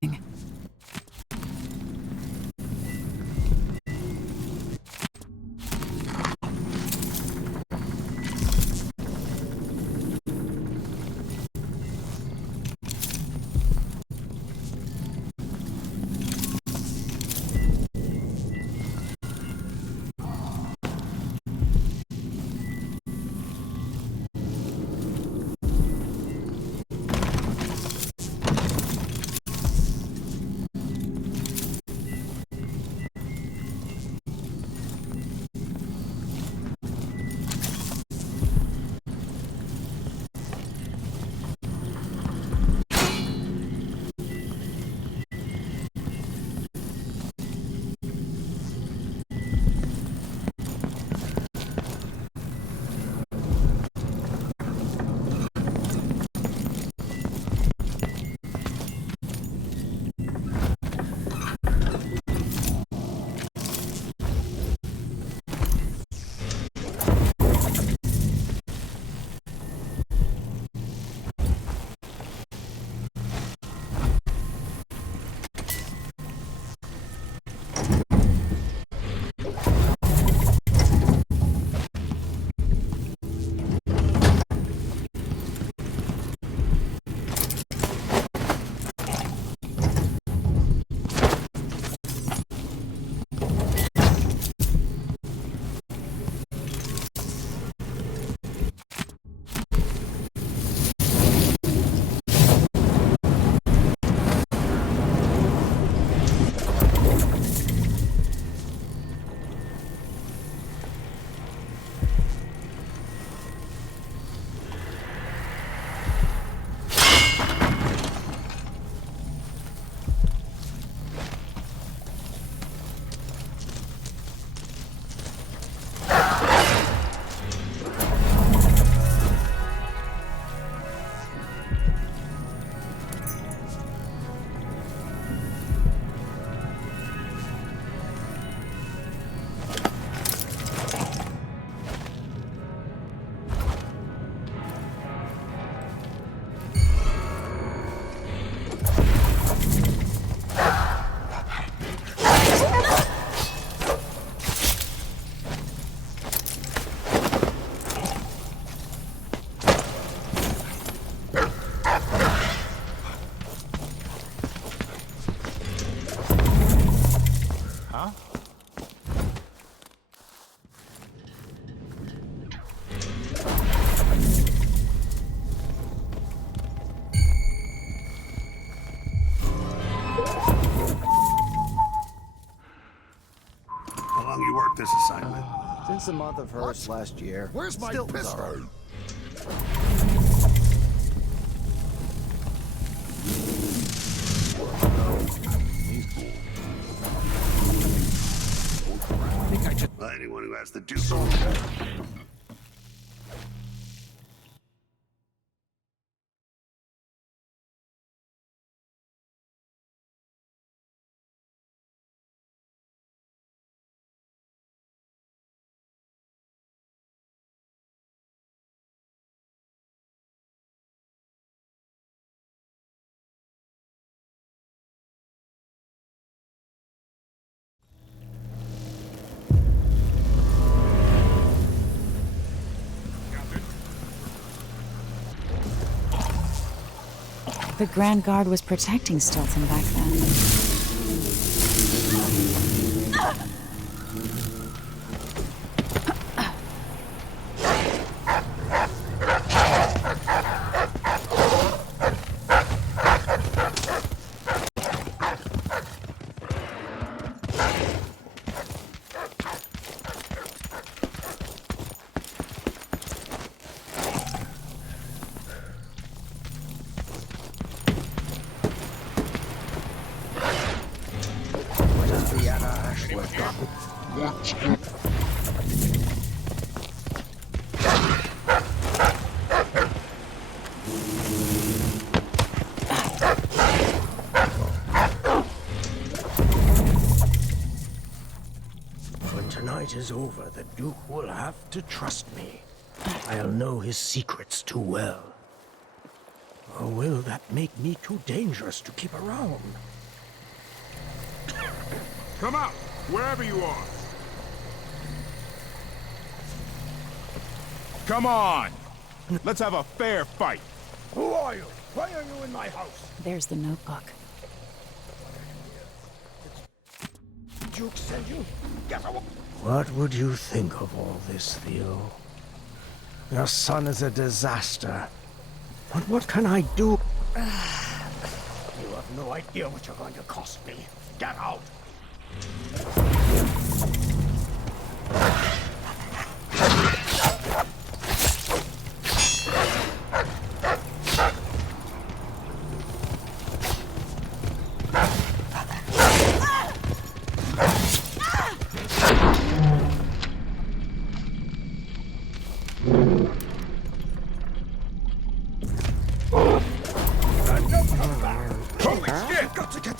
this assignment? Since the month of Hearst last year. Where's my pistol? Anyone who has to do something. The Grand Guard was protecting Stilton back then. When tonight is over, the Duke will have to trust me. I'll know his secrets too well. Or will that make me too dangerous to keep around? Come out, wherever you are. Come on! Let's have a fair fight. Who are you? Why are you in my house? There's the notebook. Duke sent you? Get away! What would you think of all this, Theo? Your son is a disaster. But what can I do? You have no idea what you're going to cost me. Get out!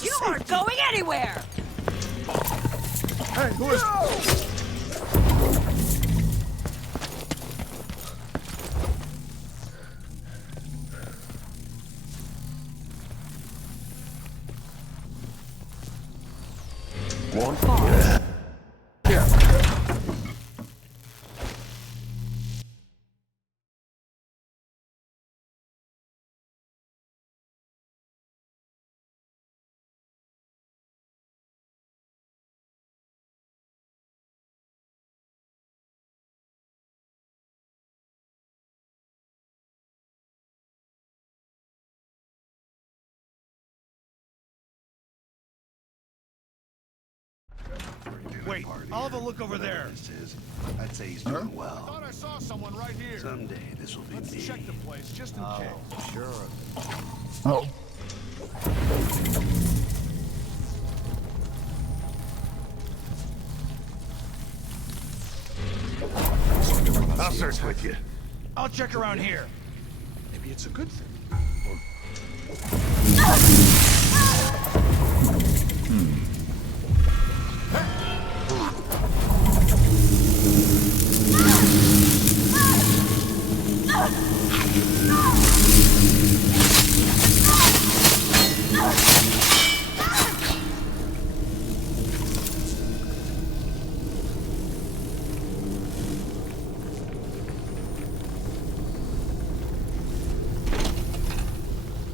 You aren't going anywhere! Hey, who is... One? Here. Wait, I'll have a look over there. I'd say he's doing well. I thought I saw someone right here. Someday this will be me. Let's check the place just in case. Sure. Oh. I'll search with you. I'll check around here. Maybe it's a good thing.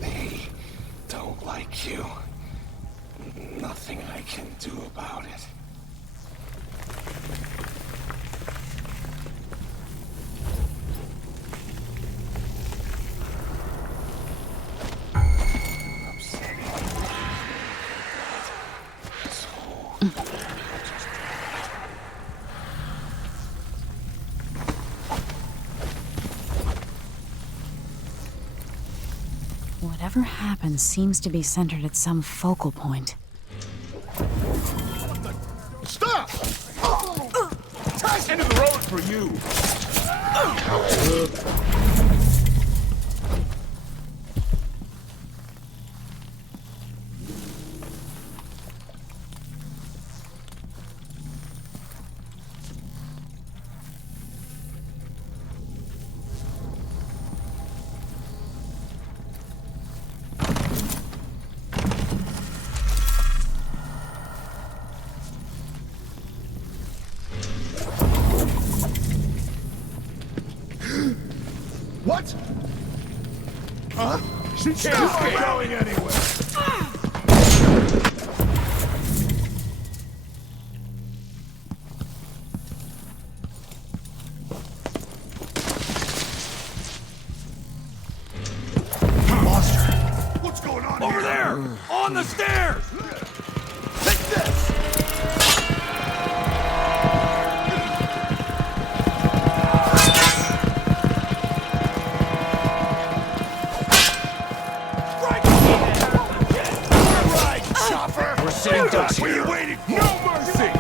They don't like you. Nothing I can do about it. Whatever happens seems to be centered at some focal point. Stop! End of the road for you. What? Huh? She can't going anywhere. Lost her. What's going on over there? On the stairs. Take this. Sitting ducks here. What are you waiting for? No mercy!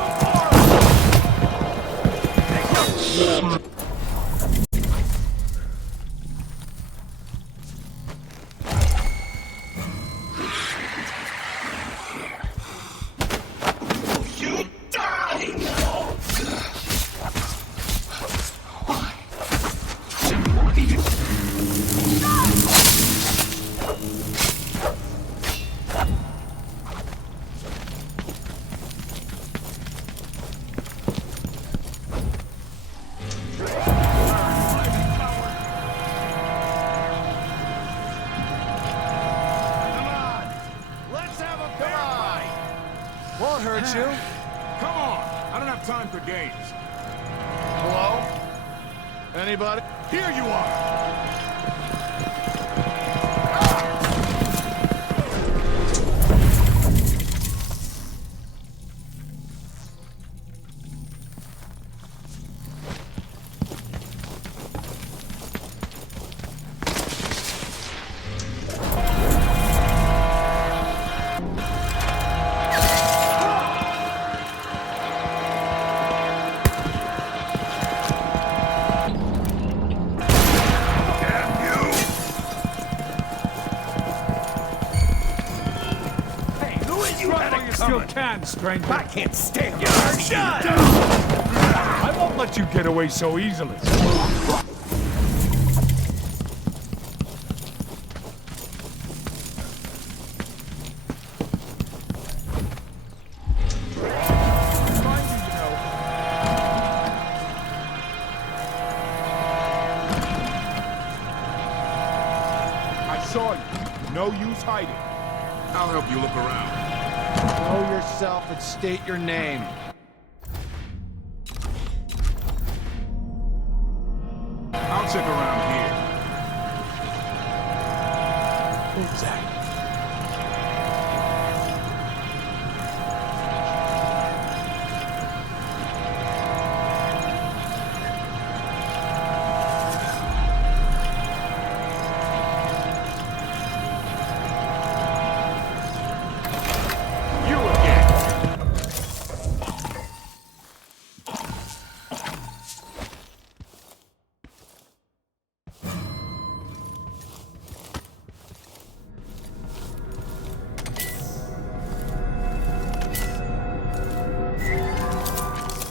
You die! Won't hurt you. Come on! I don't have time for games. Hello? Anybody? Here you are! Still can, stranger. I can't stand you. Shut up! I won't let you get away so easily. I saw you. No use hiding. I'll help you look around. Know yourself and state your name. I'll check around here. Exactly.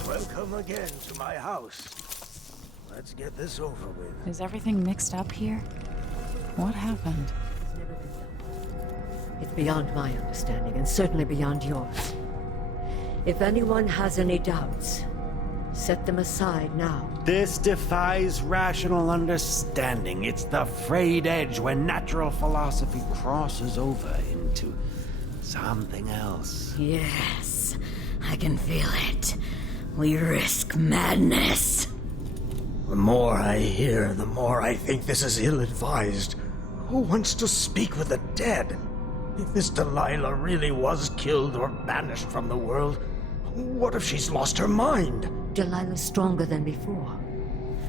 Welcome again to my house. Let's get this over with. Is everything mixed up here? What happened? It's beyond my understanding, and certainly beyond yours. If anyone has any doubts, set them aside now. This defies rational understanding. It's the frayed edge when natural philosophy crosses over into something else. Yes, I can feel it. We risk madness. The more I hear, the more I think this is ill-advised. Who wants to speak with the dead? If this Delilah really was killed or banished from the world, what if she's lost her mind? Delilah's stronger than before.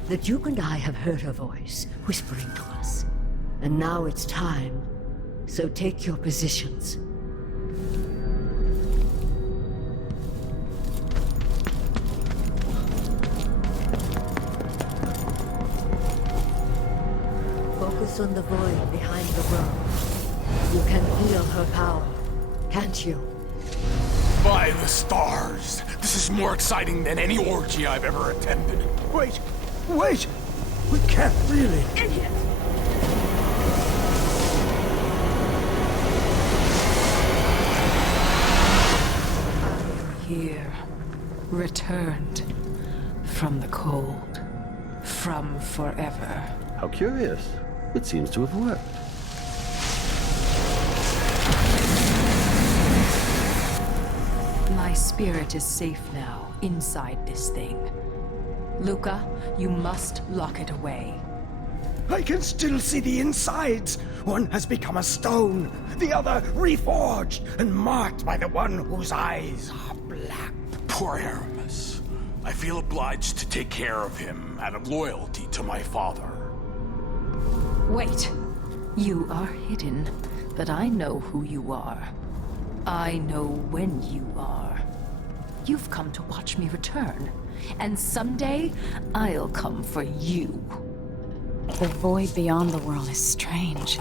The Duke and I have heard her voice, whispering to us. And now it's time So take your positions. Focus on the void behind the road. You can feel her power, can't you? By the stars! This is more exciting than any orgy I've ever attended. Wait! Wait! We can't really... Idiot! Here, returned from the cold, from forever. How curious. It seems to have worked. My spirit is safe now, inside this thing. Luca, you must lock it away. I can still see the insides. One has become a stone, the other reforged and marked by the one whose eyes are black. Poor Aramis. I feel obliged to take care of him out of loyalty to my father. Wait. You are hidden, but I know who you are. I know when you are. You've come to watch me return, and someday I'll come for you. The void beyond the world is strange.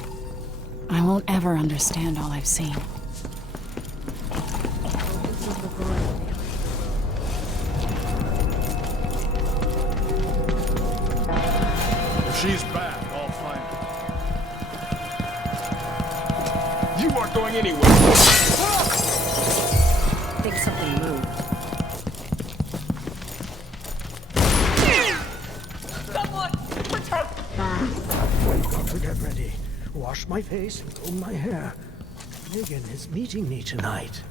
I won't ever understand all I've seen. If she's back, I'll find her. You aren't going anywhere. I think something moved. Someone! Protect! I've got to get ready. Wash my face and comb my hair. Megan is meeting me tonight.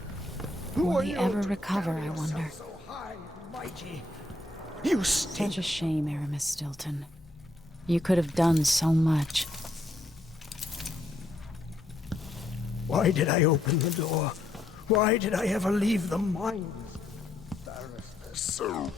Will he ever recover, I wonder? So high, mighty. You Such a shame, Aramis Stilton. You could have done so much. Why did I open the door? Why did I ever leave the mines? So.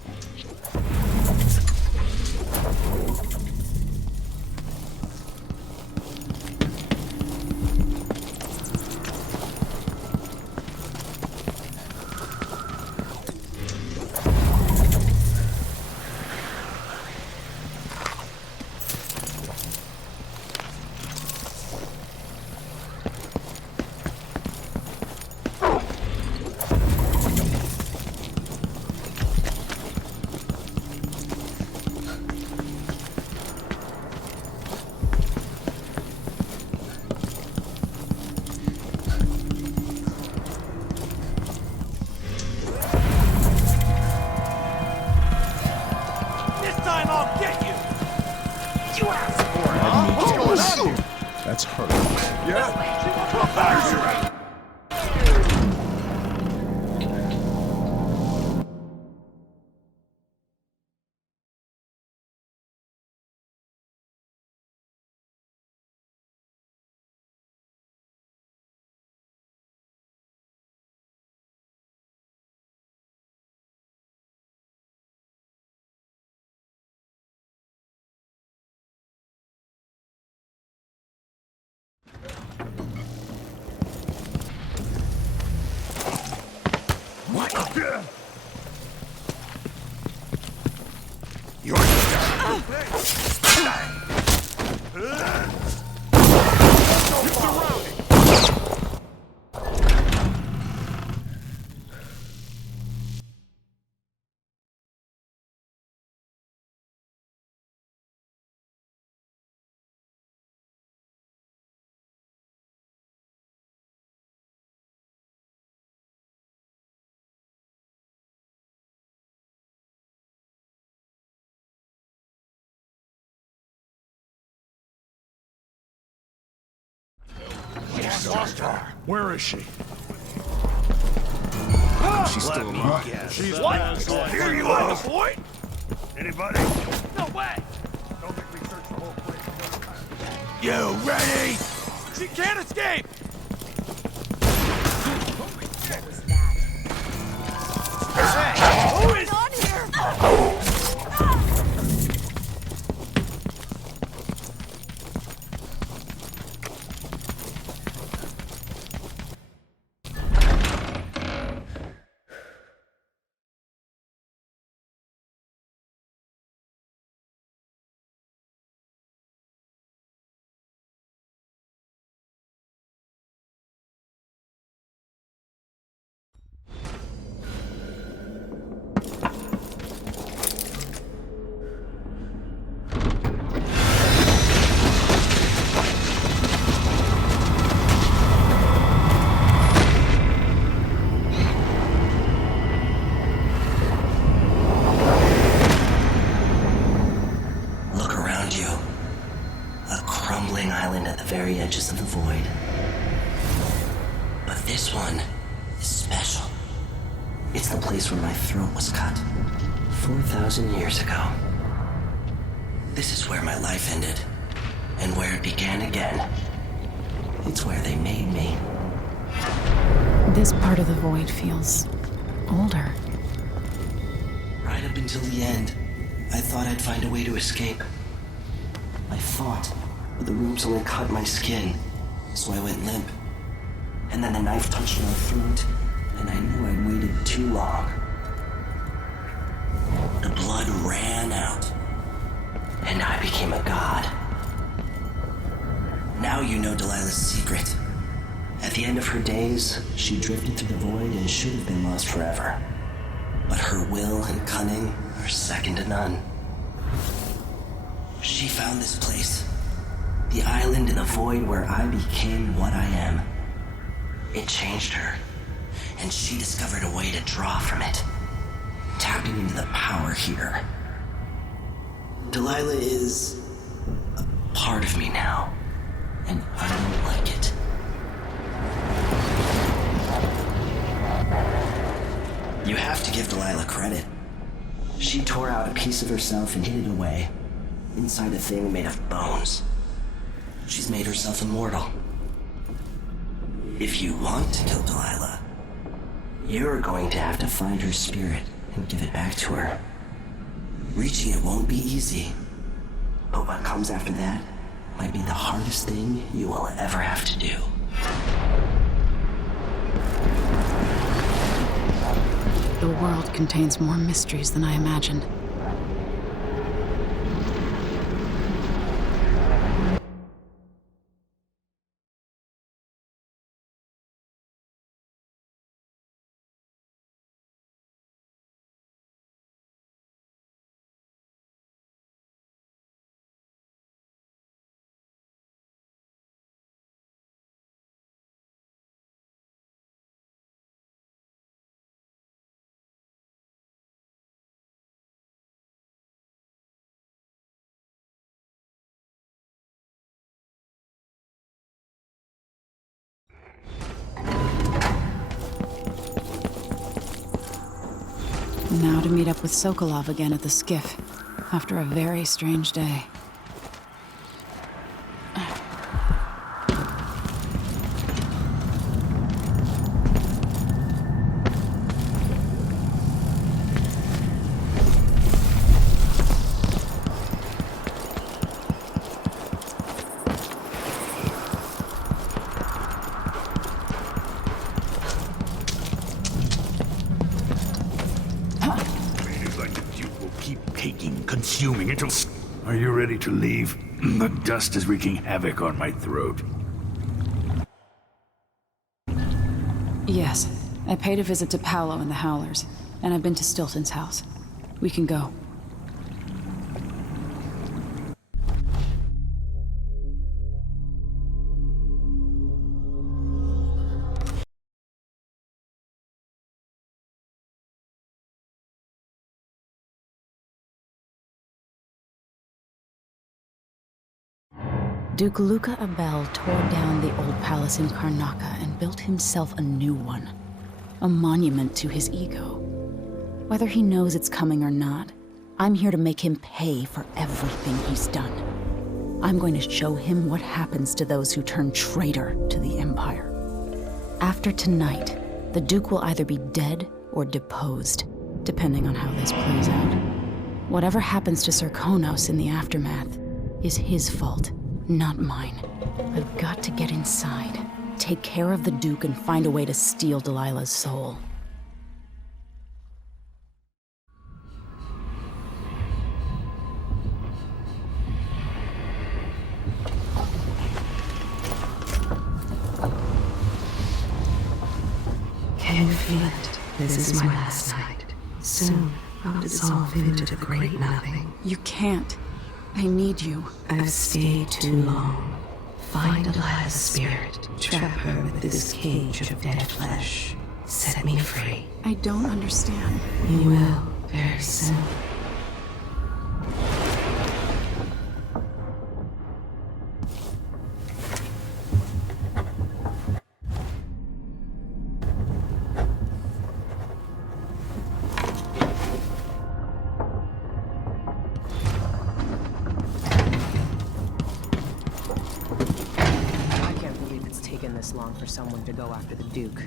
That's her. Yeah? You're Lost her. Where is she? She's still alive. She's What? Here you are, boy! Anybody? No way! Don't think we searched the whole place. You ready? She can't escape! Who is on here? But this one is special. It's the place where my throat was cut 4,000 years ago. This is where my life ended, and where it began again. It's where they made me. This part of the void feels older. Right up until the end, I thought I'd find a way to escape. I fought, but the rooms only cut my skin, so I went limp. And then the knife touched my throat, and I knew I'd waited too long. The blood ran out, and I became a god. Now you know Delilah's secret. At the end of her days, she drifted through the void and should have been lost forever. But her will and cunning are second to none. She found this place, the island in the void where I became what I am. It changed her, and she discovered a way to draw from it, tapping into the power here. Delilah is a part of me now, and I don't like it. You have to give Delilah credit. She tore out a piece of herself and hid it away, inside a thing made of bones. She's made herself immortal. If you want to kill Delilah, you're going to have to find her spirit and give it back to her. Reaching it won't be easy, but what comes after that might be the hardest thing you will ever have to do. The world contains more mysteries than I imagined. Now to meet up with Sokolov again at the skiff, after a very strange day. Consuming until... Are you ready to leave? The dust is wreaking havoc on my throat. Yes, I paid a visit to Paolo and the Howlers, and I've been to Stilton's house. We can go. Duke Luca Abel tore down the old palace in Karnaca and built himself a new one. A monument to his ego. Whether he knows it's coming or not, I'm here to make him pay for everything he's done. I'm going to show him what happens to those who turn traitor to the Empire. After tonight, the Duke will either be dead or deposed, depending on how this plays out. Whatever happens to Serkonos in the aftermath is his fault. Not mine. I've got to get inside, take care of the Duke, and find a way to steal Delilah's soul. Can you feel it? This is my last night. Soon, I'll dissolve into the great nothing. You can't. I need you. I've stayed too long. Find Delilah's spirit. Trap her with this cage of dead flesh. Set me free. I don't understand. You will, very soon. someone to go after the Duke.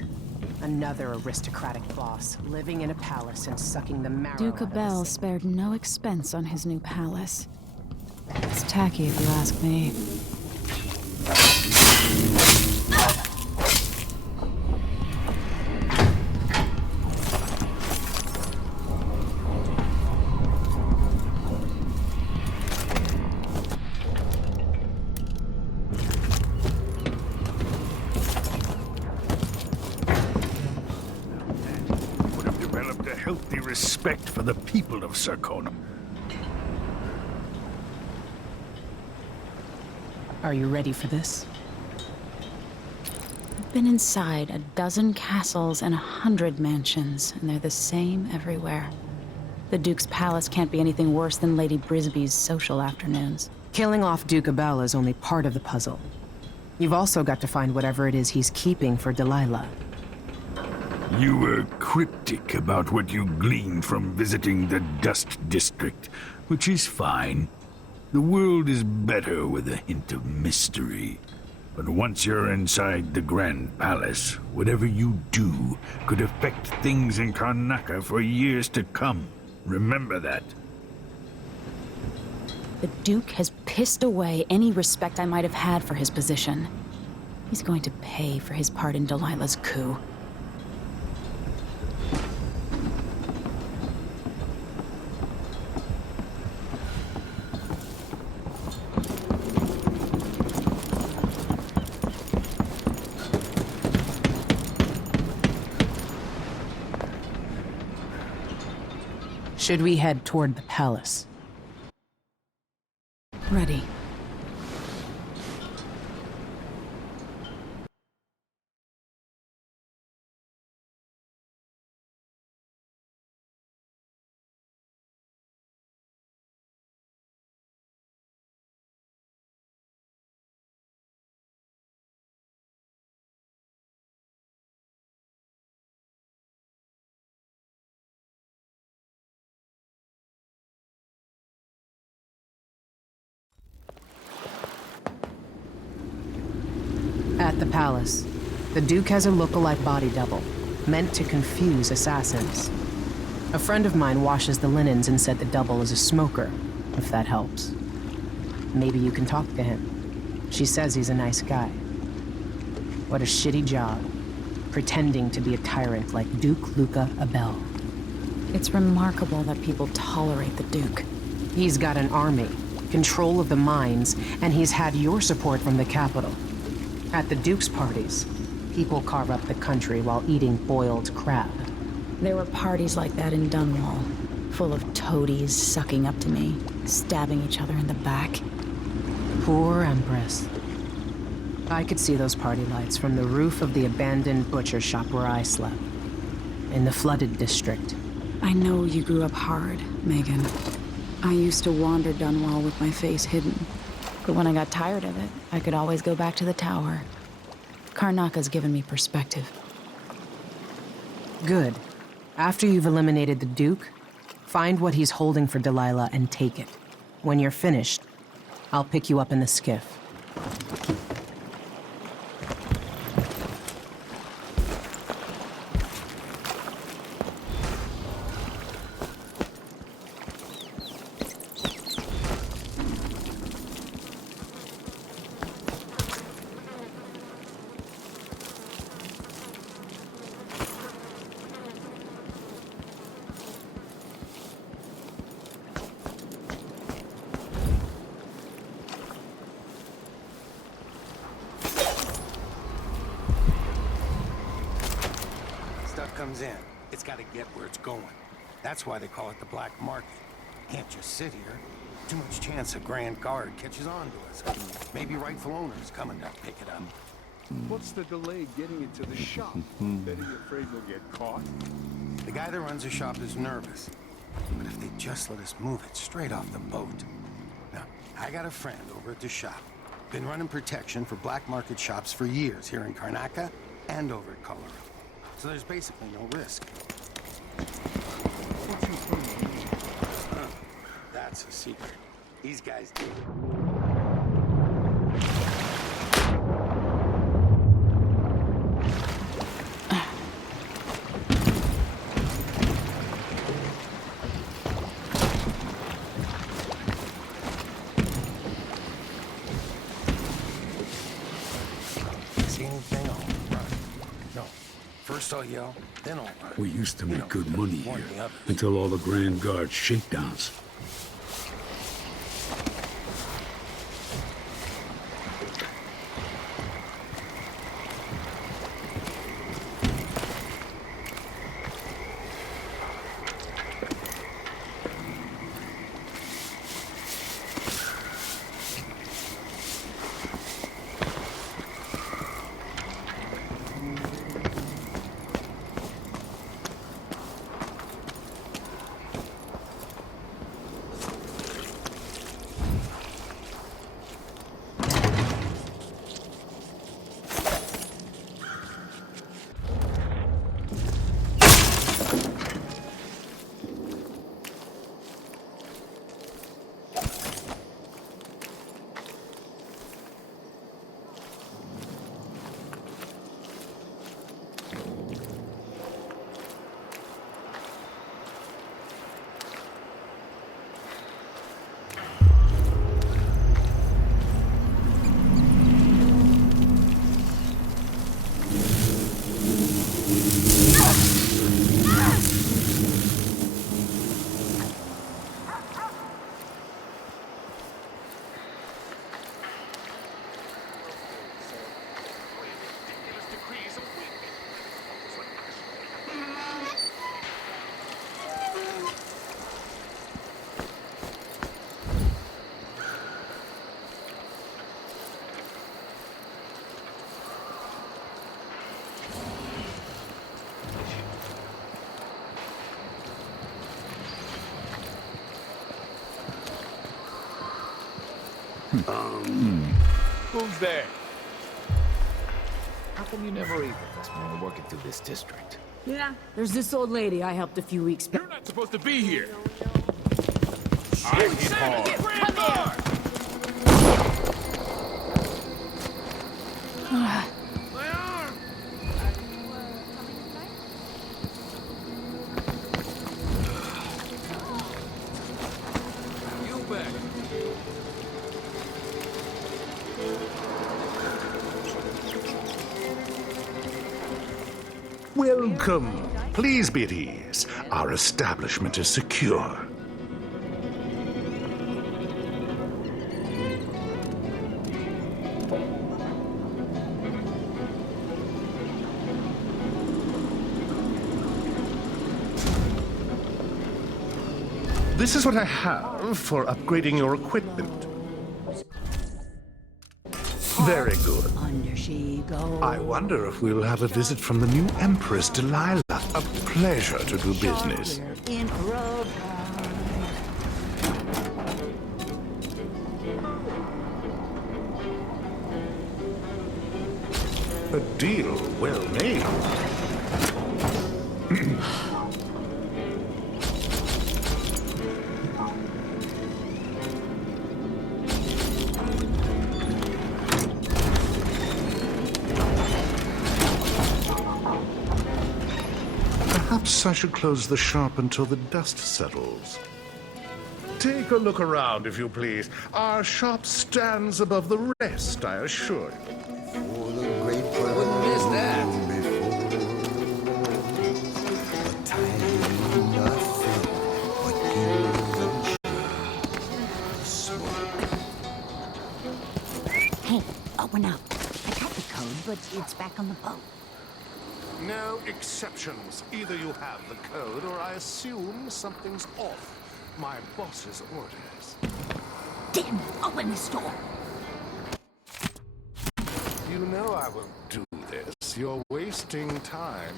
Another aristocratic boss, living in a palace and sucking the marrow Duke out of Abel the spared no expense on his new palace. It's tacky if you ask me. Would have developed a healthy respect for the people of Serkonum. Are you ready for this? I've been inside a dozen castles and 100 mansions, and they're the same everywhere. The Duke's palace can't be anything worse than Lady Brisby's social afternoons. Killing off Duke Abel is only part of the puzzle. You've also got to find whatever it is he's keeping for Delilah. You were cryptic about what you gleaned from visiting the Dust District, which is fine. The world is better with a hint of mystery. But once you're inside the Grand Palace, whatever you do could affect things in Karnaca for years to come. Remember that. The Duke has pissed away any respect I might have had for his position. He's going to pay for his part in Delilah's coup. Should we head toward the palace? Ready. At the palace, the Duke has a look-alike body double, meant to confuse assassins. A friend of mine washes the linens and said the double is a smoker, if that helps. Maybe you can talk to him. She says he's a nice guy. What a shitty job, pretending to be a tyrant like Duke Luca Abel. It's remarkable that people tolerate the Duke. He's got an army, control of the mines, and he's had your support from the capital. At the Duke's parties, people carve up the country while eating boiled crab. There were parties like that in Dunwall, full of toadies sucking up to me, stabbing each other in the back. Poor Empress. I could see those party lights from the roof of the abandoned butcher shop where I slept, in the flooded district. I know you grew up hard, Megan. I used to wander Dunwall with my face hidden. But when I got tired of it, I could always go back to the tower. Karnaca's given me perspective. Good. After you've eliminated the Duke, find what he's holding for Delilah and take it. When you're finished, I'll pick you up in the skiff. Comes in, it's got to get where it's going. That's why they call it the black market. Can't just sit here. Too much chance a Grand Guard catches on to us. Maybe rightful owners coming to pick it up. What's the delay getting it to the shop? Betty afraid we'll get caught? The guy that runs the shop is nervous. But if they just let us move it straight off the boat. Now, I got a friend over at the shop. Been running protection for black market shops for years here in Karnaca and over at Colorado. So there's basically no risk. That's a secret. These guys do. First I'll yell, then I'll run. We used to make good money warn here, the others. until all the Grand Guard shakedowns. Who's there? How come you never eat with us when we're working through this district? Yeah, there's this old lady I helped a few weeks back. You're not supposed to be here. I hit hard. You bet. Welcome. Please be at ease. Our establishment is secure. This is what I have for upgrading your equipment. Very good. Under she goes. I wonder if we'll have a visit from the new Empress, Delilah. A pleasure to do business. In road. A deal well made. Perhaps I should close the shop until the dust settles. Take a look around, if you please. Our shop stands above the rest, I assure you. Wouldn't miss that. Hey, open up. I got the code, but it's back on the boat. No exceptions. Either you have the code, or I assume something's off. My boss's orders. Damn, open this door. You know I won't do this. You're wasting time.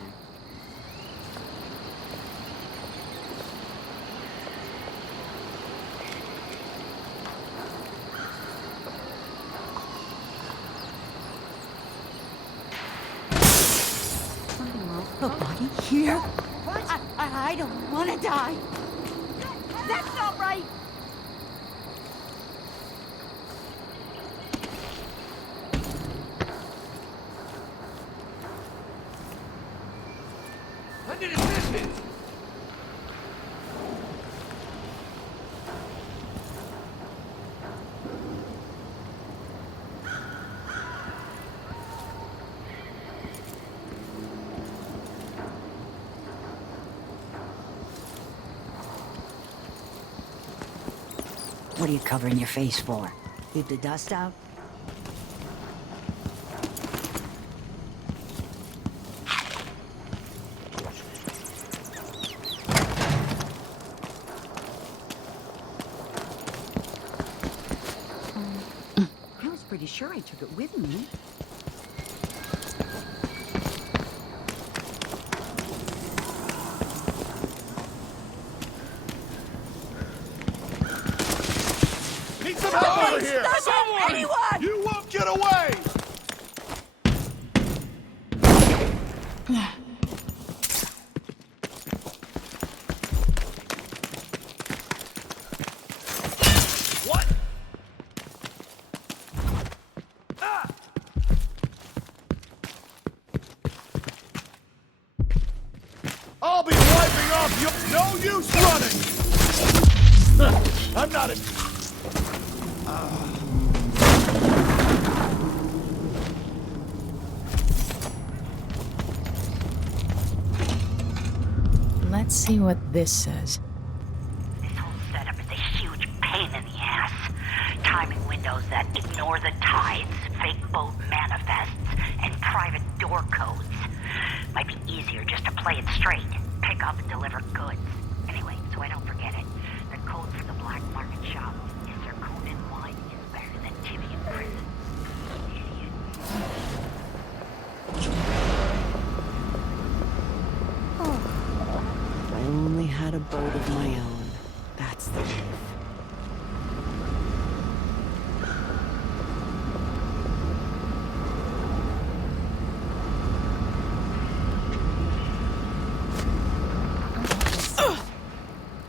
A body here? What? I don't want to die. That's not right. I didn't miss it. What are you covering your face for? Keep the dust out? I was pretty sure I took it with me. Need some help over here! Stop Someone! it! Anyone! You won't get away! What? Ah! I'll be wiping off your... No use running! I'm not a... Let's see what this says. This whole setup is a huge pain in the ass. Timing windows that ignore the tides, fake boat manifests, and private door codes. Might be easier just to play it straight. Pick up and deliver goods. Anyway, so I don't forget it. The code for the black market shop is Zirconian wine is better than Tivian prison. Idiot. If I only had a boat of my own. That's the truth.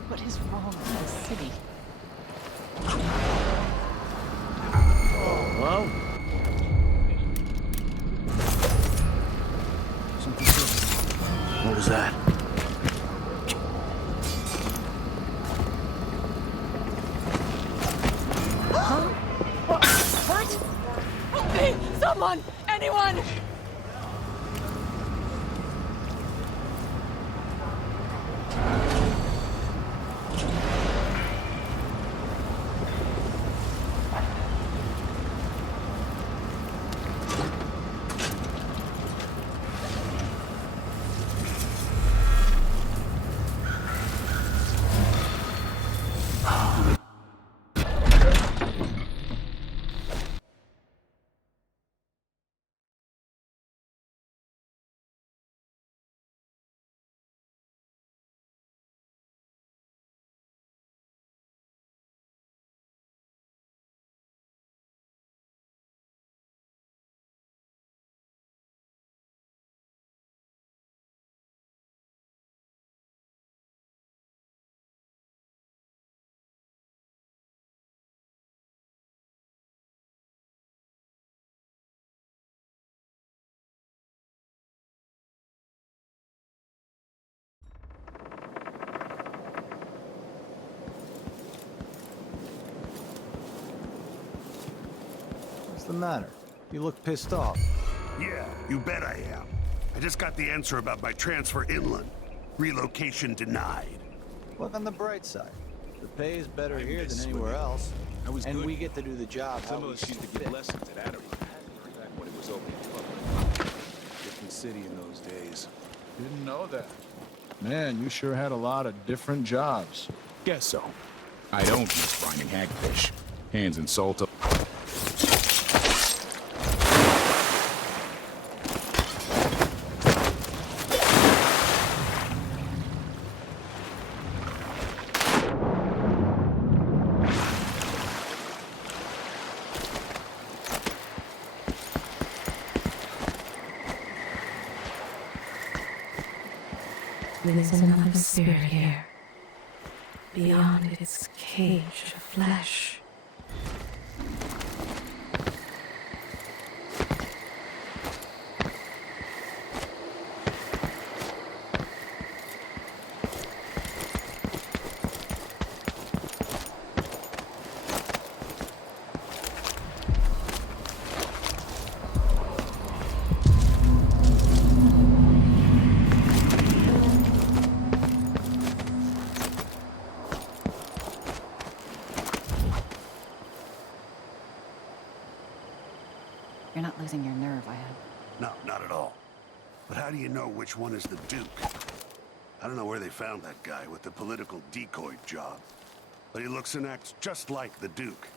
What is wrong with this city? Hello? Something good. What was that? What? Help me! Someone! Anyone! What's the matter? You look pissed off. Yeah, you bet I am. I just got the answer about my transfer inland. Relocation denied. Look on the bright side. The pay is better here than anywhere else. And we get to do the job how we see fit. Lessons at Adderall. Back when it was open to public. Different city in those days. Didn't know that. Man, you sure had a lot of different jobs. Guess so. I don't miss finding hagfish. Hands and salt up. There's another spirit here, beyond its cage of flesh. which one is the Duke. I don't know where they found that guy with the political decoy job, but he looks and acts just like the Duke.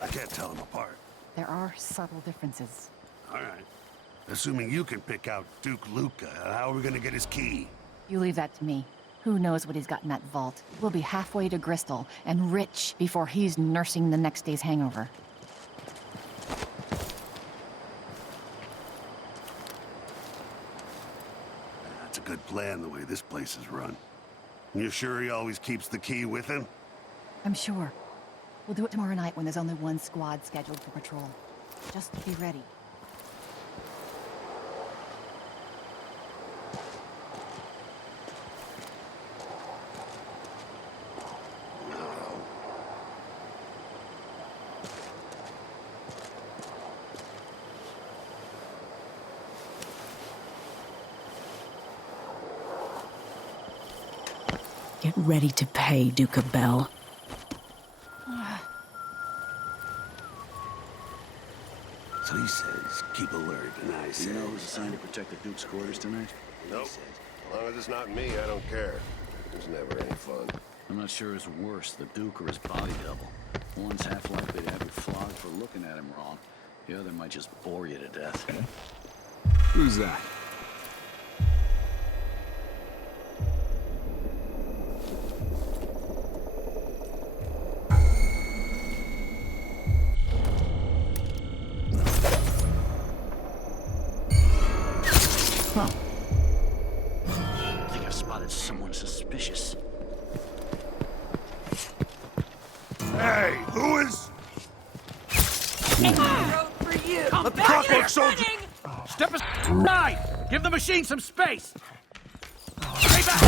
I can't tell them apart. There are subtle differences. All right. Assuming you can pick out Duke Luca, how are we gonna get his key? You leave that to me. Who knows what he's got in that vault? We'll be halfway to Bristol and rich before he's nursing the next day's hangover. That's a good plan, the way this place is run. You sure he always keeps the key with him? I'm sure. We'll do it tomorrow night when there's only one squad scheduled for patrol. Just be ready. Get ready to pay, Duke of Bell. So he says, keep alert, and I say... You know who's assigned to protect the Duke's quarters tonight? Nope. As long as it's not me, I don't care. It's never any fun. I'm not sure who's worse, the Duke or his body double. One's half likely to have you flogged for looking at him wrong. The other might just bore you to death. Who's that? I think I've spotted someone suspicious. Hey, who is... For you. The clockwork soldier! Step aside! Give the machine some space! Stay back!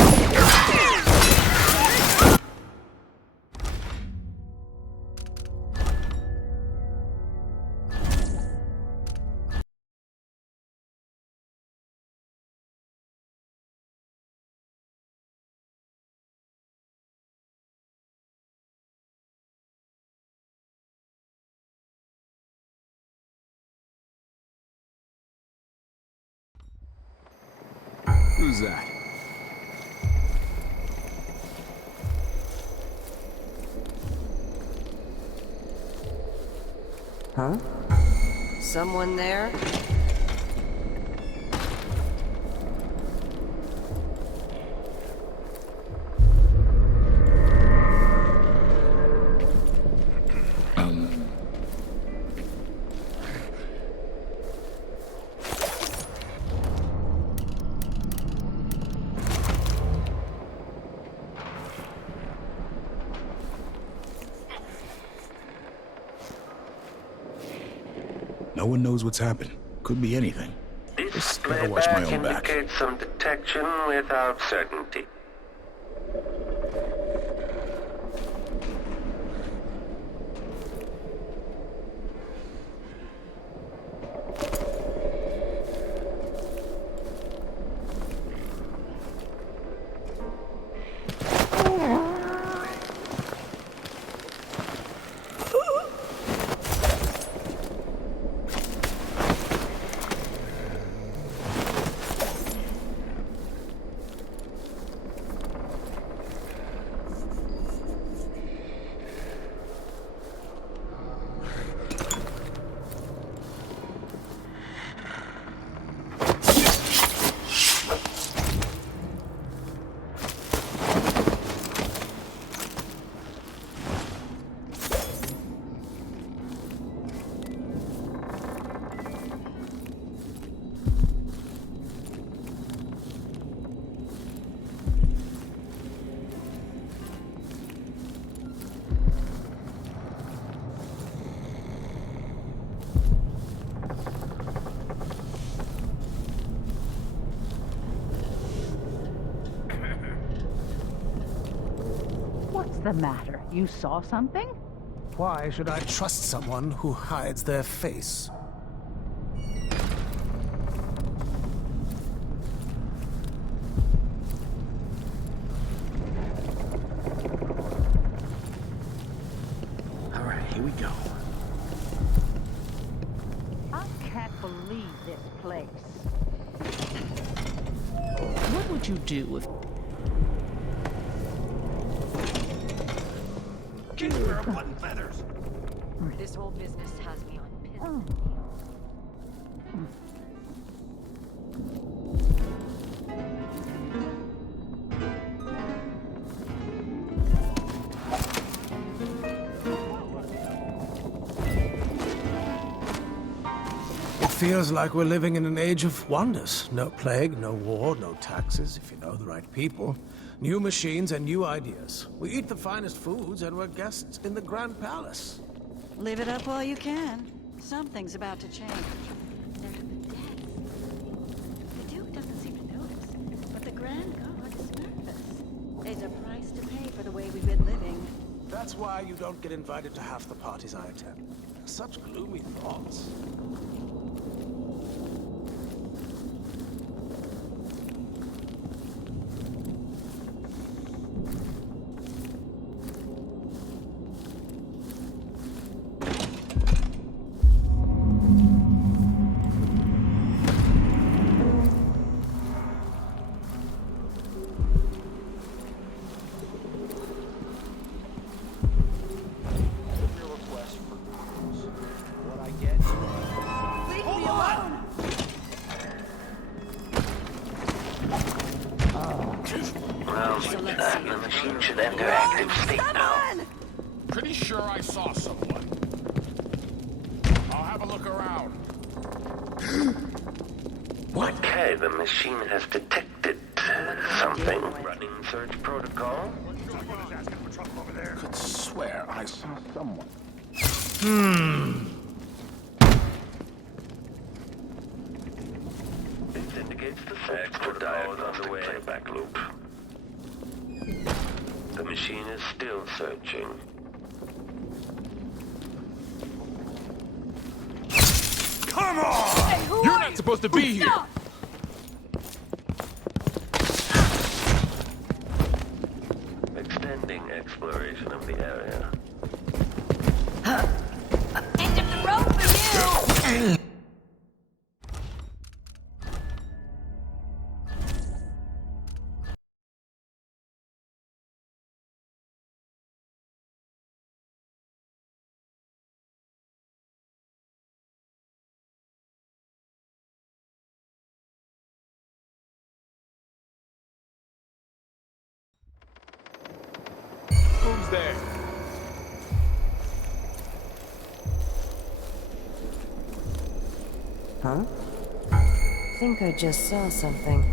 Who's that? Huh? Someone there? No one knows what's happened. Could be anything. Just gotta watch my own back. Indicates some detection without certainty. What's the matter? You saw something? Why should I trust someone who hides their face? All right, here we go. I can't believe this place. would you do if... Get her a button feathers! This whole business has me on pins and needles. It feels like we're living in an age of wonders. No plague, no war, no taxes, if you know the right people. New machines and new ideas. We eat the finest foods and we're guests in the Grand Palace. Live it up while you can. Something's about to change. They're the dead. The Duke doesn't seem to notice, but the Grand Guard is nervous. There's a price to pay for the way we've been living. That's why you don't get invited to half the parties I attend. Such gloomy thoughts. The machine should enter active state now. Pretty sure I saw someone. I'll have a look around. What? Okay, the machine has detected something. Running search protocol. Could swear I saw someone. This indicates the extra diagnostic on the way. Back loop. The machine is still searching. Come on! Hey, you're not supposed to be here! Extending exploration of the area. End of the road for you! Who's there? Huh? I think I just saw something.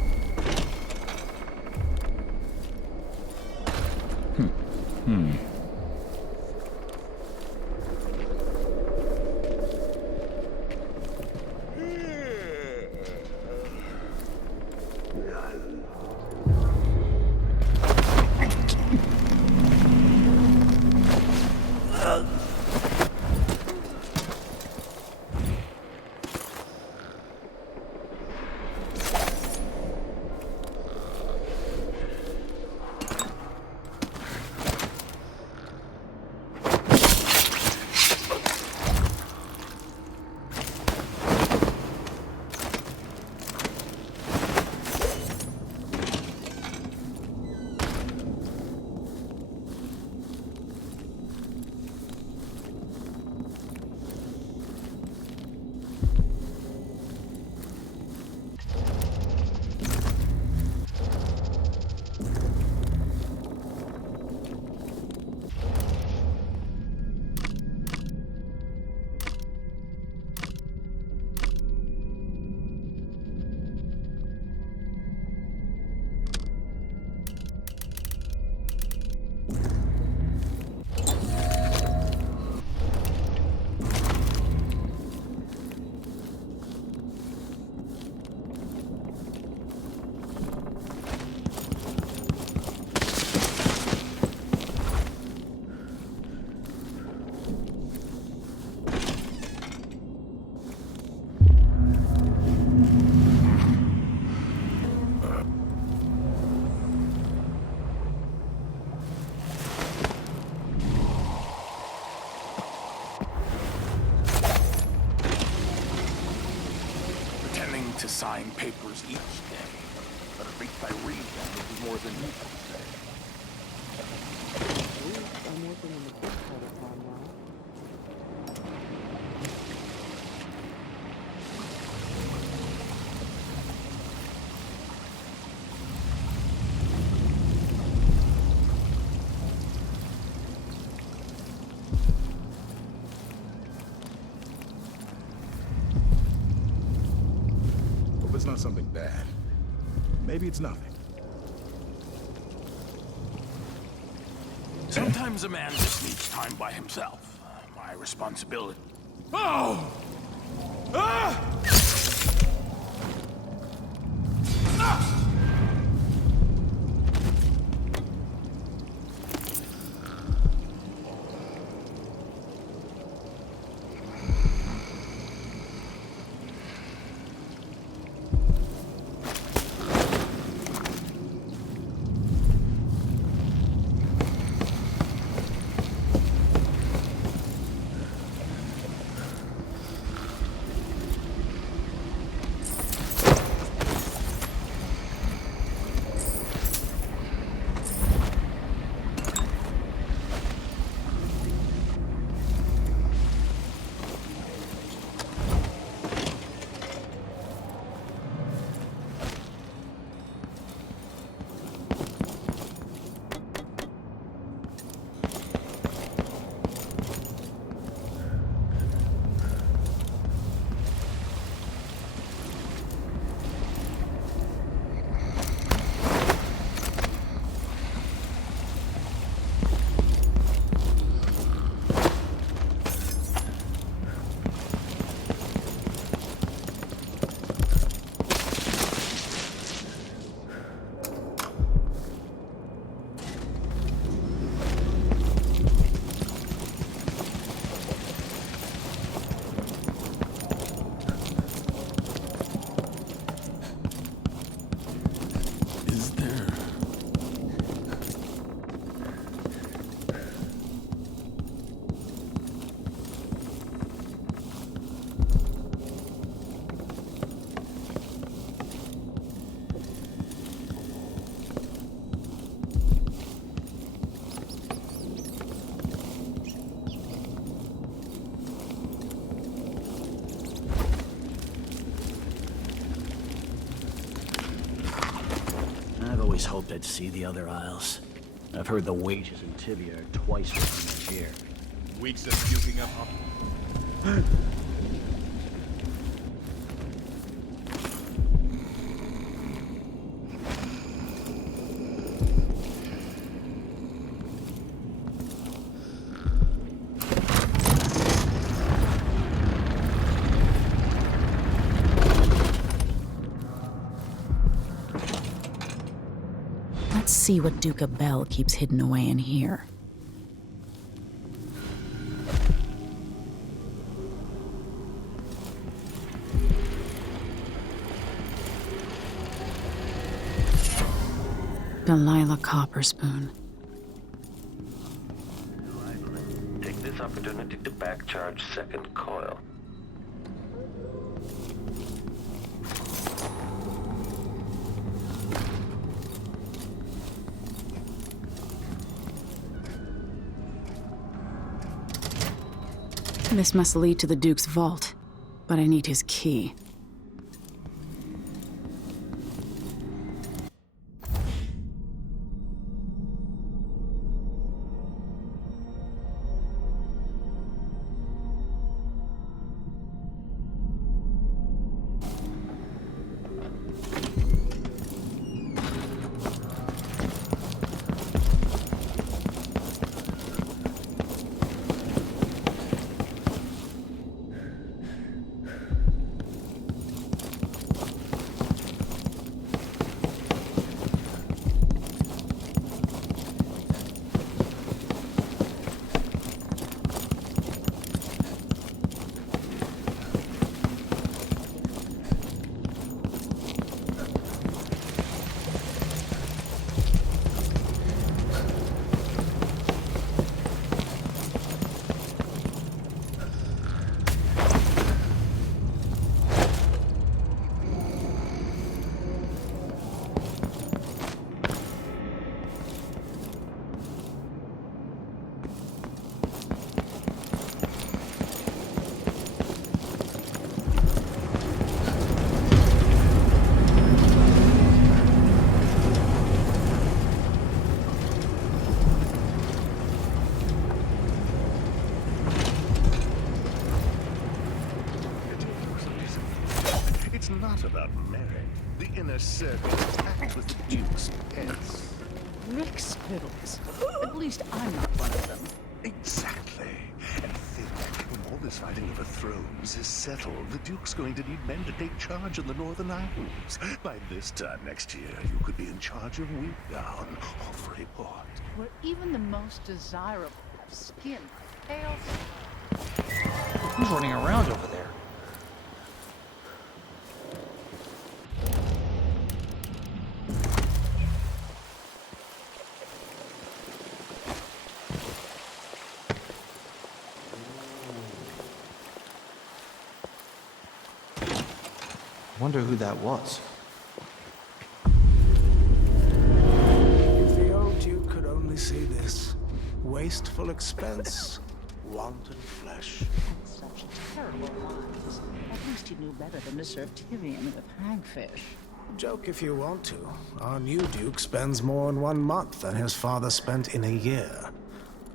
To sign papers each day. speak Tyrese, this is more than you can say. I'm working on the big protocol now. Hope it's not something bad. Maybe it's nothing. Sometimes a man just needs time by himself. My responsibility. Oh! Ah! Ah! I've always hoped I'd see the other isles. I've heard the wages in Tibia are twice what they make here. Weeks of puking up. Let's see what Duca Bell keeps hidden away in here. Delilah Copperspoon. Take this opportunity to backcharge second coil. This must lead to the Duke's vault, but I need his key. I said it was the Duke's pets. Rick's piddles. At least I'm not one of them. Exactly. And think, when all this fighting over thrones is settled, the Duke's going to need men to take charge in the Northern Isles. By this time next year, you could be in charge of Wigdown or Freeport. Where even the most desirable have skin like pale. Who's running around over there? Wonder who that was. If the old Duke could only see this. Wasteful expense, wanton flesh. Such terrible lies. At least he knew better than to serve Tyrion with hagfish. Joke if you want to. Our new Duke spends more in 1 month than his father spent in a year.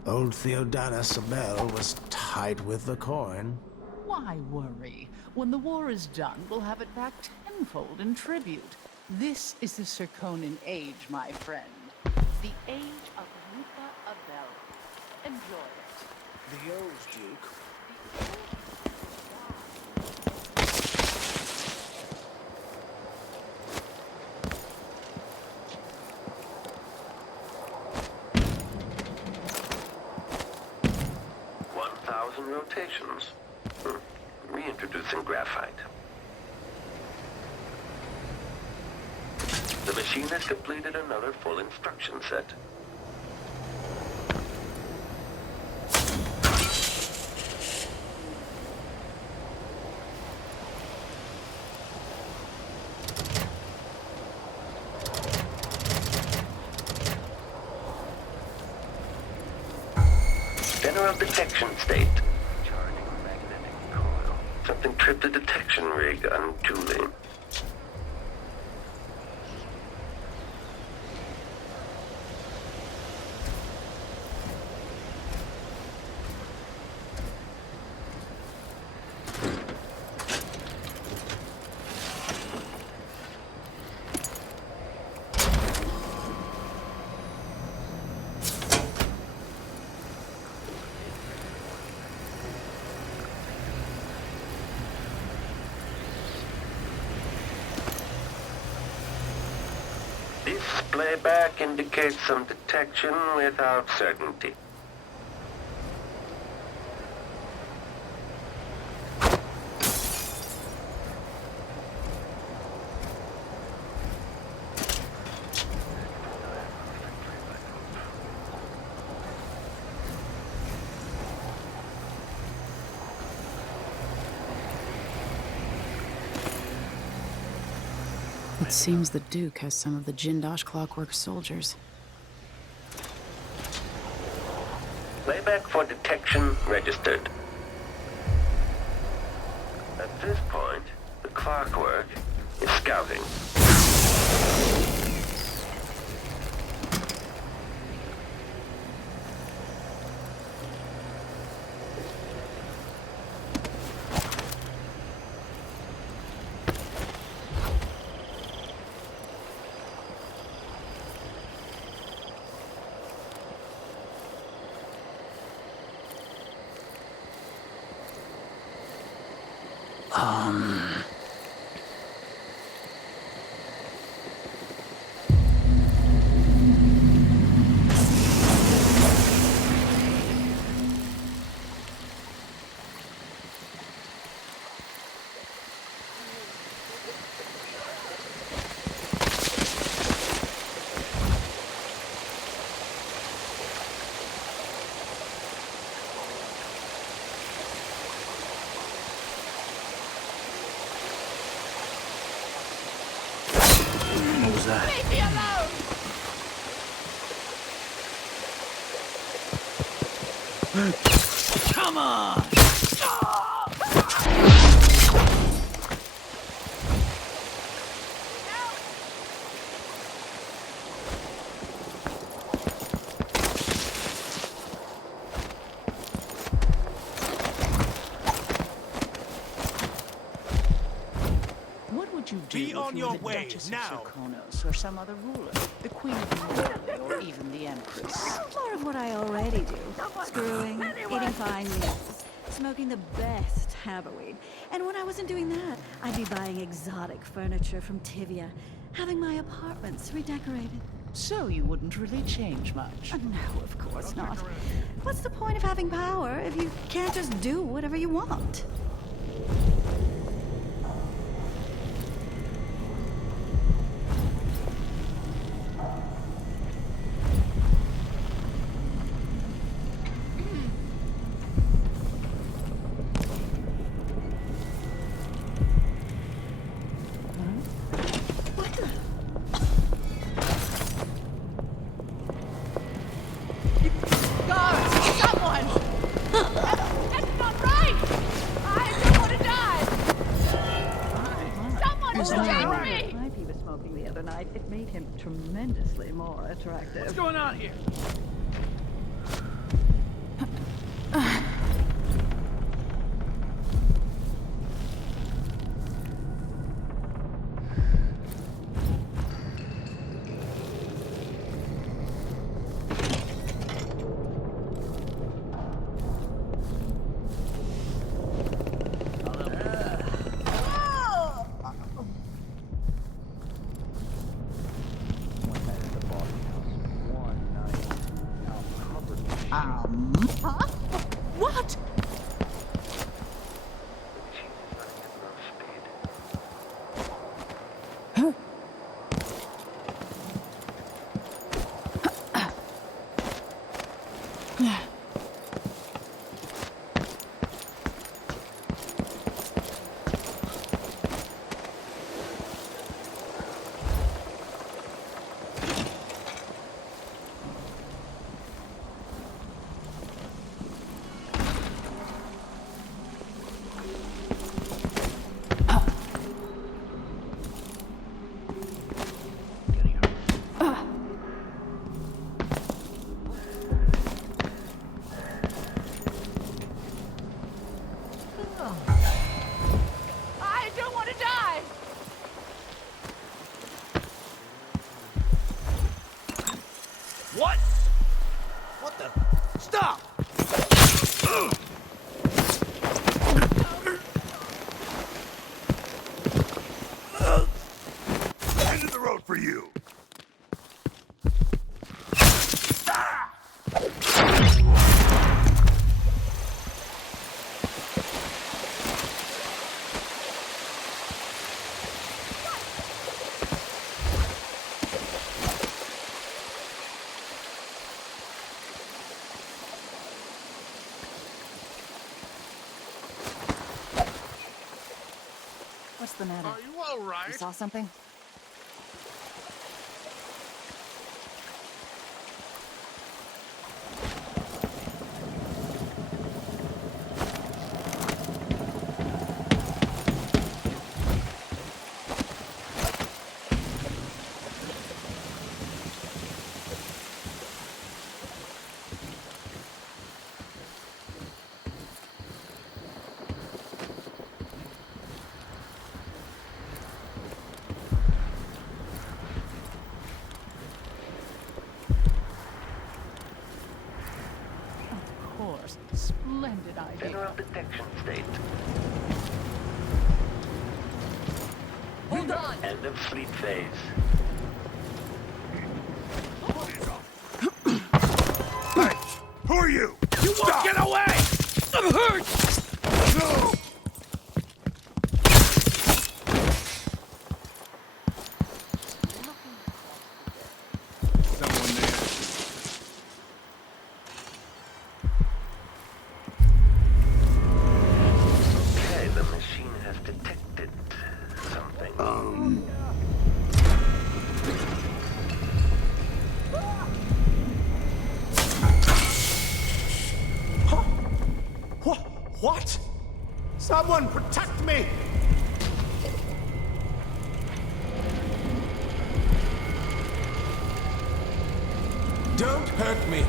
Old Theodanis Abel was tight with the coin. Why worry? When the war is done, we'll have it back tenfold in tribute. This is the Serkonan age, my friend. The age of Luca Abel. Enjoy it. The old Duke. Rotations. Reintroducing graphite. The machine has completed another full instruction set. General detection state. Charging magnetic coil. Something tripped the detection rig unduly. Playback indicates some detection without certainty. It seems the Duke has some of the Jindosh Clockwork soldiers. Playback for detection registered. At this point, the Clockwork is scouting. What was that? Leave me alone! Come on! What would you do if on your the way, Duchess now! of Serkonos, or some other ruler, the Queen of Norway, or even the Empress. More of what I already do. Screwing, eating fine meals, smoking the best haberweed. And when I wasn't doing that, I'd be buying exotic furniture from Tivia, having my apartments redecorated. So you wouldn't really change much? No, of course not. What's the point of having power if you can't just do whatever you want? It made him tremendously more attractive. What's going on here? Huh? What? What? What the? Stop! End of the road for you. What's the matter? Are you all right? You saw something? Splendid idea. General detection state. Hold on! End of fleet phase. Hey, who are you? You won't get away! I'm hurt! No! Someone there. Okay, the machine has detected something. What? Someone protect me! Don't hurt me!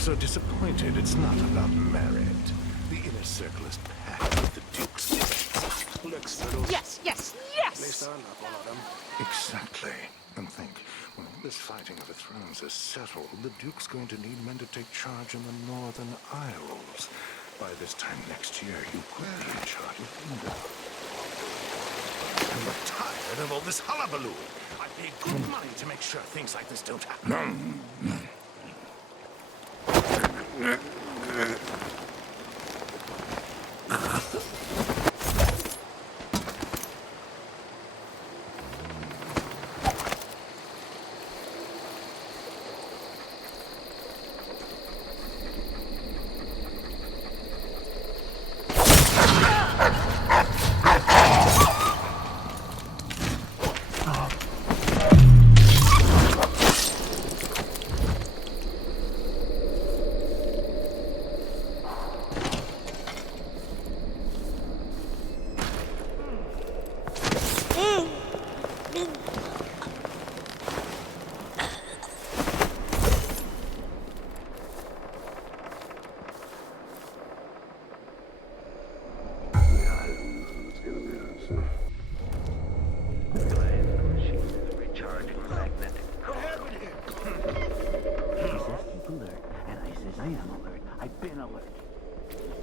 look so disappointed. It's not about merit. The inner circle is packed with the Duke's Yes, yes, yes! Exactly. And think, when all this fighting of the thrones is settled, the Duke's going to need men to take charge in the Northern Isles. By this time next year, you could be in charge of England. I'm tired of all this hullabaloo. I pay good money to make sure things like this don't happen.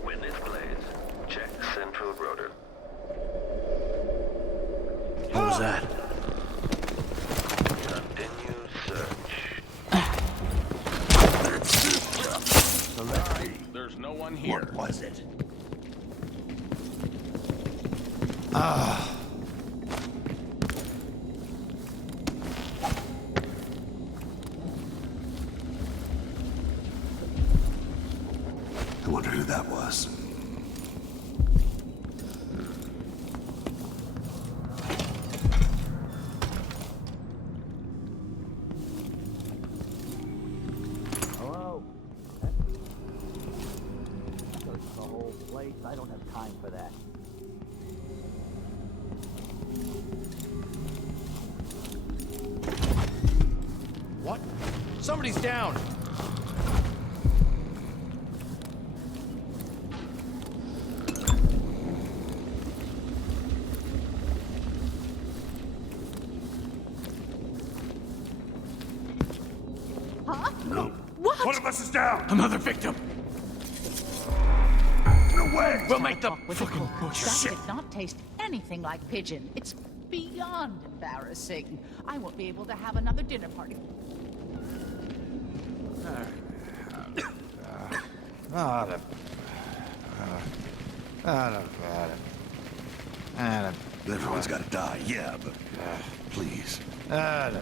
Witness blaze. Check central rotor. What was that? Continue search. There's no one here. What was it? I wonder who that was. Hello? Search the whole place. I don't have time for that. What? Somebody's down! Huh? No. What? One of us is down! Another victim! No way! We'll make the With fucking a butcher. That did not taste anything like pigeon. It's beyond embarrassing. I won't be able to have another dinner party. Everyone's got to die, yeah, but please, not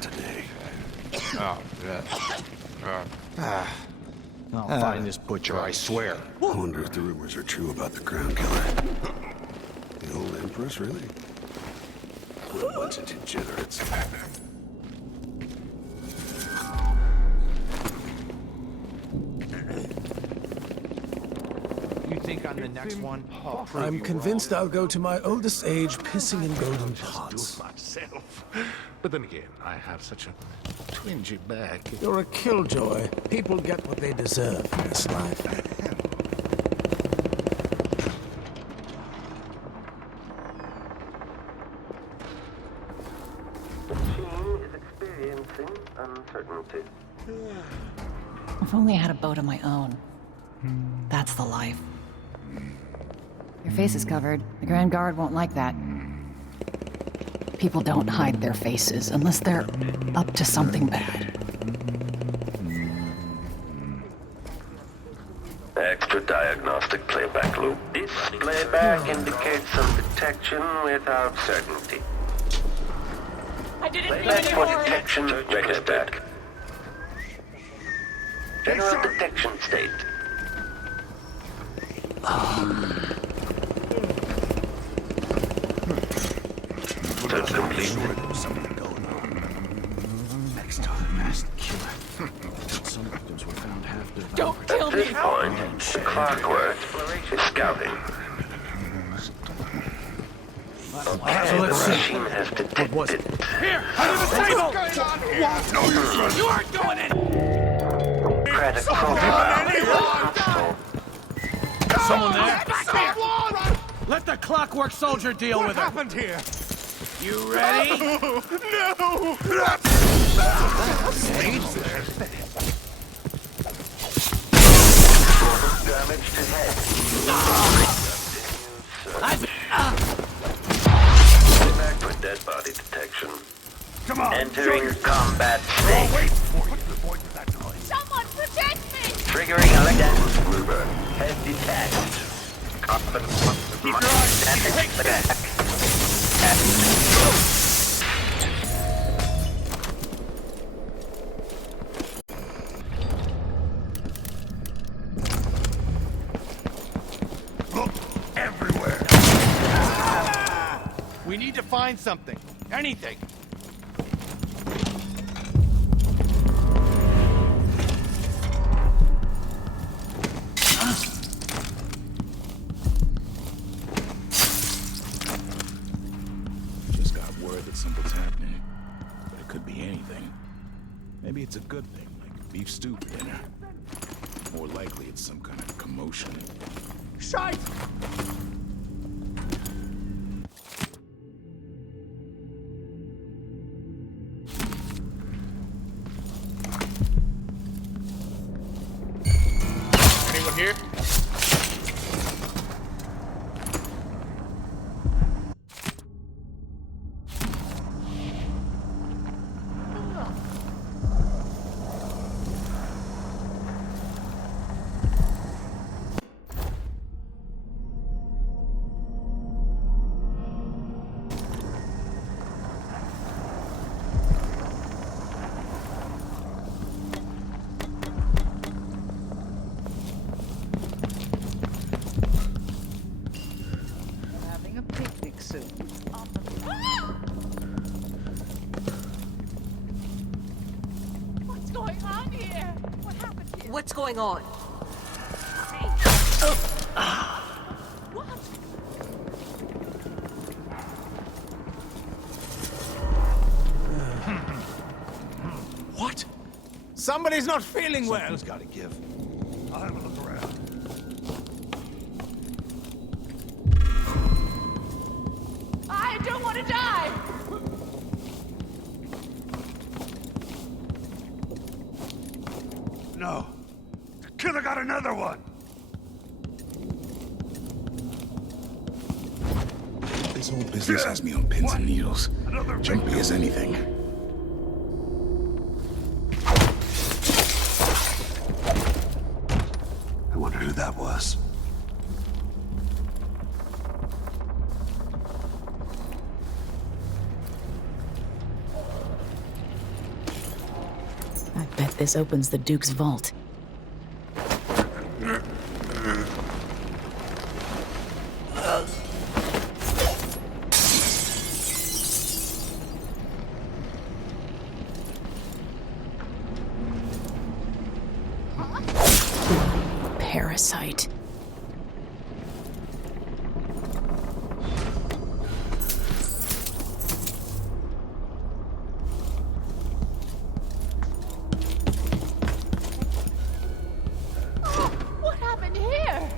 today. I'll find this butcher, I swear. I wonder if the rumors are true about the Crown Killer. The old Empress, really? What a bunch of degenerates. You think I'm the next one? I'm convinced I'll go to my oldest age pissing in golden Do pots. it myself. But then again, I have such a twingy back. You're a killjoy. People get what they deserve in this life. The machine is experiencing uncertainty. If only I had a boat of my own. That's the life. Your face is covered. The Grand Guard won't like that. People don't hide their faces unless they're up to something bad. Extra diagnostic playback loop. This playback indicates some detection without certainty. I didn't Playback mean for it. detection registered. General detection state. Search complete. Something going on. Next time, ask the killer. Some victims were found half dead. Don't kill At this me! point, the clockwork is scouting. So let's see. Machine has detected. Was it? Here! Under the table! What's going on here? No, you're You aren't going in! bureaucratic protocol. Someone there? Let the clockwork soldier deal with it. What happened here? You ready? No! Damage to head. Inadequate dead body detection. Come on! Entering combat state. Wait for you to avoid that noise. Someone protect me! Triggering electric. Head detached. Keep your eyes. Look everywhere. We need to find something. Anything. Just got word that something's happening. But it could be anything. Maybe it's a good thing, like beef stew for dinner. More likely it's some kind of commotion. Shite! Anyone here? Having a picnic soon. What's going on here? What happened here? What's going on? What? What? Somebody's not feeling well. Something's gotta give. I'll have a look around. I don't want to die! No. The killer got another one. This whole business has me on pins and needles. Jumpy as anything. I wonder who that was. I bet this opens the Duke's vault. Parasite. What happened here?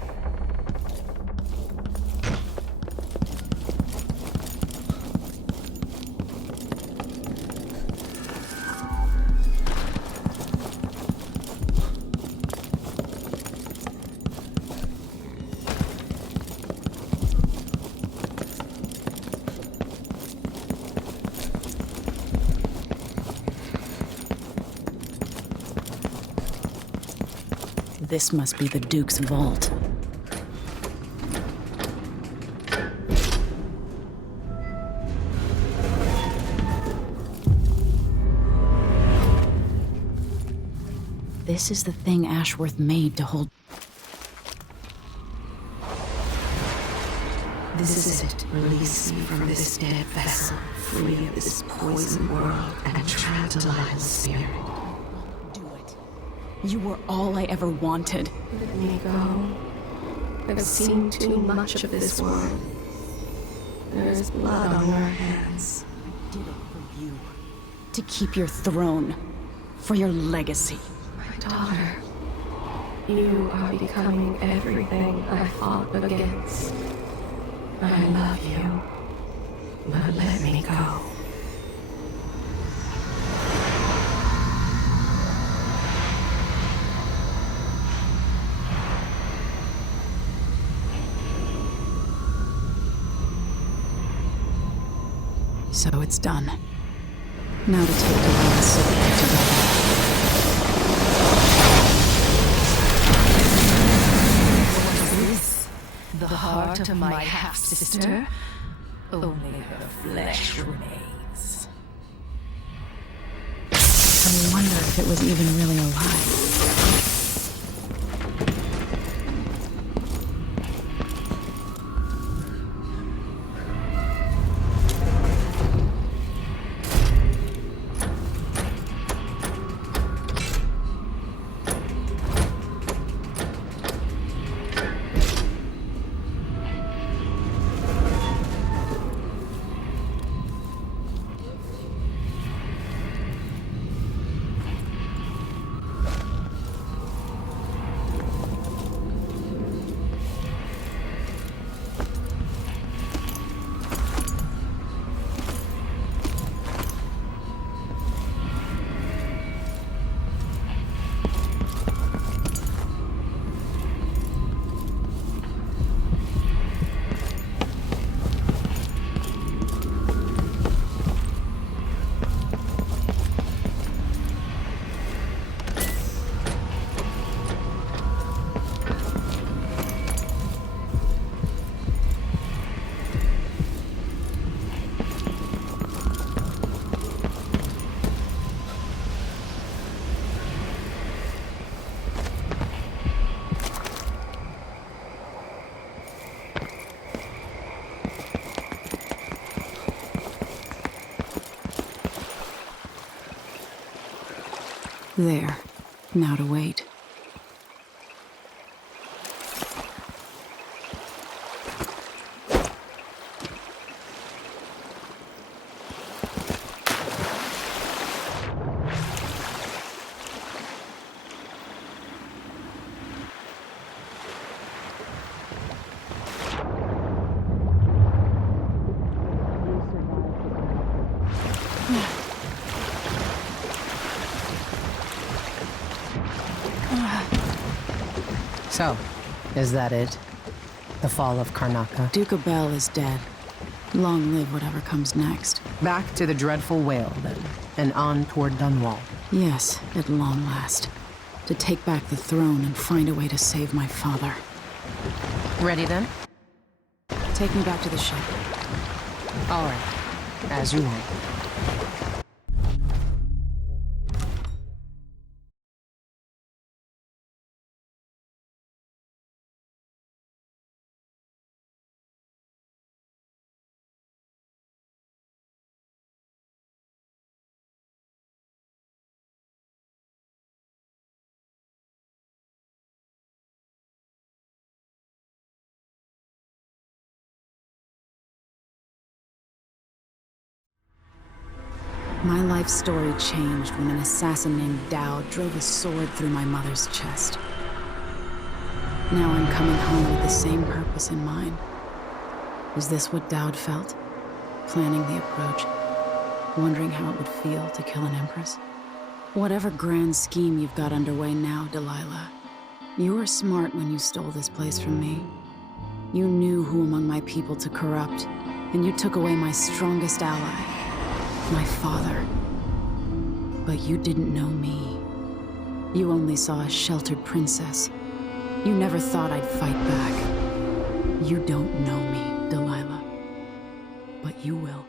This must be the Duke's vault. This is the thing Ashworth made to hold. This is it. Release me from this dead vessel, free of this poison world, and trap Delilah's spirit. You were all I ever wanted. Let me go. I've seen too much of this world. There is blood on your hands. I did it for you. To keep your throne. For your legacy. My daughter. You are becoming everything I fought against. I love you, but let me go. So it's done. Now to take Delilah's secret to Delillah. The heart of my half-sister? Only her flesh remains. I wonder if it was even really alive. There. Now to wait. So, is that it? The fall of Karnaca? Duke Abel is dead. Long live whatever comes next. Back to the dreadful whale, then, and on toward Dunwall. Yes, at long last. To take back the throne and find a way to save my father. Ready, then? Take me back to the ship. All right. As you want. My life story changed when an assassin named Dowd drove a sword through my mother's chest. Now I'm coming home with the same purpose in mind. Is this what Dowd felt? Planning the approach, wondering how it would feel to kill an empress? Whatever grand scheme you've got underway now, Delilah, you were smart when you stole this place from me. You knew who among my people to corrupt, and you took away my strongest ally. My father. But you didn't know me. You only saw a sheltered princess. You never thought I'd fight back. You don't know me, Delilah. But you will.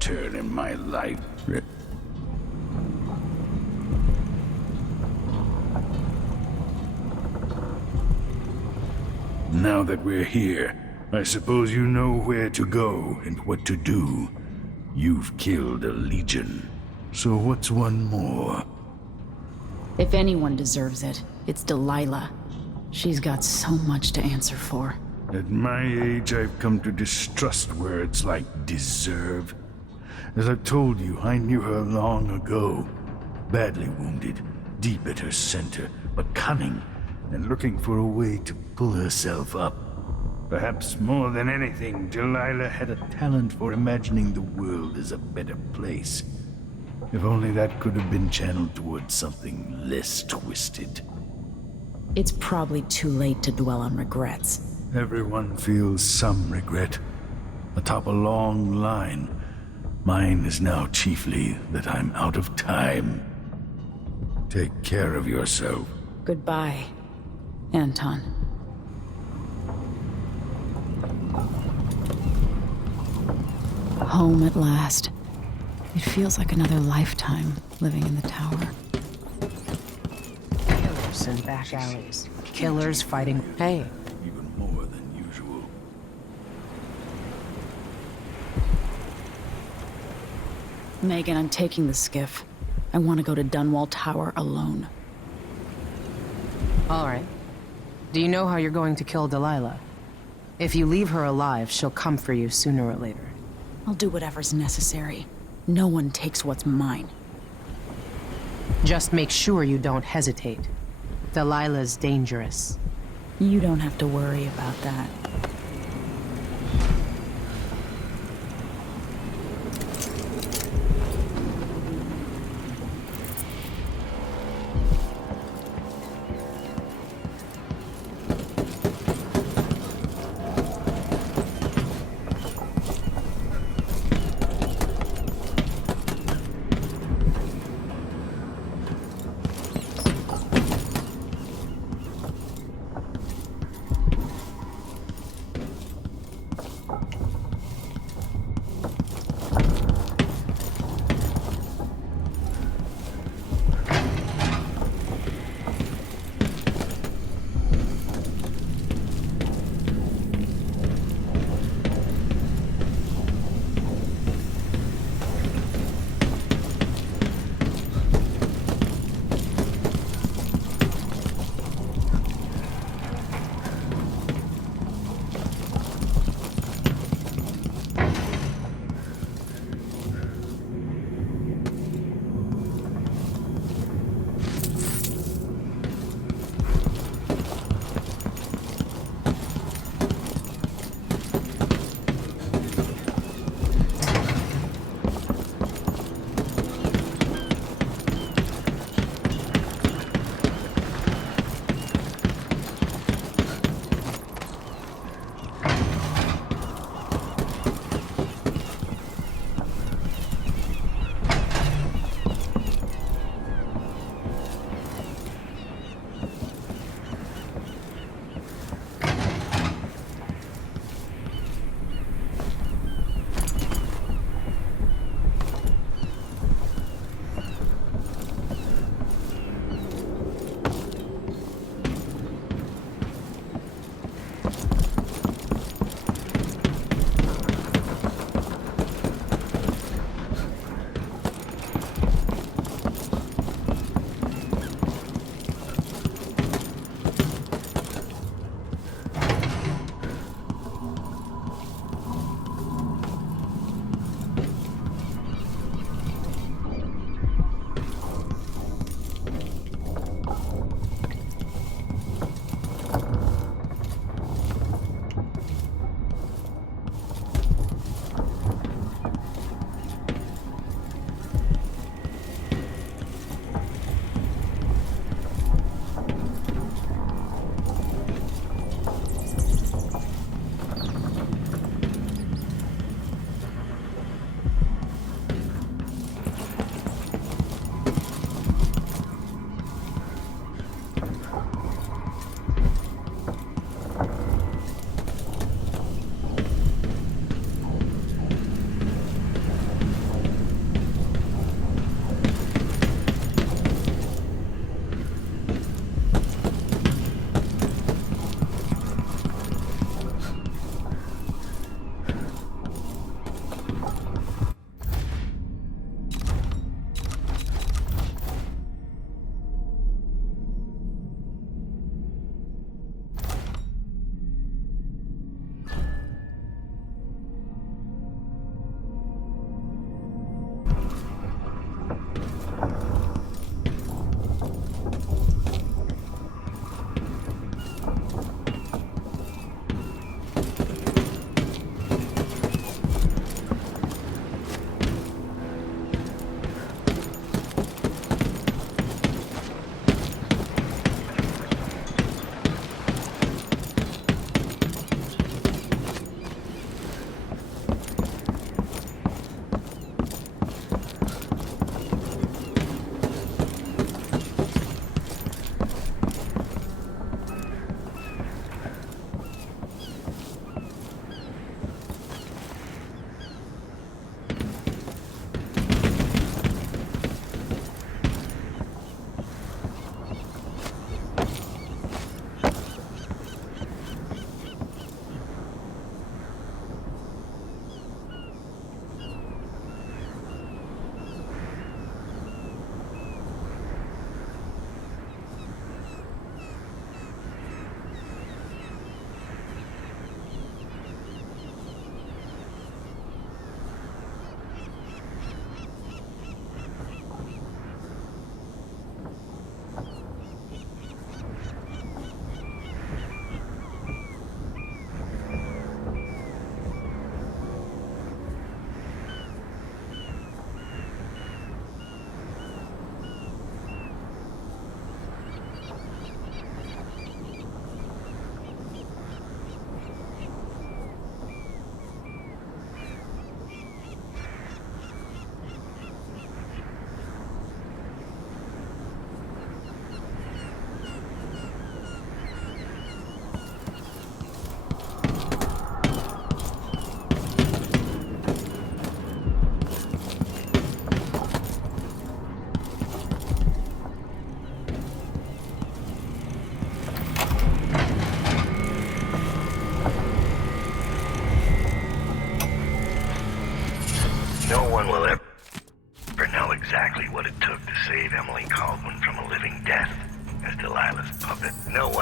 Turn in my life. Now that we're here, I suppose you know where to go and what to do. You've killed a legion. So what's one more? If anyone deserves it, it's Delilah. She's got so much to answer for. At my age, I've come to distrust words like deserve. As I've told you, I knew her long ago. Badly wounded, deep at her center, but cunning, and looking for a way to pull herself up. Perhaps more than anything, Delilah had a talent for imagining the world as a better place. If only that could have been channeled towards something less twisted. It's probably too late to dwell on regrets. Everyone feels some regret. Atop a long line. Mine is now chiefly that I'm out of time. Take care of yourself. Goodbye, Anton. Home at last. It feels like another lifetime living in the tower. Killers in back alleys. Killers fighting. Hey. Even more than usual. Megan, I'm taking the skiff. I want to go to Dunwall Tower alone. All right. Do you know how you're going to kill Delilah? If you leave her alive, she'll come for you sooner or later. I'll do whatever's necessary. No one takes what's mine. Just make sure you don't hesitate. Delilah's dangerous. You don't have to worry about that.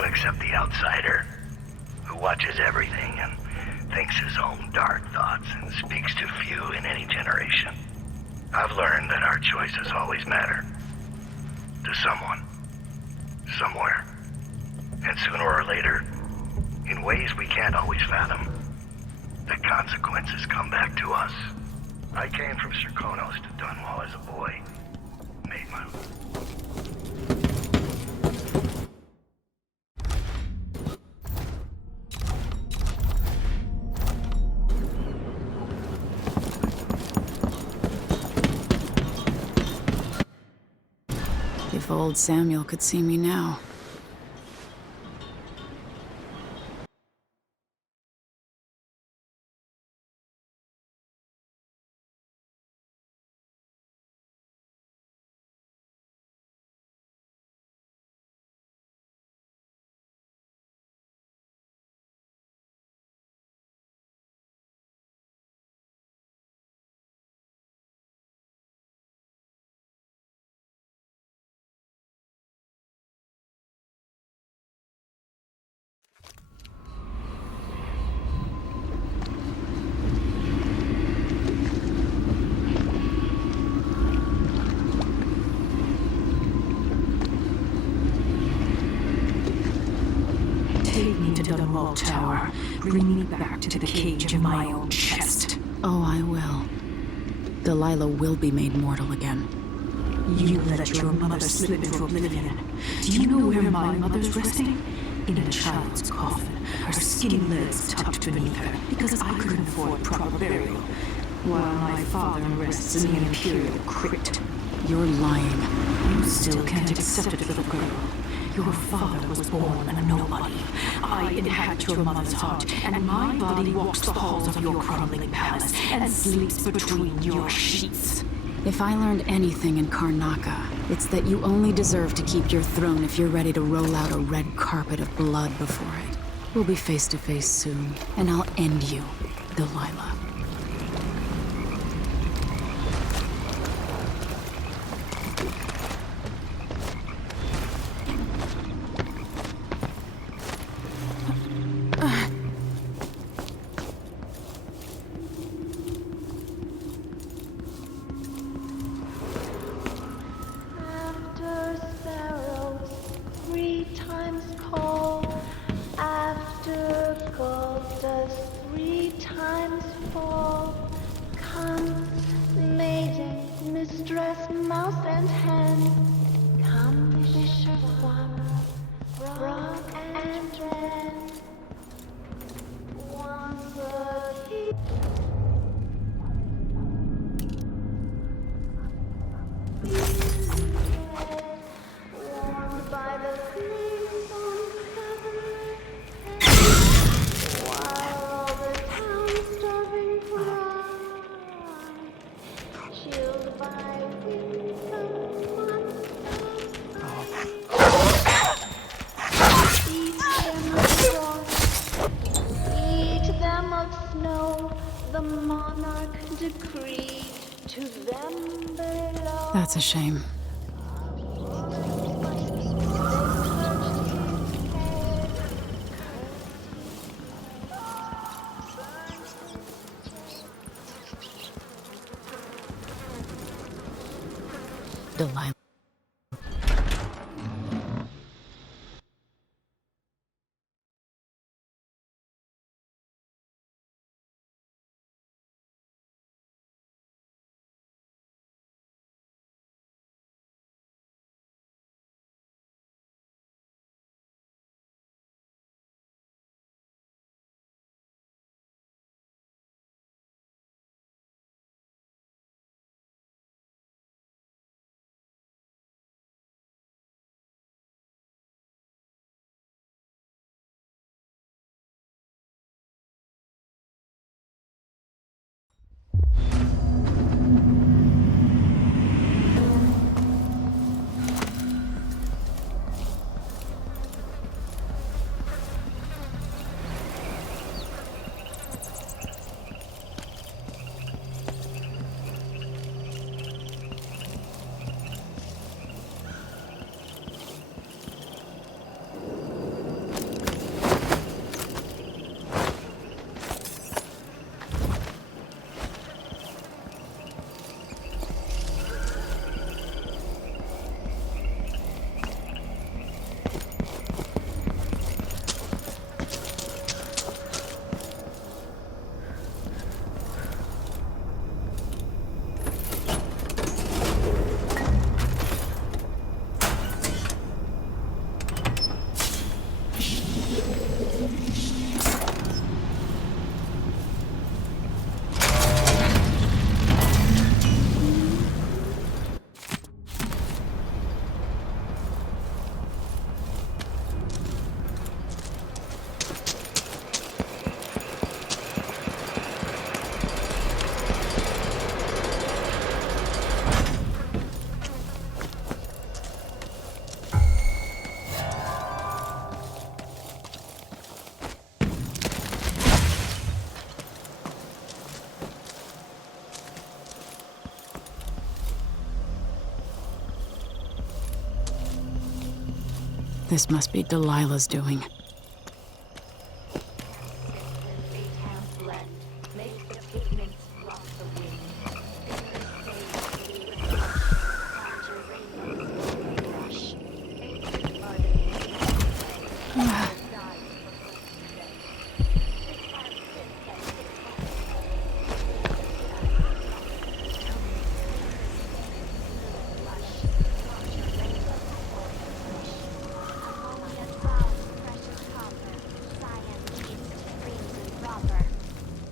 one except the outsider, who watches everything and thinks his own dark thoughts and speaks to few in any generation. I've learned that our choices always matter. To someone. Somewhere. And sooner or later, in ways we can't always fathom, the consequences come back to us. I came from Serkonos to Dunwall as a boy. Made my... If old Samuel could see me now. Take me to Dunwall Tower. Bring me back to the cage of my own chest. Oh, I will. Delilah will be made mortal again. You let your mother slip into oblivion. Do you know where my mother's resting? In a child's coffin, her skinny legs tucked beneath her, because I couldn't afford proper burial, while my father rests in the Imperial crypt. You're lying. You still can't accept it, little girl. Your father was born a nobody. I inhabit your mother's heart, and my body walks the halls of your crumbling palace and sleeps between your sheets. If I learned anything in Karnaca, it's that you only deserve to keep your throne if you're ready to roll out a red carpet of blood before it. We'll be face to face soon, and I'll end you, Delilah. After sparrows 3 times call, after gold dust 3 times fall, comes maiden, mistress, mouse and hen, come fisher farmer, frog and wren. Once a he- warmed by the flames on Cavalier Head, while all the town starving cry, chilled by winter monsters. Eat them of frost, eat them of snow, the monarch decreed to them below. That's a shame. Delilah. This must be Delilah's doing.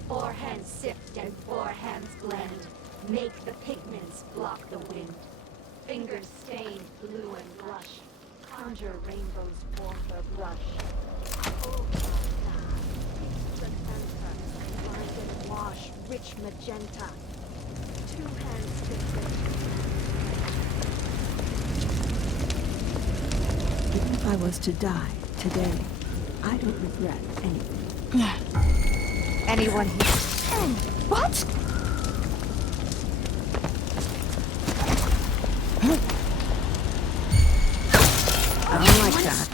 Four hands sift and four hands blend. Make the pigments block the wind. Fingers stained blue and blush. Conjure rainbows for her brush. Oh, the center, blind and wash, rich magenta. Two hands sift. Even if I was to die today, I don't regret anything. Anyone here? What? I don't like that.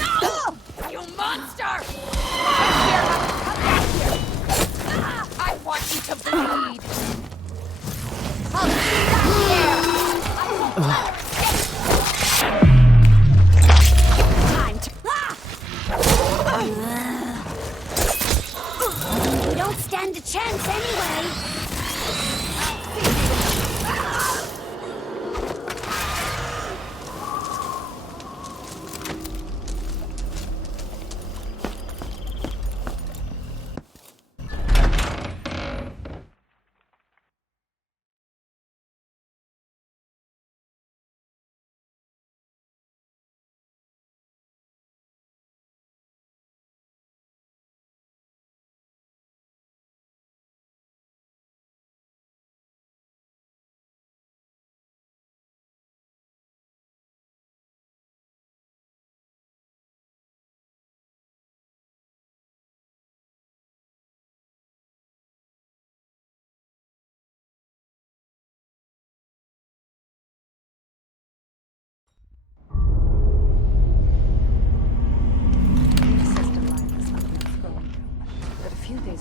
No! You monster! Come here! I want you to bleed! I'll see that here! We don't stand a chance anyway.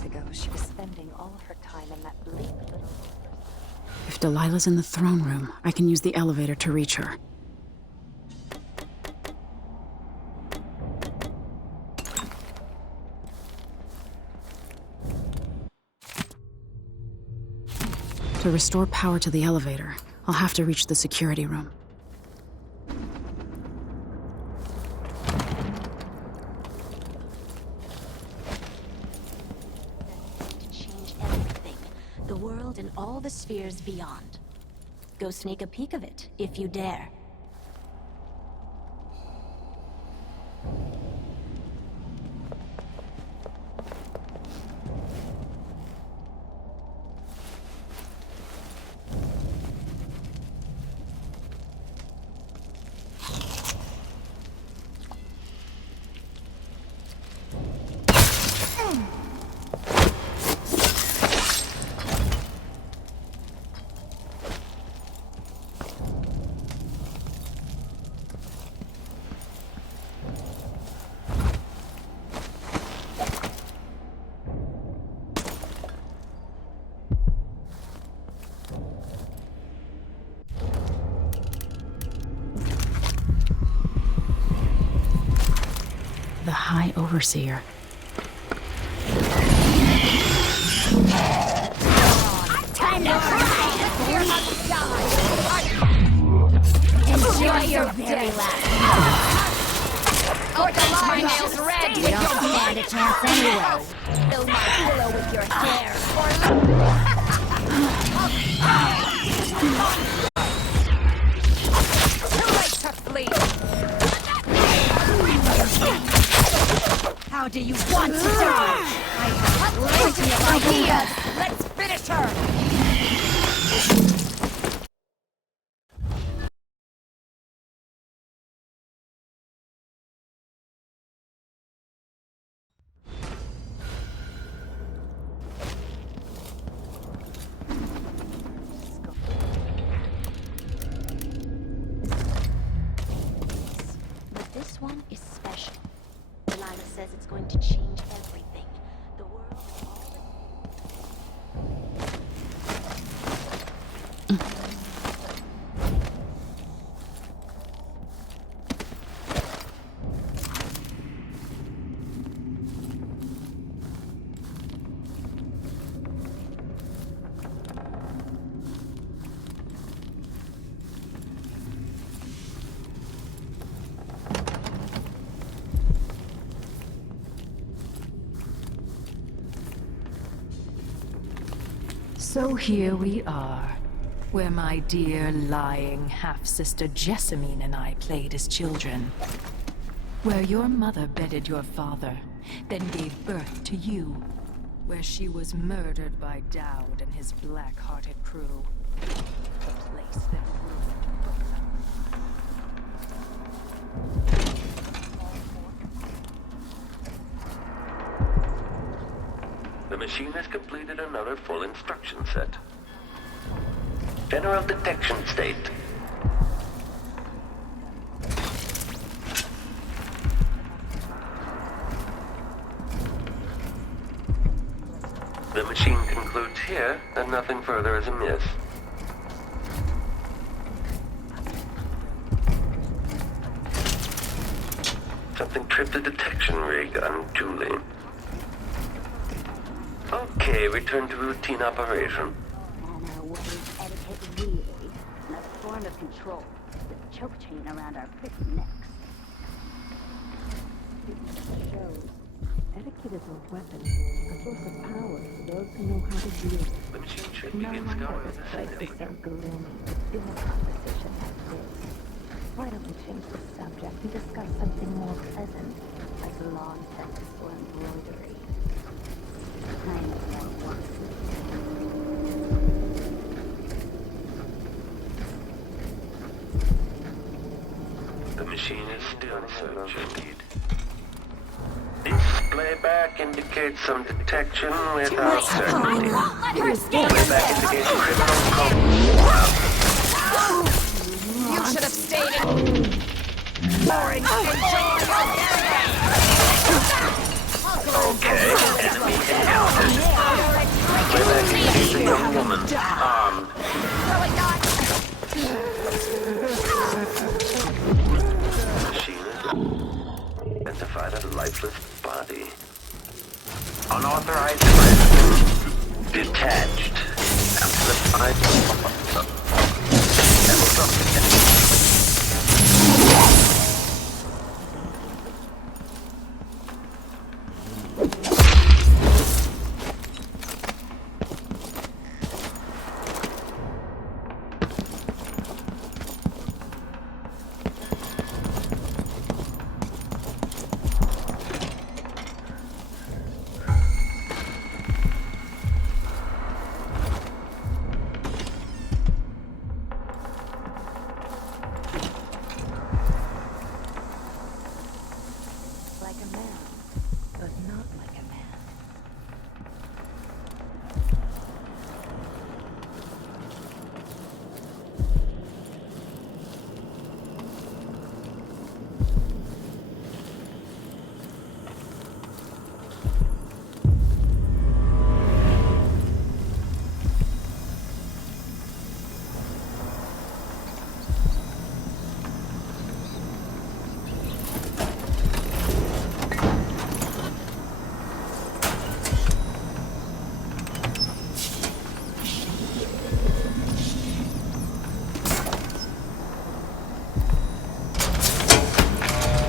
Ago, she was spending all of her time in that bleak little... If Delilah's in the throne room, I can use the elevator to reach her. To restore power to the elevator, I'll have to reach the security room. And all the spheres beyond. Go sneak a peek of it, if you dare. The High Overseer. Time to cry! You're about to die! Enjoy your very last. Or the my nails red! You don't stand a chance anyway. Fill my pillow with your hair. Too late to flee! How do you want to die? I have plenty of ideas! Let's finish her! one is special. Delilah says it's going to change everything. The world is all... So here we are, where my dear lying half-sister Jessamine and I played as children. Where your mother bedded your father, then gave birth to you. Where she was murdered by Dowd and his black-hearted crew. The place that ruined Brooklyn. The machine has completed another full instruction set. General detection state. The machine concludes here that nothing further is amiss. Something tripped the detection rig unduly. Okay, return to routine operation. What is etiquette really? A form of control, with a choke chain around our pretty necks. It shows etiquette is a weapon, a source of power for those who know how to wield it. The machine should No begin wonder scouring this the place is city. so gloomy, in a conversation like this. Why don't we change the subject and discuss something more pleasant, like lawn tennis or embroidery? Time is more work. The machine is still searching. Displayback indicates some detection without certainty. Playback indicates criminal code. You should have stayed in. Boring. Okay, enemy encountered. Playback indicates a young woman, armed. Identified a lifeless body. Unauthorized friend. Detached. Amplified. Like a man, but not like a man.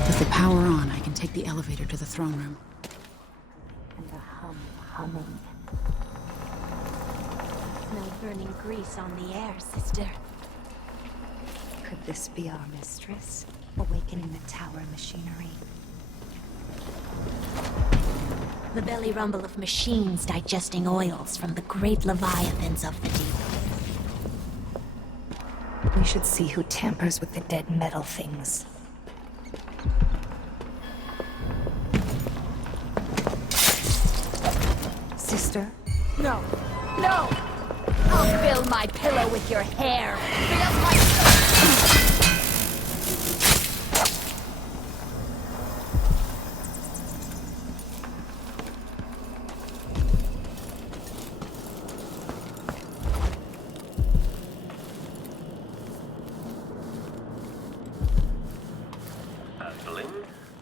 With the power on, I can take the elevator to the throne room. And the humming. Smell burning grease on the air, sister. Could this be our mistress, awakening the tower machinery? The belly rumble of machines digesting oils from the great leviathans of the deep. We should see who tampers with the dead metal things. Sister? No. No! I'll fill my pillow with your hair. Fill my...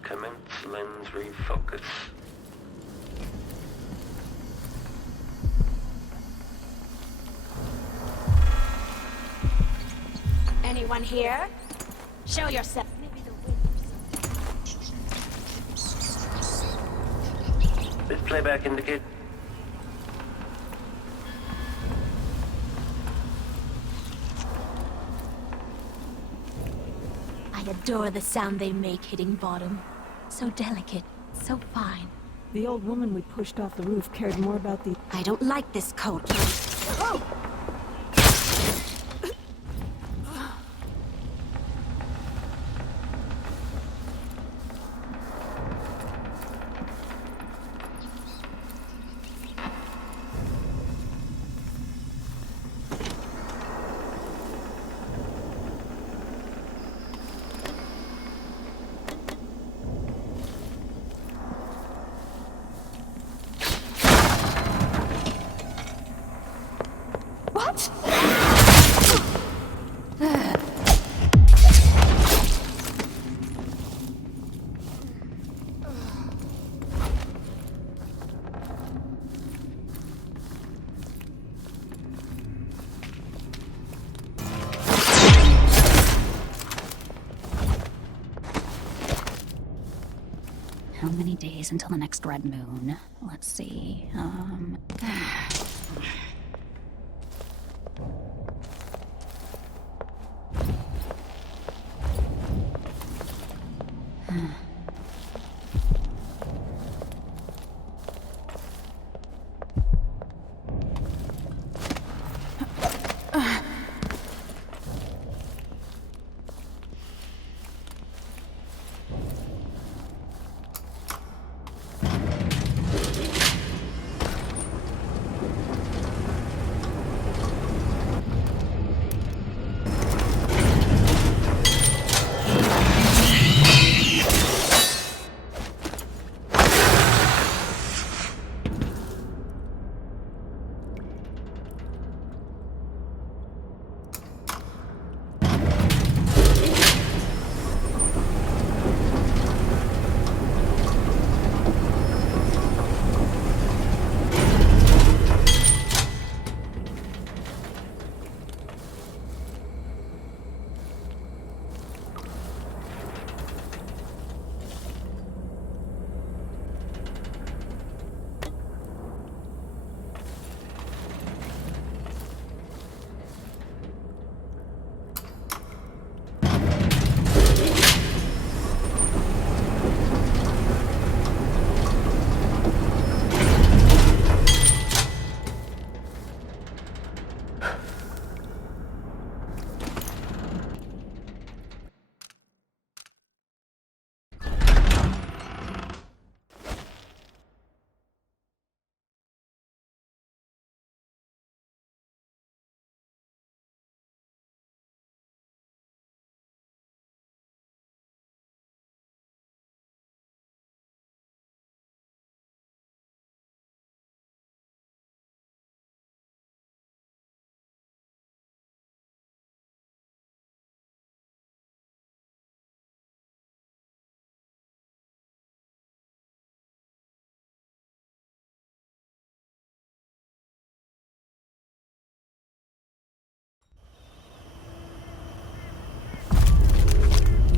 Commence lens refocus. Anyone here? Show yourself. This playback indicate. I adore the sound they make hitting bottom. So delicate, so fine. The old woman we pushed off the roof cared more about the... I don't like this coat. Oh! What? How many days until the next red moon? Let's see.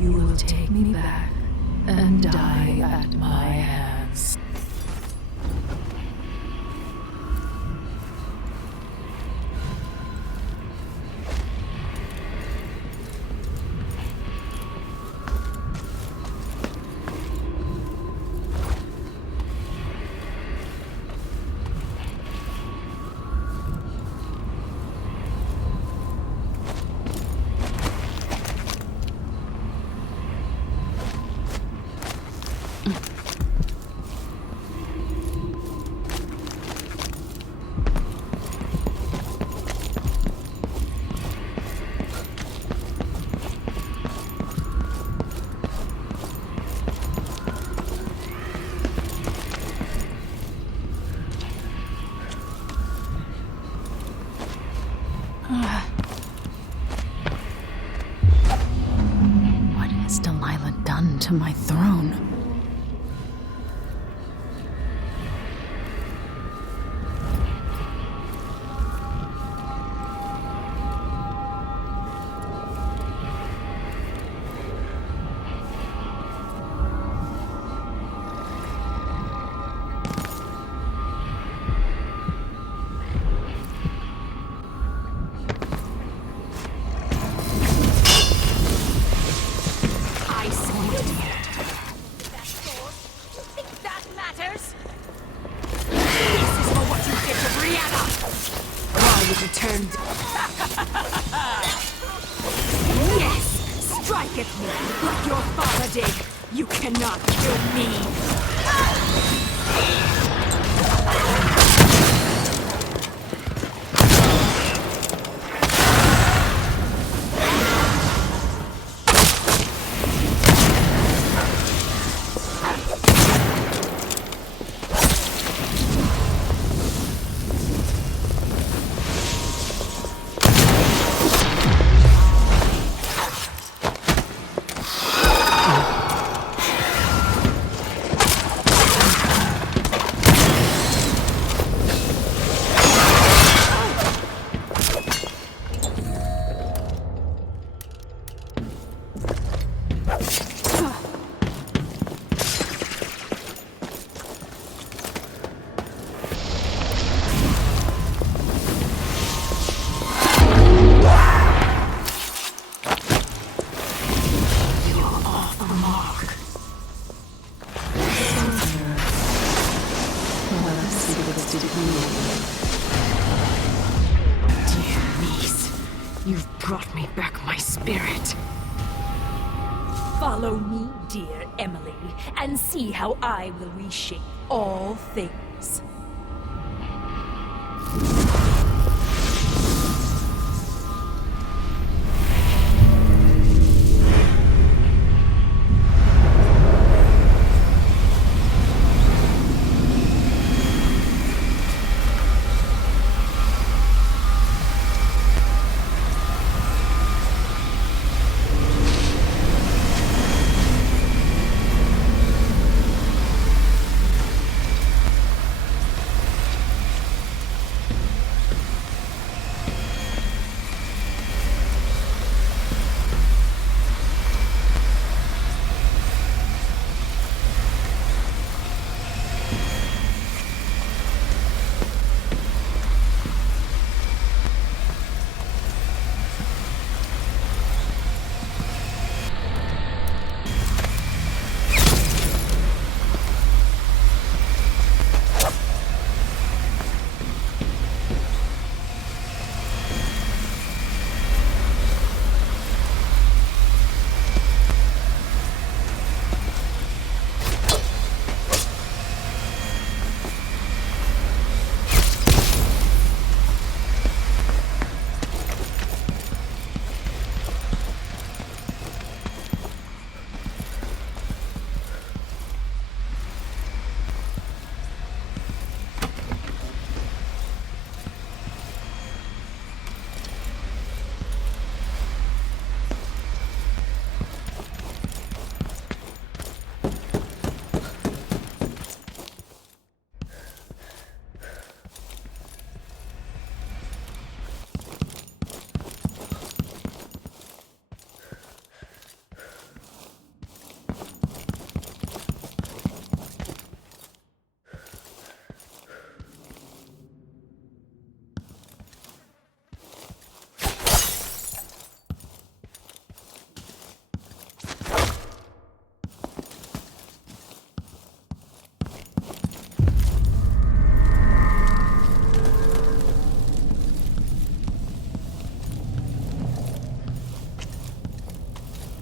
You will take me back and die at my hands. What has Delilah done to my throne? You cannot kill me! Brought me back my spirit. Follow me, dear Emily, and see how I will reshape all things.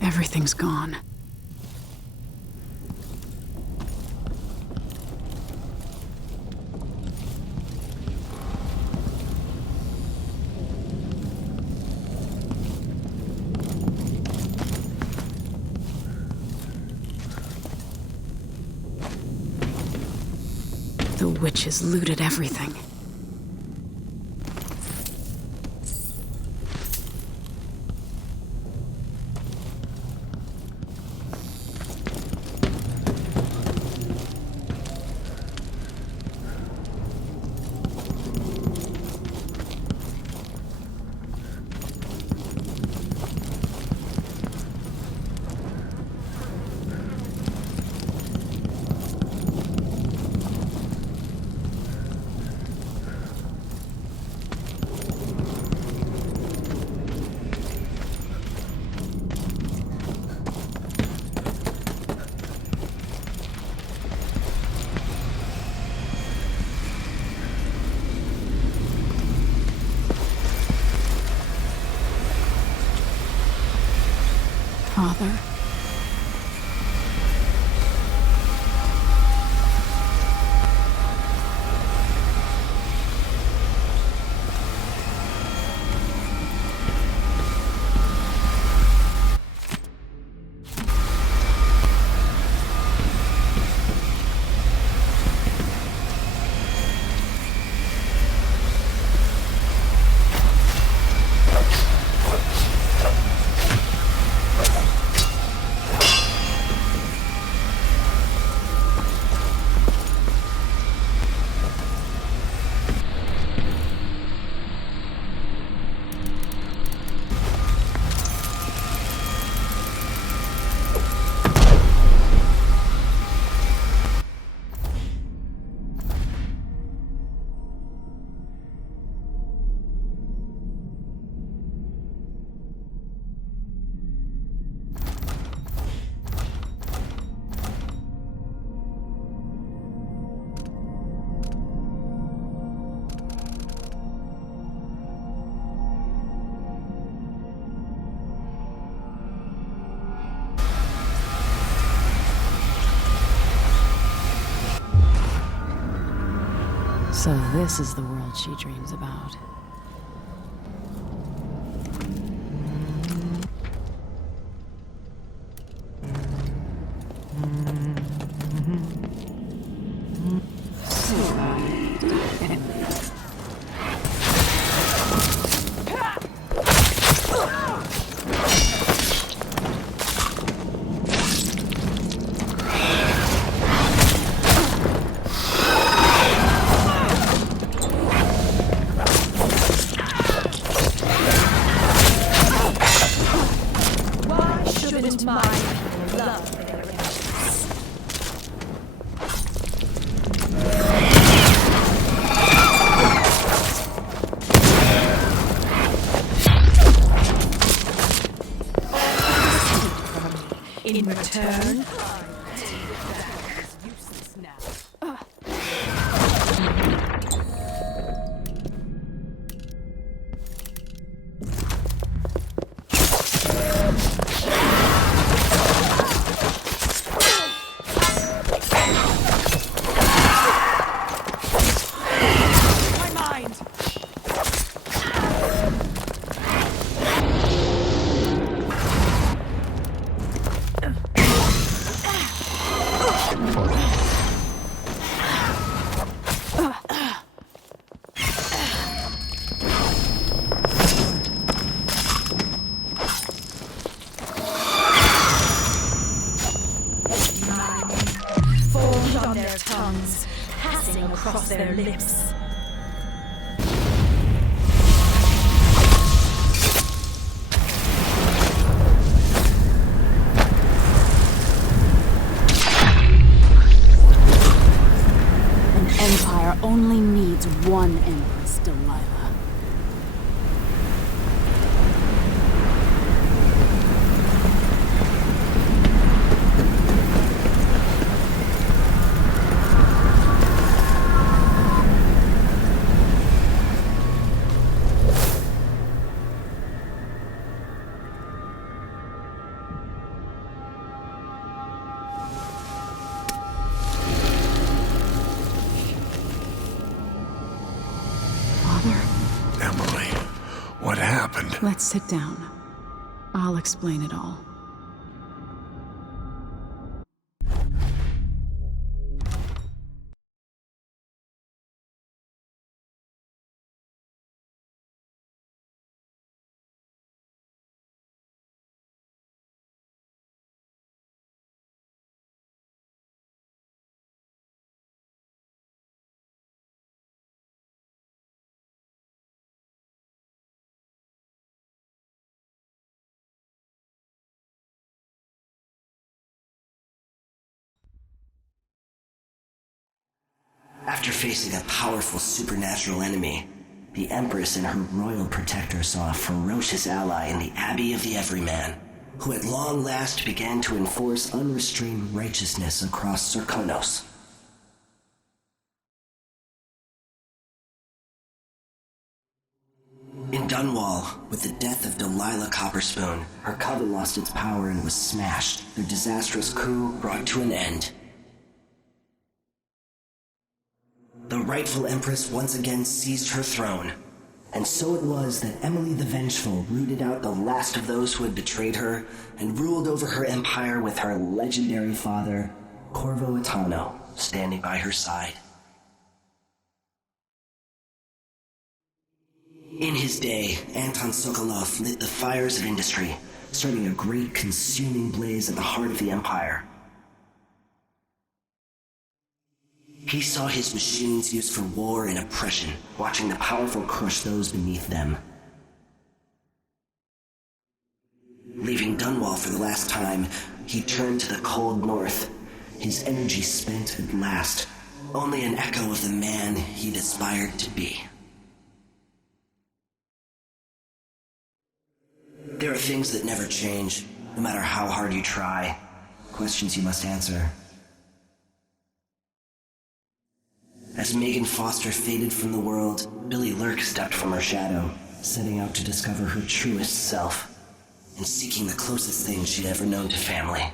Everything's gone. The witches looted everything. So this is the world she dreams about. In return, across their lips. An empire only needs one empress, Delilah. Emily, what happened? Let's sit down. I'll explain it all. After facing a powerful supernatural enemy, the Empress and her royal protector saw a ferocious ally in the Abbey of the Everyman, who at long last began to enforce unrestrained righteousness across Serkonos. In Dunwall, with the death of Delilah Copperspoon, her coven lost its power and was smashed, their disastrous coup brought to an end. The rightful Empress once again seized her throne, and so it was that Emily the Vengeful rooted out the last of those who had betrayed her and ruled over her empire with her legendary father, Corvo Attano, standing by her side. In his day, Anton Sokolov lit the fires of industry, starting a great consuming blaze at the heart of the empire. He saw his machines used for war and oppression, watching the powerful crush those beneath them. Leaving Dunwall for the last time, he turned to the cold north, his energy spent at last, only an echo of the man he'd aspired to be. There are things that never change, no matter how hard you try. Questions you must answer. As Megan Foster faded from the world, Billy Lurk stepped from her shadow, setting out to discover her truest self, and seeking the closest thing she'd ever known to family.